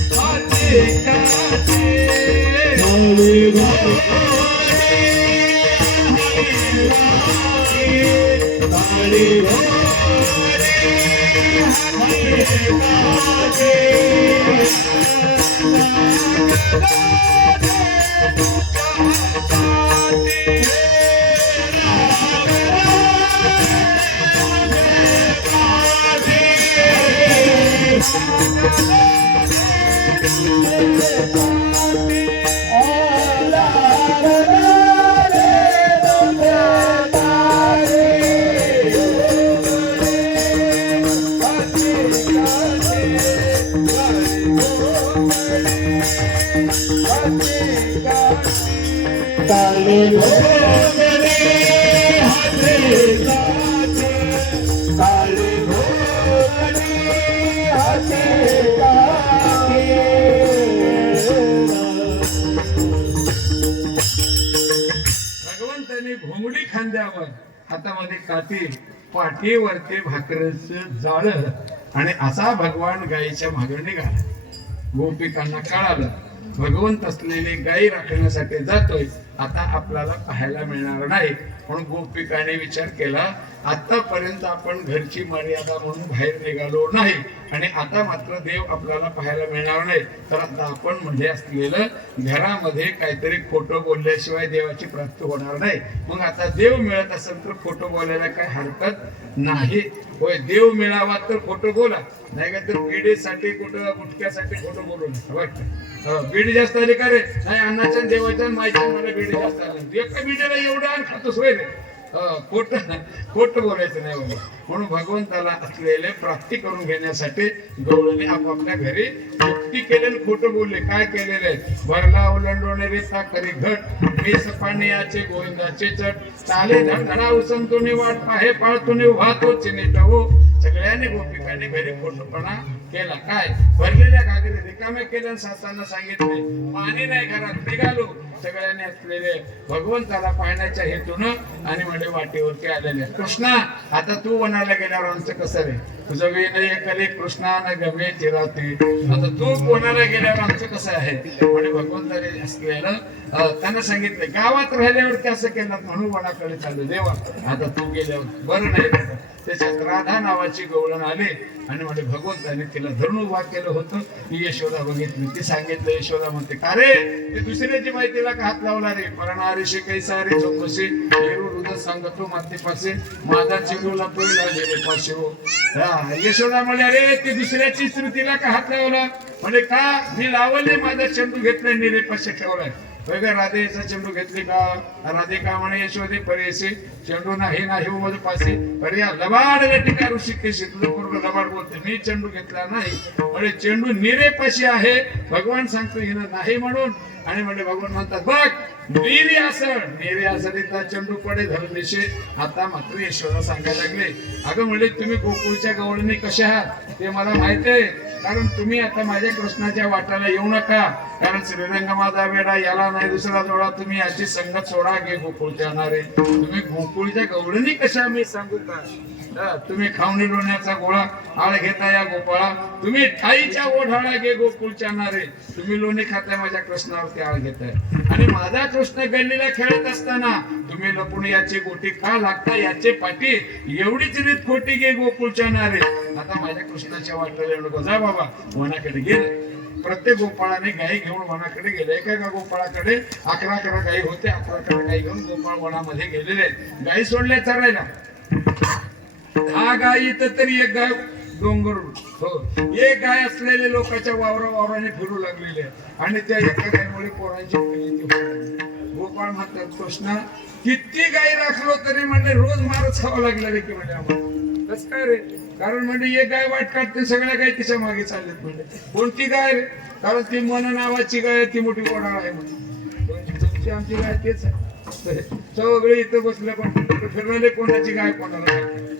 हाती काठी, काळी घोंगडी काळी घोंगडी भगवंताने घोंगडी खांद्यावर, हातामध्ये काठी, पाठीवरती भाकरीचं जाळ आणि असा भगवान गायीच्या मागे निघाला. गोपिकांना कळालं भगवंत असलेली गायी राखण्यासाठी जातोय, आता आपल्याला पाहायला मिळणार नाही. म्हणून गोपिकाने विचार केला आतापर्यंत आपण घरची मर्यादा म्हणून बाहेर निघालो नाही आणि आता मात्र देव आपल्याला पाहायला मिळणार नाही, तर आता आपण म्हणजे असलेलं घरामध्ये काहीतरी खोटं बोलल्याशिवाय देवाची प्राप्ती होणार नाही. मग आता देव मिळत असेल तर खोटं बोलायला काही हरकत नाही. होय, देव मिळावा तर खोटं बोला, नाही का तर बिडीसाठी कुठं गुटक्यासाठी खोटं बोलू नका. वाटतं बीड जास्त आली का रे? नाही, अन्नाच्या देवाच्या मायच्या मला बीडी जास्त आली. एका बिडीला एवढं अन्न खातोस होय रे? खोट बोलायचं नाही बाबा. म्हणून भगवंताला असलेले प्राप्ती करून घेण्यासाठी गवळणी आपापल्या घरी युक्ती केलेली खोटं बोलले. काय केलेले? भरला ओलांडवणे रे करी घट, मेस पाण्याचे गोविंदाचे चट, चाले धडधडा उसंतोनी वाट पाहे पाळतोनी उभा तो चिनीटवो. सगळ्यांनी गोपिकांनी घरी खोटपणा केला. काय? भरलेल्या घागरी रिकाम्या केल्या, सासांना सांगितले पाणी नाही घरात, निघालो. सगळ्यांनी असलेले भगवंताला पाहण्याच्या हेतून आणि म्हणजे वाटेवरती आलेले. कृष्णा, आता तू वनाला गेल्यावर आमचं कसं रे? तुझं विनय कले कृष्णा न गमे चिराती. आता तू वनाला गेल्यावर आमचं कसं आहे? म्हणजे भगवंताने असलेलं त्यांना सांगितलं गावात राहिल्यावरती असं केलं म्हणून वनाकडे चालू. देवा आता तू गेल्यावर बरं नाही. त्याच्यात राधा नावाची गवळण आली आणि म्हणजे भगवंताने तिला धरून उभा केलं होतं. ही यशोदा बघितली, ती सांगितलं. यशोदा म्हणते का रे ते दुसऱ्याची माहितीला का हात लावला रे? परणारीशी कैसा रे चौकशी हृदय सांगतो मातीपासे माझा चिडूला पहिला गेले पाशे हो. यशोदा म्हणे अरे ती दुसऱ्याची श्रुतीला का हात लावला? म्हणजे का मी लावले माझा चेंडू घेतलाय निरे पाशे ठेवलाय. राधेचा चेंडू घेतली का? राधिका म्हणे यशोदे परेसे चेंडू नाही नाही मध पासे पर्या लबाड टीका ऋषिकेशी. तुझं पूर्ण लबाड बोलते, मी चेंडू घेतला नाही. म्हणजे चेंडू निरेपाशी आहे. भगवान सांगतो हिनं नाही म्हणून. आणि म्हणजे भगवान म्हणतात बघ निर्यासडीचा चेंडू पडे धरणीशी. आता मात्र यशोदा सांगायला लागले अगं म्हणजे तुम्ही गोकुळच्या गवळणी कशा आहात ते मला माहिती आहे, कारण तुम्ही आता माझ्या कृष्णाच्या वाटाला येऊ नका. कारण श्रीरंग माझा वेडा याला नाही दुसरा जोडा. तुम्ही याची संगत सोडा गे गोकुळच्या येणारे. तुम्ही गोकुळच्या गवळणी कशा मी सांगू का? तुम्ही खावणी लोण्याचा गोळा आळ घेता या गोपाळा. तुम्ही ठाईच्या ओढाळा गे गोकुळच्या नारे. तुम्ही लोणी खाताय माझ्या कृष्णावरती आळ घेताय. आणि माझा कृष्ण गल्लीला खेळत असताना तुम्ही लपून याची गोटी का लागता याचे पाठी. एवढीच रीत खोटी गे गोकुळच्या नारे. आता माझ्या कृष्णाच्या वाटेला नको जा बाबा. वनाकडे गेले. प्रत्येक गोपाळाने गायी घेऊन वनाकडे गेले. एका गोपाळाकडे 11 गायी होते. 11 गायी घेऊन गोपाळ वनामध्ये गेलेले. गायी सोडल्या चरायला. 10 गायी तर तरी एक गाय डोंगर हो, एक गाय असलेले लोकांच्या वावराने फिरू लागलेले आणि त्या एका गायीमुळे पोरांची फजिती होऊ लागली. गोपाळ म्हणतात कृष्णा किती गायी राखलो तरी म्हणजे रोज मारच खावा लागला रे की म्हणजे आम्हाला. कसं काय रे? कारण म्हणजे एक गाय वाट काढते सगळ्या गाय तिच्या मागे चाललेत म्हणजे. कोणती गाय रे? कारण ती मन नावाची गाय ती मोठी कोणाला आहे म्हणजे. तुमची आमची गाय तेच आहे. सगळे इथं बसले पण फिरलेले कोणाची गाय कोणाला आहे.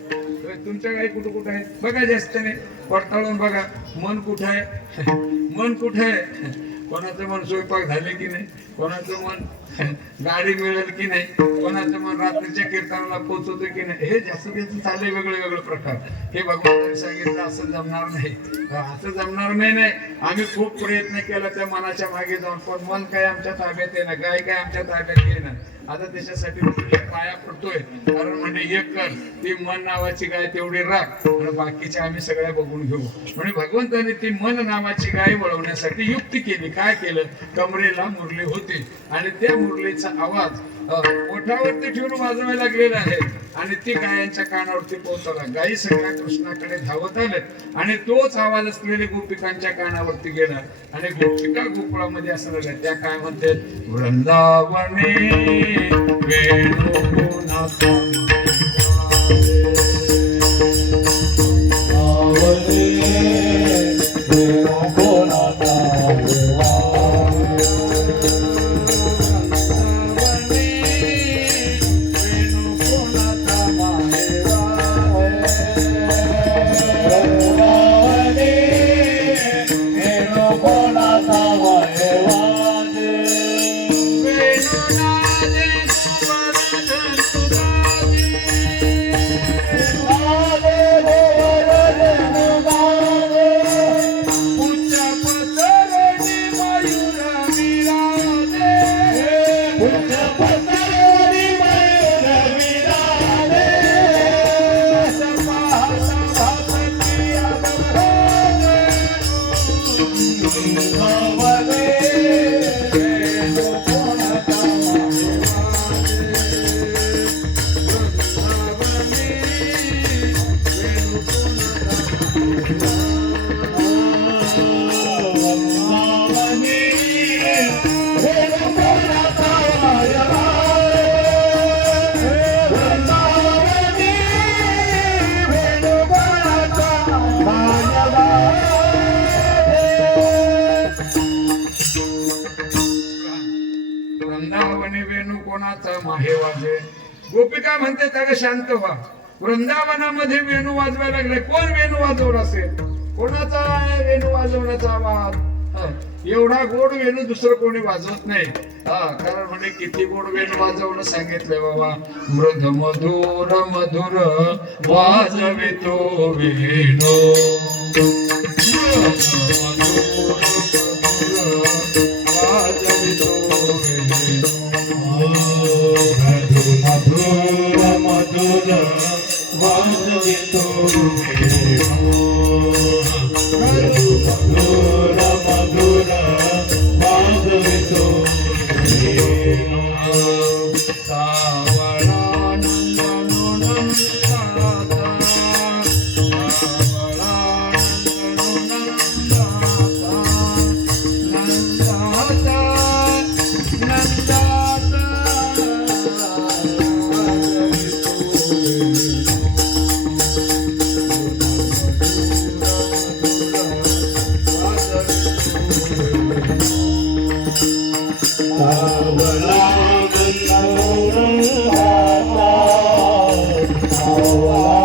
तुमच्या गाई कुठं कुठं आहे बघा, जास्त नाही पडताळून बघा. मन कुठं आहे? मन कुठं आहे? कोणाचं मन स्वयंपाक झाले की नाही, कोणाचं मन गाडी मिळेल की नाही, कोणाचं मन रात्रीच्या कीर्तनाला पोहोचवतं की नाही. हे जास्त त्याचं चालले वेगळे वेगळे प्रकार. हे भगवंतांनी सांगितलं असं जमणार नाही, असं जमणार नाही. आम्ही खूप प्रयत्न केला त्या मनाच्या मागे जाऊन, पण मन काय आमच्या ताब्यात आहे ना, गाय काय आमच्या ताब्यात आहे ना. आता त्याच्यासाठी पाया पडतोय. कारण म्हणजे एक कर ती मन नावाची गाय तेवढी राख आणि बाकीचे आम्ही सगळ्या बघून घेऊ. म्हणजे भगवंताने ती मन नावाची गाय वळवण्यासाठी युक्ती केली. काय केलं? कमरेला मुरली होती आणि त्या मुरलीचा आवाज ओठावरती ठेवून वाजवायला लागलेला आहे आणि ती गायांच्या कानावरती पोहोचला. गायी सगळ्या कृष्णाकडे धावत आले आणि तोच आवाज असलेले गोपिकांच्या कानावरती गेला आणि गोपिका गोकुळामध्ये असणाऱ्या त्या काय म्हणतात, वृंदावने वेणुनाथ माहे वाजे. गोपिका म्हणते त्याला शांत व्हा. वृंदावनामध्ये वेणू वाजवायला लागले. कोण वेणू वाजवत असेल? कोणाचा आहे वेणू वाजवण्याचा आवाज? एवढा गोड वेणू दुसरं कोणी वाजवत नाही. कारण म्हणजे किती गोड वेणू वाजवणं सांगितलंय बाबा. मृद मधुर मधुर वाजवितो वेणू, वाजवितो वेणू, मधुर मधुर वाजवितो वेणू, मधुर मधुर वाजवितो वेणू. सावळानंदनो नंदाता, सावळानंदनो नंदाता, नंदाता नंदाता. Savala